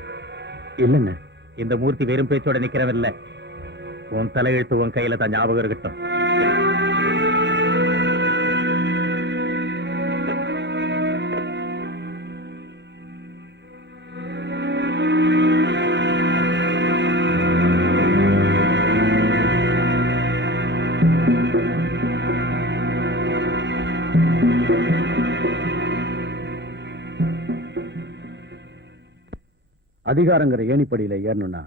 இல்லங்க, இந்த மூர்த்தி வெறும் பேச்சோட நிக்கிறவில்ல. உன் தலையெழுத்து உன் கையில தான், ஞாபகம் இருக்கட்டும். அதிகாரங்கிற ஏணிப்படியில ஏறணும்னா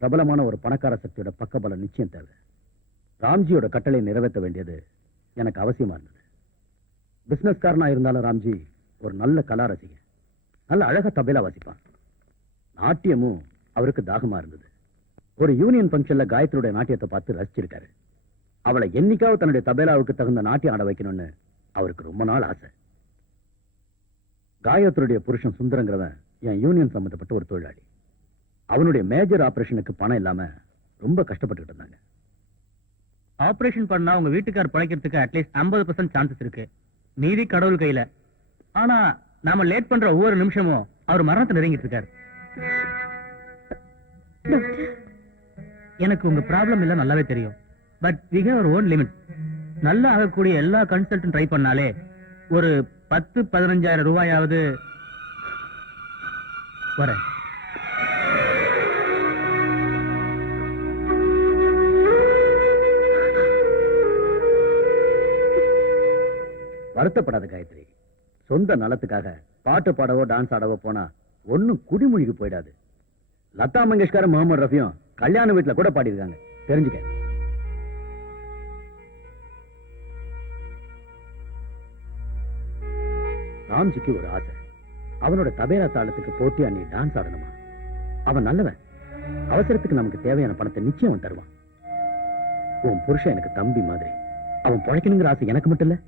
பிரபலமான ஒரு பணக்கார சக்தியோட பக்கபலம் நிச்சயம் தேவை. ராம்ஜியோட கட்டளை நிறைவேற்ற வேண்டியது எனக்கு அவசியமா இருந்தது. பிசினஸ்காரனா இருந்தாலும் ராம்ஜி ஒரு நல்ல கலா ரசிகன். நல்ல அழகா தபேலா வாசிப்பான். நாட்டியமும் அவருக்கு தாகமா இருந்தது. ஒரு யூனியன் பங்கன்ல காயத்ரியுடைய நாட்டியத்தை பார்த்து ரசிச்சிருக்காரு. அவளை என்னைக்காவது தன்னுடைய தபேலாவுக்கு தகுந்த நாட்டியம் ஆட வைக்கணும்னு அவருக்கு ரொம்ப நாள் ஆசை. காயத்ரியுடைய புருஷன் சுந்தரங்கிறவன் என் யூனியன் சம்பந்தப்பட்ட ஒரு தொழிலாளி. அவனுடைய மேஜர் ஆபரேஷனுக்கு பணம் இல்லாம ரொம்ப கஷ்டப்பட்டு இருந்தாங்க. ஆபரேஷன் பண்ணா உங்க வீட்டுக்கார் பழைக்கிறதுக்கு அட்லீஸ்ட் 50% சான்சஸ் இருக்கு. மீதி கடவுள் கையில. ஆனா நாம லேட் பண்ற ஒவ்வொரு நிமிஷமும் அவர் மரணத்தை நெருங்கிட்டு இருக்காரு. எனக்கு உங்க ப்ராப்ளம் எல்லாம் நல்லாவே தெரியும். But we have our own limit. நல்லா ஆகக்கூடிய எல்லா கன்சல்டன் ட்ரை பண்ணாலே ஒரு 10-15,000 ரூபாயாவது வரேன். வருத்தப்படாத காயத்ரி. சொந்த நலத்துக்காக பாட்டு பாடவோ டான்ஸ் ஆடவோ போனா ஒன்னும் குடிமொழிக்கு போயிடாது. லதா மங்கேஷ்கர் முகமது ரஃபியும் கல்யாண வீட்டுல கூட பாடியிருக்காங்க, தெரிஞ்சுக்க. ராம்ஜிக்கு ஒரு ஆசை. அவனோட தபேலா தாளத்துக்கு போட்டியா நீ டான்ஸ் ஆடணுமா? அவன் நல்லவன். அவசரத்துக்கு நமக்கு தேவையான பணத்தை நிச்சயம் அவன் தருவான். உன் புருஷன் எனக்கு தம்பி மாதிரி. அவன் பழைக்கணுங்கிற ஆசை எனக்கு மட்டும் இல்ல.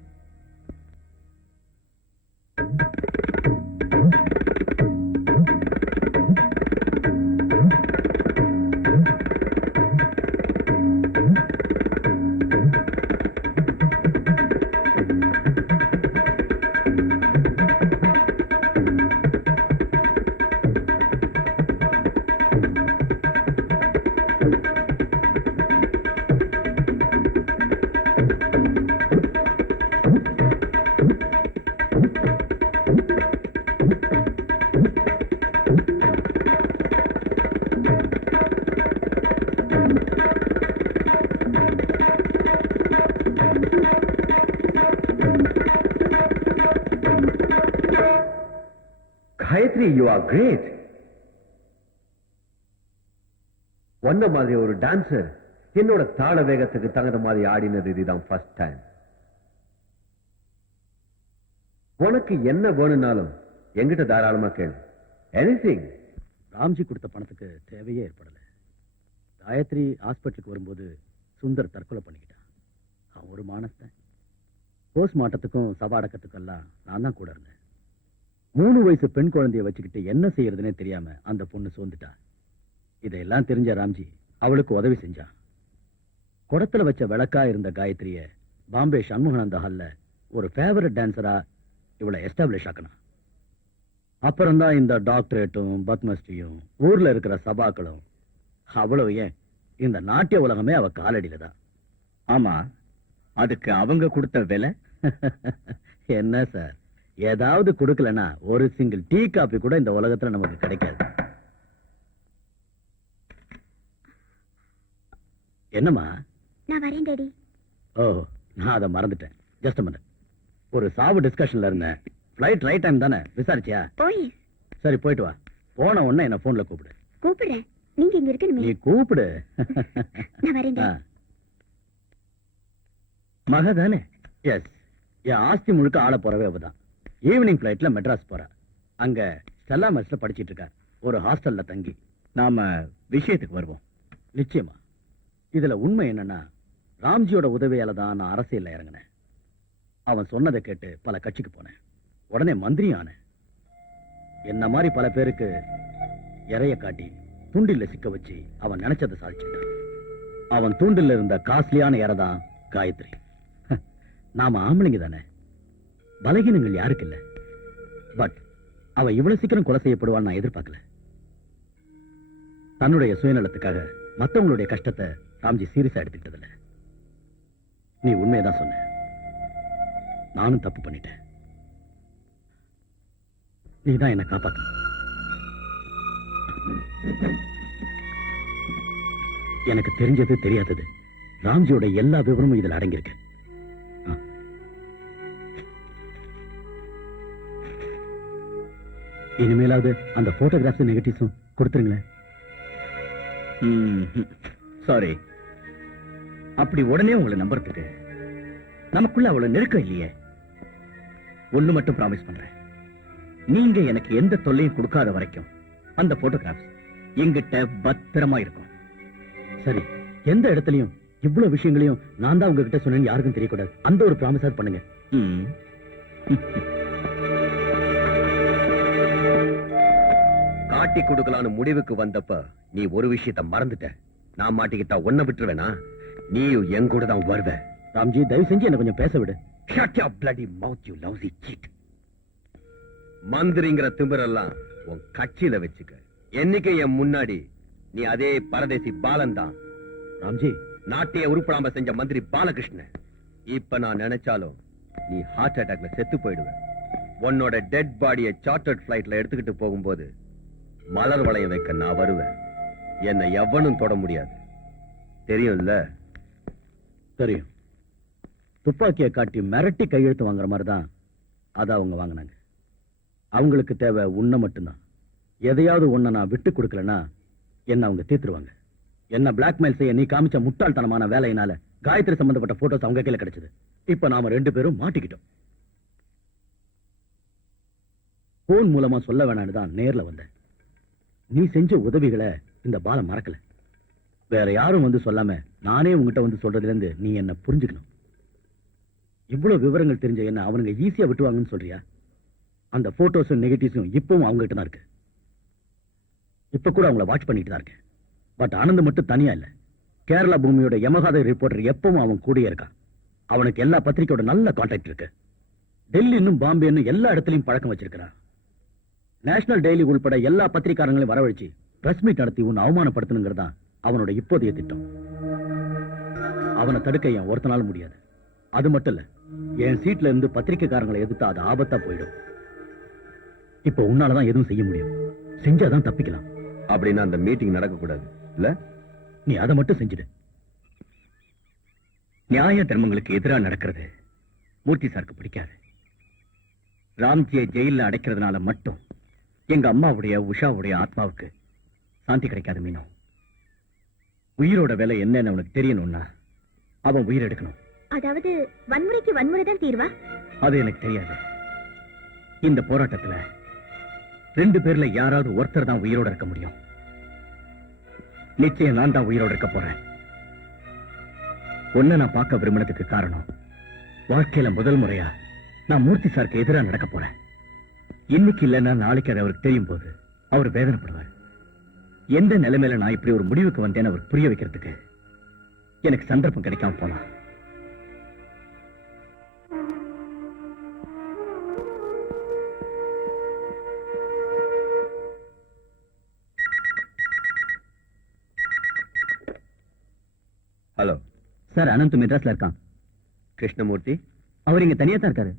Gayathri, you are great. ஒன்ன மாதிரி ஒரு டான்சர் என்னோட தாள வேகத்துக்கு தகுந்த மாதிரி ஆடினது இதுதான் ஃபர்ஸ்ட் டைம். உனக்கு என்ன வேணும்னாலும் எங்கிட்ட தாராளமா கேளு. எனிதிங். ராம்ஜி கொடுத்த பணத்துக்கு தேவையே ஏற்படல. காயத்ரி ஹாஸ்பிட்டலுக்கு வரும்போது சுந்தர் தற்கொலை பண்ணிக்கிட்டான். அவன் ஒரு மானஸ்தான். போஸ்ட்மார்ட்டத்துக்கும் சவாடக்கத்துக்கும் எல்லாம் நான் தான் கூட இருந்தேன். 3 வயசு பெண் குழந்தைய வச்சுக்கிட்டு என்ன செய்யறதுன்னே தெரியாம அந்த பொண்ணு சோர்ந்துட்டா. இதையெல்லாம் தெரிஞ்ச ராம்ஜி அவளுக்கு உதவி செஞ்சான். குடத்துல வச்ச விளக்கா இருந்த காயத்ரிய பாம்பே சண்முகானந்த ஹால்ல ஒரு ஃபேவரட் டான்சரா இவளை எஸ்டாப்ளிஷ் ஆக்கணும். அப்புறம்தான் இந்த டாக்டரேட்டும் பத்மஸ்ரீயும் ஊர்ல இருக்கிற சபாக்களும். அவ்வளவு ஏன், இந்த நாட்டிய உலகமே அவ காலடியில தான். ஆமா, அதுக்கு அவங்க கொடுத்த விலை என்ன சார், ஏதாவது கொடுக்கலன்னா ஒரு சிங்கிள் டீ காபி கூட இந்த உலகத்துல நமக்கு கிடைக்காது. என்னம்மா? நான் வரேன் டாடி. ஓ, நான் அதை மறந்துட்டேன். Just minute. ஒரு சாவு டிஸ்கஷன்ல இருந்தேன். ஃபிளைட் ரைட் டைம் தானே, விசாரிச்சியா? போய் சரி, போயிட்டு வா. போன உடனே என்ன போன்ல கூப்பிடு. கூப்பிடுறேன். நீங்க இங்க இருக்கணுமே. நீ கூப்பிடு. நான் வரேன் டாடி. மக தானே? எஸ். என் ஆஸ்தி முழுக்க ஆள போறவே அவதான். ஈவினிங் ஃபிளைட்ல மெட்ராஸ் போறா. அங்க ஸ்டெல்லா மெஸ்ல படிச்சிட்டு இருக்கா, ஒரு ஹாஸ்டல்ல தங்கி. நாம விஷயத்துக்கு வருவோம். நிச்சயமா. இதுல உண்மை என்னன்னா, ராம்ஜியோட உதவியால தான் நான் அரசியல்ல இறங்கினேன். அவன் சொன்னதை கேட்டு பல கட்சிக்கு போனேன். உடனே மந்திரி ஆனேன். என்ன மாதிரி பல பேருக்கு இறைய காட்டி தூண்டில்ல சிக்க வச்சு அவன் நினைச்சதை சாதிச்சுட்டான். அவன் தூண்டில் இருந்த காஸ்ட்லியான இறதான் காயத்ரி. நாம ஆம்பளைங்க தானே, பலகீனங்கள் யாருக்கு இல்ல. பட் அவ இவ்வளவு சீக்கிரம் கொலை செய்யப்படுவான்னு நான் எதிர்பார்க்கல. தன்னுடைய சுயநலத்துக்காக மத்தவங்களுடைய கஷ்டத்தை ராம்ஜி சீரியஸா எடுத்துக்கிட்டதில்ல. நீ உண்மையதான் சொன்ன. நானும் தப்பு பண்ணிட்டேன். நீதான் என்ன காப்பாத்தணும். எனக்கு தெரிஞ்சது தெரியாதது ராம்ஜியோட எல்லா விவரமும் இதுல அடங்கியிருக்கு. இனிமேலாவது அந்த போட்டோகிராஃப்ஸ் நெகட்டிவ்ஸும் கொடுத்துருங்களேன். சாரி, அப்படி உடனே உங்களை நம்புறதுக்கு நமக்குள்ள அவ்வளவு நெருக்கம் இல்லையே. ஒண்ணு மட்டும் ப்ராமிஸ் பண்றேன், நீங்க எனக்கு எந்த தொல்லையும் கொடுக்காத வரைக்கும் அந்த போட்டோகிராஃப்ஸ் எங்கிட்ட பத்திரமா இருக்கும். சரி, எந்த இடத்துலயும் இவ்வளவு விஷயங்களையும் நான் தான் உங்ககிட்ட சொன்னேன்னு யாருக்கும் தெரியக்கூடாது. அந்த ஒரு ப்ராமிஸ் பண்ணுங்க. காட்டி கொடுக்கலான்னு முடிவுக்கு வந்தப்ப நீ ஒரு விஷயத்தை மறந்துட்ட. நான் மாட்டிக்கிட்டா ஒன்ன விட்டுருவேனா? நீயும் என் கூட தான் வருவ. ராம்ஜி, தயவு செஞ்சு என்ன கொஞ்சம் பேச விடு. Shut your bloody mouth, you lousy cheat. மந்திரிங்கிற திமிரெல்லாம் உன் கட்சியில வச்சுக்க. என்னைக்கு என் முன்னாடி நீ அதே பரதேசி பாலன் தான். ராம்ஜி, நாட்டைய உருப்படாம செஞ்ச மந்திரி பாலகிருஷ்ணன். இப்ப நான் நினைச்சாலும் நீ ஹார்ட் அட்டாக்ல செத்து போயிடுவ. உன்னோட டெட் பாடியை சார்ட்டர்ட் பிளைட்ல எடுத்துக்கிட்டு போகும்போது மலர் வளையம் வைக்க நான் வருவேன். என்னை எவனும் தொட முடியாது. தெரியும்ல? தெரியும். துப்பாக்கியை காட்டி மிரட்டி கையெழுத்து வாங்குற மாதிரி தான் அதை அவங்க வாங்கினாங்க. அவங்களுக்கு தேவை உன்னை மட்டும்தான். எதையாவது ஒன்ன நான் விட்டு கொடுக்கலன்னா என்ன அவங்க தீர்த்துருவாங்க. என்ன பிளாக்மெயில் செய்ய நீ காமிச்ச முட்டாள்தனமான வேலையினால காயத்ரி சம்பந்தப்பட்ட போட்டோஸ் அவங்க கையில கிடைச்சது. இப்ப நாம 2 பேரும் மாட்டிக்கிட்டோம். போன் மூலமா சொல்ல வேணான்னு தான் நேர்ல வந்தேன். நீ செஞ்ச உதவிகளை இந்த பாலம் மறக்கல. வேற யாரும் வந்து சொல்லாம நானே உங்ககிட்ட வந்து சொல்றதுல இருந்து நீ என்ன புரிஞ்சுக்கணும். இவ்வளவு விவரங்கள் தெரிஞ்ச என்ன அவனுங்க ஈஸியா விட்டுவாங்கன்னு சொல்றியா? அந்த போட்டோஸும் நெகட்டிவ்ஸும் இப்பவும் அவங்க கிட்ட தான் இருக்கு. இப்ப கூட அவங்கள வாட்ச் பண்ணிட்டு தான் இருக்கேன். பட் ஆனந்த் மட்டும் தனியா இல்ல. கேரளா பூமியோட யமகாத ரிப்போர்ட்டர் எப்பவும் அவன் கூடயே இருக்கான். அவனுக்கு எல்லா பத்திரிக்கையோட நல்ல கான்டாக்ட் இருக்கு. டெல்லி இன்னும் பாம்பே இன்னும் எல்லா இடத்துலயும் பழக்கம் வச்சிருக்கிறான். நேஷனல் டெய்லி உள்பட எல்லா பத்திரிகாரங்களையும் வரவழைச்சு பிரஸ் மீட் நடத்தி உன்னை அவமானப்படுத்தணுங்கிறதா அவனோட இப்போதைய திட்டம். அவனை தடுக்க என் ஒருத்தனால முடியாது. அது மட்டும் இல்ல, என் சீட்ல இருந்து பத்திரிகைக்காரங்களை எதிர்த்து அது ஆபத்தா போயிடும். இப்ப உன்னாலதான் எதுவும் செய்ய முடியும். செஞ்சாதான் தப்பிக்கலாம். அப்படின்னா அந்த மீட்டிங் நடக்க கூடாது இல்ல? நீ அதை மட்டும் செஞ்சிடு. நியாய தர்மங்களுக்கு எதிராக நடக்கிறது மூர்த்தி சாருக்கு பிடிக்காது. ராம்ஜியை ஜெயில அடைக்கிறதுனால மட்டும் எங்க அம்மாவுடைய உஷாவுடைய ஆத்மாவுக்கு சாந்தி கிடைக்காது மீனு. உயிரோட விலை என்னன்னு உனக்கு தெரியணும்னா அவன் உயிர் எடுக்கணும். அதாவது வன்முறைக்கு வன்முறை தான் தீர்வா? அது எனக்கு தெரியாது. இந்த போராட்டத்துல 2 பேர்ல யாராவது ஒருத்தர் தான் உயிரோட இருக்க முடியும். நிச்சயம் நான் தான் உயிரோட இருக்க போறேன். ஒன்ன நான் பார்க்க விரும்பினதுக்கு காரணம், வாழ்க்கையில முதல் முறையா நான் மூர்த்தி சாருக்கு எதிரா நடக்க போறேன். இன்னைக்கு இல்லைன்னா நாளைக்கு அது அவருக்கு தெரியும் போது அவர் வேதனைப்படுவார். எந்த நிலைமையில நான் இப்படி ஒரு முடிவுக்கு வந்தேன்னு அவர் புரிய வைக்கிறதுக்கு எனக்கு சந்தர்ப்பம் கிடைக்காம போலாம். ஹலோ சார், அனந்த் மெட்ராஸ்ல இருக்கான். கிருஷ்ணமூர்த்தி, அவர் இங்க தனியா தான் இருக்காரு.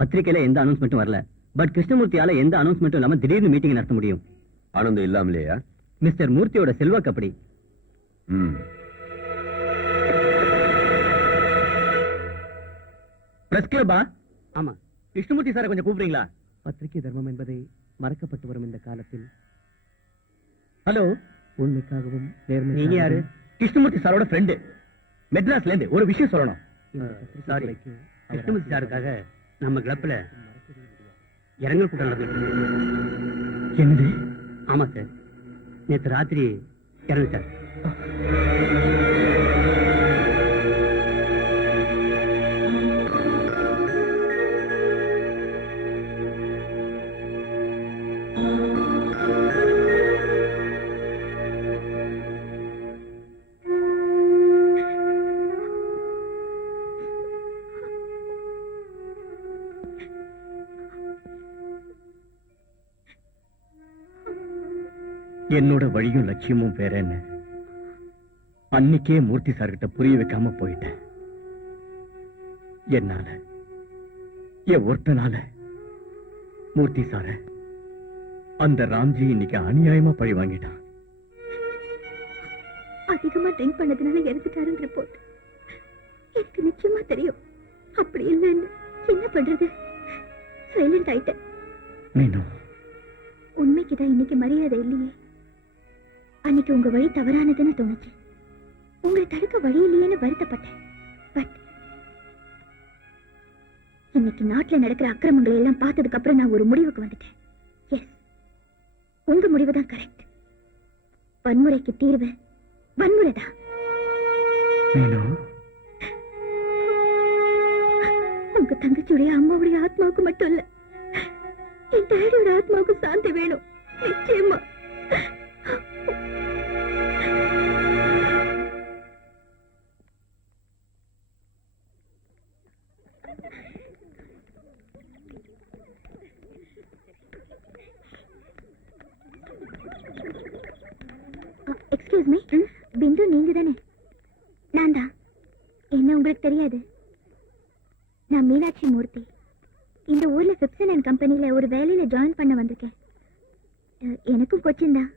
பத்திரிக்கையில எந்த அனௌன்ஸ்மெண்ட்டும் வரல. பட் கிருஷ்ணமூர்த்தியால எந்த அனௌன்ஸ்மெண்ட்டும் இல்லாம திடீர்னு மீட்டிங் நடத்த முடியும். ஆனந்தம் இல்லாமலேயா? மிஸ்டர் மூர்த்தியோட செல்வாக்கு அப்படி. பிரஸ் கிளப்பா? ஆமா. கிருஷ்ணமூர்த்தி சாரை கொஞ்சம் கூப்பிடுறீங்களா? பத்திரிகை தர்மம் என்பதை மறக்கப்பட்டு வரும் இந்த காலத்தில். ஹலோ, உண்மைக்காகவும் நேர்மை. நீங்க யாரு? கிருஷ்ணமூர்த்தி சாரோட ஃப்ரெண்டு. மெட்ராஸ்ல இருந்து ஒரு விஷயம் சொல்லணும். சாரி, கிருஷ்ணமூர்த்தி சாருக்காக நம்ம கிளப்ல இரங்கல் கூட்டம் நடந்துட்டு. என்னது? ஆமா சார், நேற்று ராத்திரி இறந்துட்டார். என்னோட வழியும் லட்சியமும் வேறன்னு அன்னைக்கே மூர்த்தி சார்கிட்ட புரிய வைக்காம போயிட்டேன். என்னால, என் ஒருத்தனால மூர்த்தி சார அந்த ராம்ஜி இன்னைக்கு அநியாயமா பழி வாங்கிட்டான். அதிகமா ட்ரிங்க் பண்ணதுனால இறந்துட்டாருன்னு ரிப்போர்ட். எனக்கு நிச்சயமா தெரியும். அப்படி இல்லைன்னு என்ன பண்றது? சைலண்ட் ஆயிட்டேன். மீனு, உண்மைக்குதான் இன்னைக்கு மரியாதை இல்லையே. அன்னைக்கு உங்க வழி தவறானதுன்னு தோணுச்சு. உங்களை தடுக்க வழி இல்லையேன்னு வருத்தப்பட்டேன். பட் இன்னைக்கு நாட்டுல நடக்கிற அக்கிரமங்களை எல்லாம் பார்த்ததுக்கு அப்புறம் நான் ஒரு முடிவுக்கு வந்துட்டேன். எஸ், உங்க முடிவு தான் கரெக்ட். வன்முறைக்கு தீர்வு வன்முறைதான். உங்க தங்கச்சியுடைய அம்மாவுடைய ஆத்மாவுக்கு மட்டும் இல்ல, என் டேடியோட ஆத்மாவுக்கு சாந்தி வேணும். நிச்சயமா. எக்ஸ்கியூஸ் மீ, பிந்து நீங்க தானே? நான் தான். என்ன உங்களுக்கு தெரியாது? நான் மீனாட்சி மூர்த்தி. இந்த ஊர்ல பிப்சன் அண்ட் கம்பெனில ஒரு வேலையில ஜாயின் பண்ண வந்திருக்கேன். எனக்கும் கொச்சின் தான்.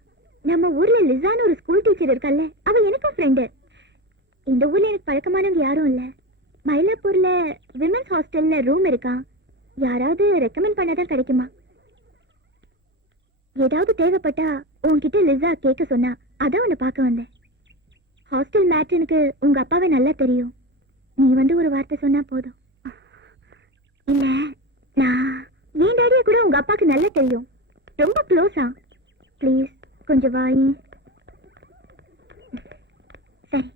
நம்ம ஊர்ல லிசான்னு ஒரு ஸ்கூல் டீச்சர் இருக்கல்ல, அவ எனக்கும் ஃப்ரெண்டு. இந்த ஊர்ல எனக்கு பழக்கமானவங்க யாரும் இல்ல. மயிலாப்பூர்ல விமென்ஸ் ஹாஸ்டல்ல ரூம் இருக்கா? யாராவது ரெக்கமெண்ட் பண்ணதான் கிடைக்குமா? ஏதாவது தேவைப்பட்டா உன்கிட்ட லிசா கேட்க சொன்னா அதான் உன்னை பார்க்க வந்தேன். ஹாஸ்டல் மேட்ருக்கு உங்க அப்பாவை நல்லா தெரியும். நீ வந்து ஒரு வார்த்தை சொன்னா போதும். இல்ல, நான் என் டாடியை கூட உங்க அப்பாவுக்கு நல்லா தெரியும். ரொம்ப க்ளோஸா. ப்ளீஸ் கொஞ்சம் வாய். சரி.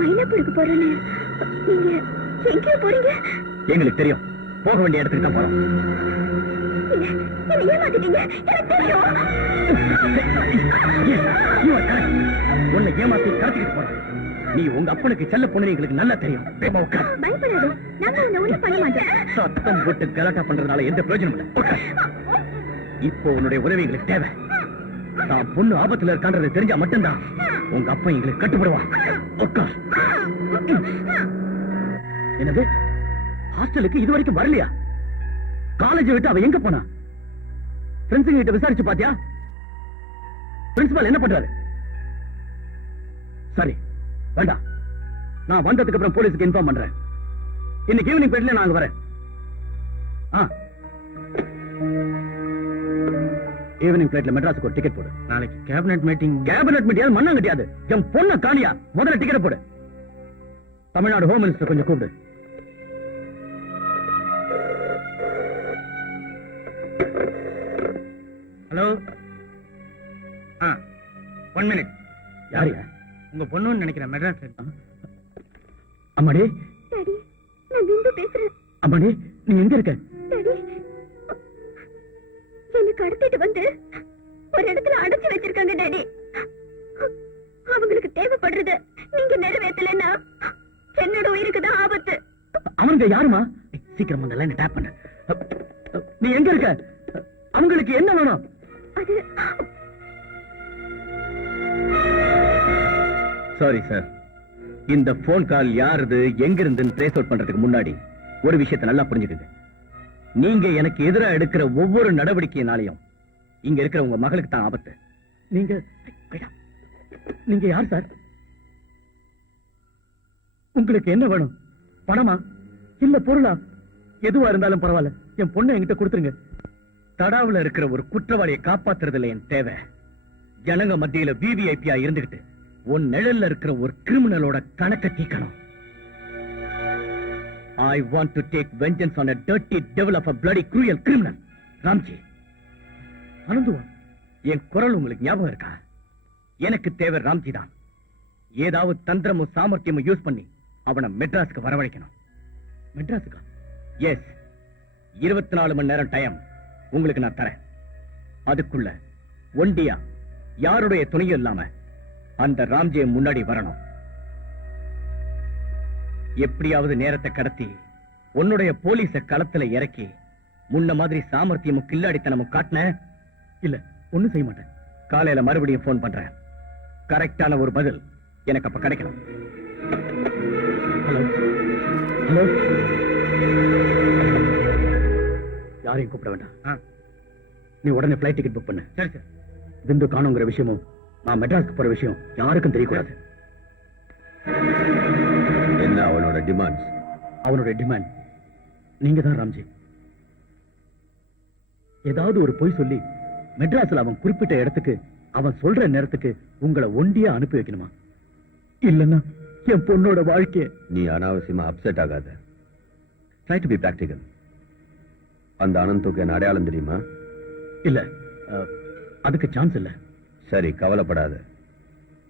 மயிலாப்பூருக்கு போறேன்னு நீங்க எங்க போறீங்க? எங்களுக்கு தெரியும். போக வேண்டிய இடத்துக்கு தான் போறோம். ஏமாத்திட்டீங்க, எனக்கு தெரியும். உன்னை ஏமாத்தி காத்திக்கிட்டு போறோம். நீ உங்க அப்பனுக்கு செல்ல பொண்ணு எங்களுக்கு நல்லா தெரியும். பயப்படாது, நாங்க உன்னை ஒண்ணும் பண்ண மாட்டோம். சத்தம் போட்டு கலாட்டா பண்றதுனால எந்த பிரயோஜனம் இல்லை. இப்போ உன்னுடைய உதவி எங்களுக்கு தேவை. தான் பொண்ணு ஆபத்துல இருக்கான்றது தெரிஞ்சா மட்டும்தான் உங்க அப்பா எங்களுக்கு கட்டுப்படுவான். உட்கார். என்னது, ஹாஸ்டலுக்கு இது வரைக்கும் வரலையா? காலேஜ் விட்டு அவ எங்க போனா? ஃப்ரெண்ட்ஸுங்க கிட்ட விசாரிச்சு பாத்தியா? பிரின்சிபால் என்ன பண்றாரு? சரி, வேண்டாம். நான் வந்ததுக்கு அப்புறம் போலீஸுக்கு இன்ஃபார்ம் பண்றேன். இன்னைக்கு ஈவினிங் பேட்ல நான் அங்க வரேன். ஈவினிங் பிளைட்ல மெட்ராஸுக்கு ஒரு டிக்கெட் போடு. நாளைக்கு கேபினெட் மீட்டிங். கேபினட் மீட்டிங் மண்ணா கட்டியாது. என் பொண்ண காணியா? முதல்ல டிக்கெட் போடு. தமிழ்நாடு ஹோம் மினிஸ்டர் கொஞ்சம் கூப்பிடு. ஹலோ. 1 மினிட். யாரியா? உங்க பொண்ணுன்னு நினைக்கிறேன், மெட்ராஸ். அம்மாடி, டாடி, நான் பிந்து பேசுறேன். அம்மாடி, நீ எங்க இருக்க? டாடி, என்ன கடத்திட்டு வந்து ஒரு இடத்துல அடைச்சு வச்சிருக்காங்க டாடி. அவங்களுக்கு தேவைப்படுறது நீங்க நிறைவேற்றலைன்னா என்னோட உயிருக்கு தான் ஆபத்து. அவனுங்க யாருமா? சீக்கிரம் அந்த லைன் டேப் பண்ணு. நீ எங்க இருக்க? அவங்களுக்கு என்ன வேணும்? அது சாரி சார், இந்த போன் கால் யாருது, எங்க இருந்துன்னு ட்ரேஸ் அவுட் பண்றதுக்கு முன்னாடி ஒரு விஷயத்தை நல்லா புரிஞ்சுக்கங்க. நீங்க எனக்கு எதிராக எடுக்கிற ஒவ்வொரு நடவடிக்கையினாலையும் இங்க இருக்கிற உங்க மகளுக்கு தான் ஆபத்து. நீங்க யார் சார்? உங்களுக்கு என்ன வேணும்? பணமா இல்ல பொருளா? எதுவா இருந்தாலும் பரவாயில்ல, என் பொண்ணை என்கிட்ட கொடுத்துருங்க. தடாவுல இருக்கிற ஒரு குற்றவாளியை காப்பாத்துறதுல என் தேவை. ஜனங்க மத்தியில விவிஐபியா இருந்துகிட்டு உன் நிழல்ல இருக்கிற ஒரு கிரிமினலோட கணக்க தீக்கணும். I want to take vengeance on a dirty devil of a bloody cruel criminal. Ramji. அனந்துவா, என் குரல் உங்களுக்கு ஞாபகம் இருக்கா? எனக்கு தேவை ராம்ஜி தான். ஏதாவது தந்திரமும் சாமர்த்தியமும் யூஸ் பண்ணி அவனை மெட்ராஸுக்கு வரவழைக்கணும். மெட்ராஸுக்கா? எஸ். 24 மணி நேரம் டைம் உங்களுக்கு நான் தரேன். அதுக்குள்ள ஒண்டியா யாருடைய துணையும் இல்லாம அந்த ராம்ஜியை முன்னாடி வரணும். எப்படியாவது நேரத்தை கடத்தி உன்னுடைய போலீஸ களத்துல இறக்கி முன்ன மாதிரி சாமர்த்தியமும் கில்லாடித்தனமும் காட்டின இல்ல ஒண்ணும் செய்ய மாட்டேன். காலையில மறுபடியும் போன் பண்றேன். கரெக்டான ஒரு பதில் எனக்கு அப்ப கிடைக்கணும். Hello hello. யாரையும் கூப்பிட வேண்டாம். நீ உடனே பிளைட் டிக்கெட் புக் பண்ணு. சரி சார். பிந்து காணுங்கிற விஷயமும் நான் மெட்ராஸ்க்கு போற விஷயம் யாருக்கும் தெரியக்கூடாது. என்ன அவனோட டிமாண்ட்ஸ்? அவனுடைய டிமாண்ட் நீங்க தான் ராம்ஜி. ஏதாவது ஒரு பொய் சொல்லி மெட்ராஸ்ல அவன் குறிப்பிட்ட இடத்துக்கு அவன் சொல்ற நேரத்துக்கு உங்களை ஒண்டியா அனுப்பி வைக்கணுமா? இல்லன்னா என் பொண்ணோட வாழ்க்கைய. நீ அனாவசியமா அப்செட் ஆகாத. Try to be practical. அந்த அனந்துக்கு என்ன அடையாளம் தெரியுமா? இல்ல, அதுக்கு சான்ஸ் இல்ல. சரி, கவலைப்படாத.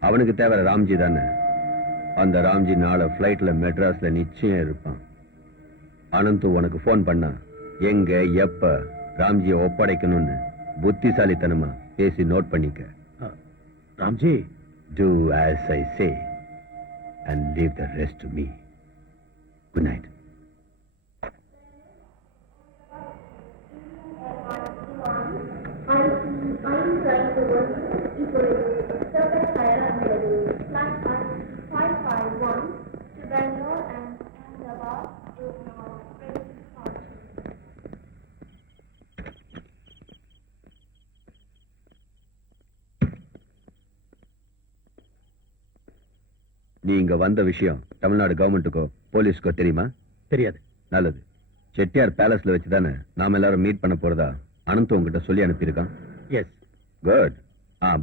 அவனுக்கு தேவை ராம்ஜி தானே. அந்த ராம்ஜி நாளை பிளைட்ல மெட்ராஸ்ல நிச்சயம் இருப்பான். அனந்து உனக்கு போன் பண்ணா எங்க எப்ப ராம்ஜியை ஒப்படைக்கணும்னு புத்திசாலித்தனமா பேசி நோட் பண்ணிக்க. Ramji, do as I say and leave the rest to me. Good night. நீ இங்க வந்த விஷயம் தமிழ்நாடு கவர்மெண்ட்டுக்கோ போலீஸ்க்கோ தெரியுமா? தெரியாது. நல்லது. செட்டியார் பேலஸ்ல வச்சுதானே நாம எல்லாரும் மீட் பண்ண போறதா அனந்த் உங்ககிட்ட சொல்லி அனுப்பியிருக்கான். Yes. Good.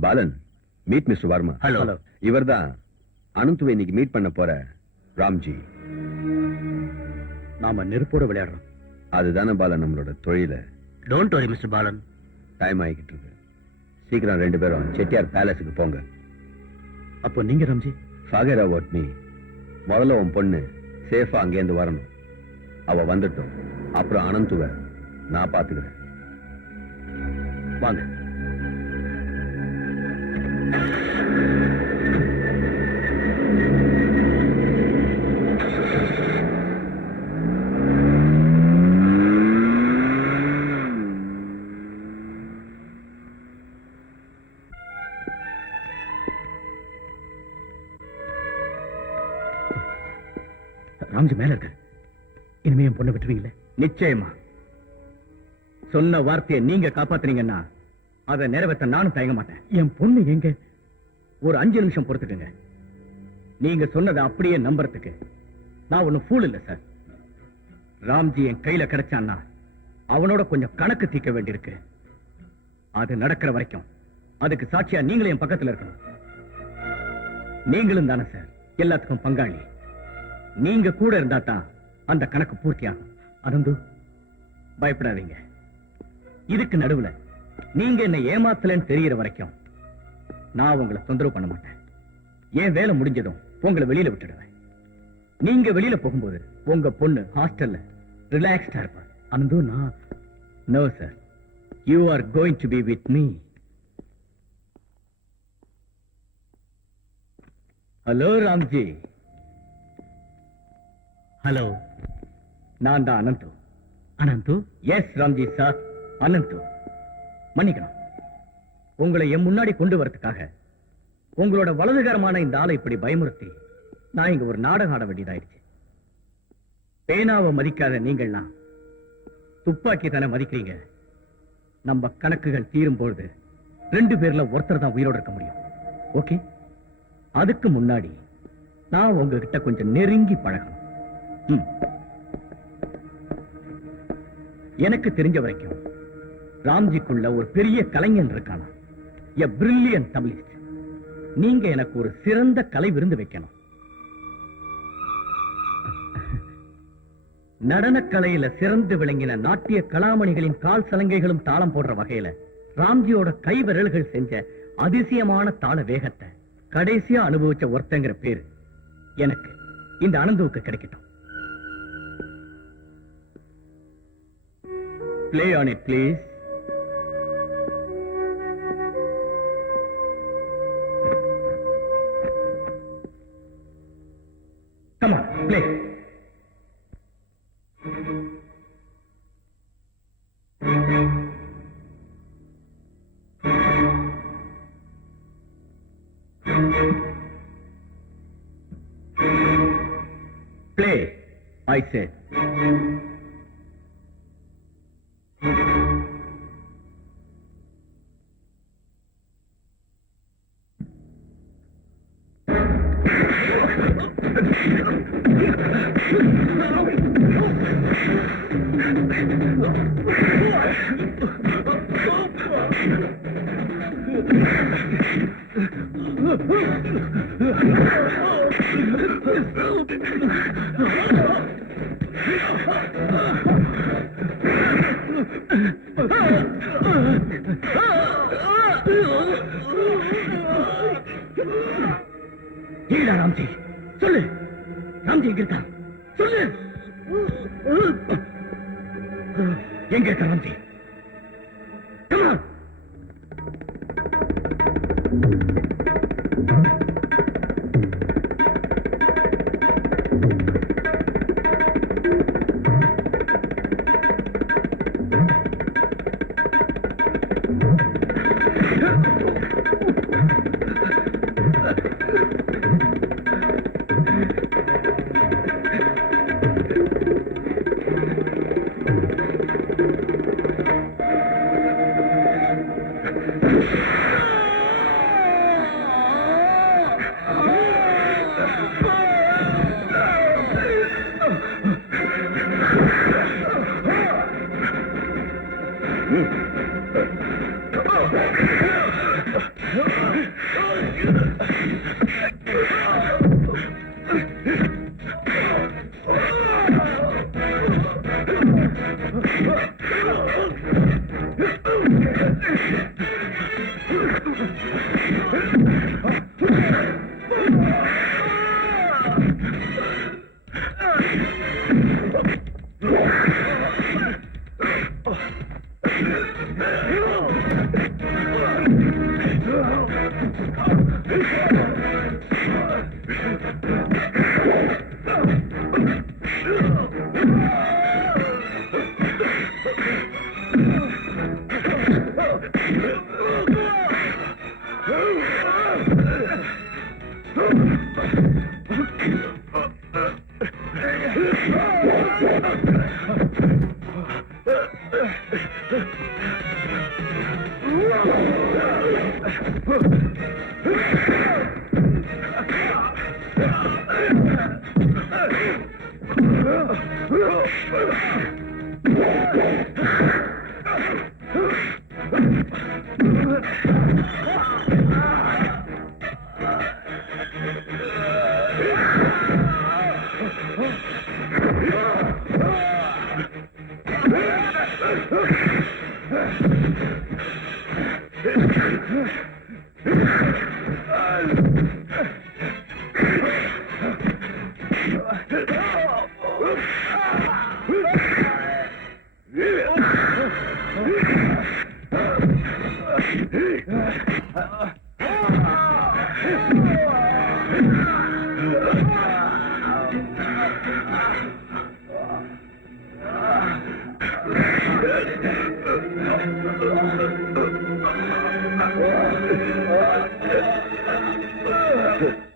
Balan, meet mister Varma. Hello. இவர்தான் அனந்துவை இன்னைக்கு மீட் பண்ண போற ராம்ஜி. நாம நெருப்போட விளையாடுறோம். அதுதானே பாலன் நம்மளோட தொழில. Don't worry mister Balan. Time ஆகிக்கிட்டு இருக்கு. சீக்கிரம் 2 பேரும் செட்டியார் பேலஸுக்கு போங்க. அப்போ நீங்க ராம்ஜி? Forget about me. முதல்ல உன் பொண்ணு சேஃபா அங்கேருந்து வரணும். அவ வந்துட்டோம். அப்புறம் அனந்துவ நான் பாத்துக்கிறேன். வாங்க. ராம்ஜி மேல இருக்க. இனிமே என் பொண்ணை விட்டுருவீங்களே? நிச்சயமா. சொன்ன வார்த்தையை நீங்க காப்பாத்துனீங்கன்னா அதை நிறைவேற்ற நானும் தயங்க மாட்டேன். என் பொண்ணு எங்க? ஒரு 5 நிமிஷம் பொறுத்துக்குங்க. நீங்க சொன்னதை அப்படியே நம்புறதுக்கு நான் ஒண்ணும் ஃபூல் இல்ல சார். ராம்ஜி என் கையில கிடைச்சான்னா அவனோட கொஞ்சம் கணக்கு தீர்க்க வேண்டியிருக்கு. அது நடக்கிற வரைக்கும் அதுக்கு சாட்சியா நீங்களும் என் பக்கத்துல இருக்கணும். நீங்களும் தானே சார் எல்லாத்துக்கும் பங்காளி. நீங்க கூட இருந்தா தான் அந்த கணக்கு பூர்த்தியாகும். அனந்து, பயப்படாதீங்க. இதுக்கு நடுவுல நீங்க என்ன ஏமாத்தலன்னு தெரியற வரைக்கும் நான் உங்களை தொந்தரவு பண்ண மாட்டேன். என் வேலை முடிஞ்சதும் உங்களை வெளியில விட்டுடுவேன். நீங்க வெளியில போகும்போது உங்க பொண்ணு ஹாஸ்டல்ல ரிலாக்ஸ்டா இருப்பா. அனந்து, நான் no sir, you are going to be with me. Hello Ramji. Hello, நான் தான் அனந்து. அனந்து? Yes Ramji sir, Ananthu. மன்னிக்கணும், உங்களை என் முன்னாடி கொண்டு வரதுக்காக உங்களோட வலதுகரமான இந்த ஆளை இப்படி பயமுறுத்தி நான் இங்க ஒரு நாடகம் ஆட வேண்டியதாயிடுச்சு. பேனாவை மதிக்காத நீங்கள்லாம் துப்பாக்கி தானே மதிக்கிறீங்க. நம்ம கணக்குகள் தீரும் பொழுது 2 பேர்ல ஒருத்தர் தான் உயிரோடு இருக்க முடியும். ஓகே? அதுக்கு முன்னாடி நான் உங்ககிட்ட கொஞ்சம் நெருங்கி பழகணும். எனக்கு தெரிஞ்ச வரைக்கும் ராம்ஜிக்குள்ள ஒரு பெரிய கலைஞன் இருக்கானா, எ பிரில்லியன்ட் தமிழிஸ்ட். நீங்க எனக்கு ஒரு சிறந்த கலை விருந்து வைக்கணும். நடனக்கலையில சிறந்து விளங்கின நாட்டிய கலாமணிகளின் கால் சலங்கைகளும் தாளம் போடுற வகையில ராம்ஜியோட கை விரல்கள் செஞ்ச அதிசயமான தாள வேகத்தை கடைசியா அனுபவிச்ச ஒருத்தங்கிற பேரு எனக்கு இந்த அனந்துவுக்கு கிடைக்கட்டும். Play on it, please. Come on, play. Play, I said. எங்கடா ராம்ஜி? சொல்லு, ராம்ஜி எங்க இருக்கான்? சொல்லு, எங்க இருக்க ராம்ஜி? Come on. Good.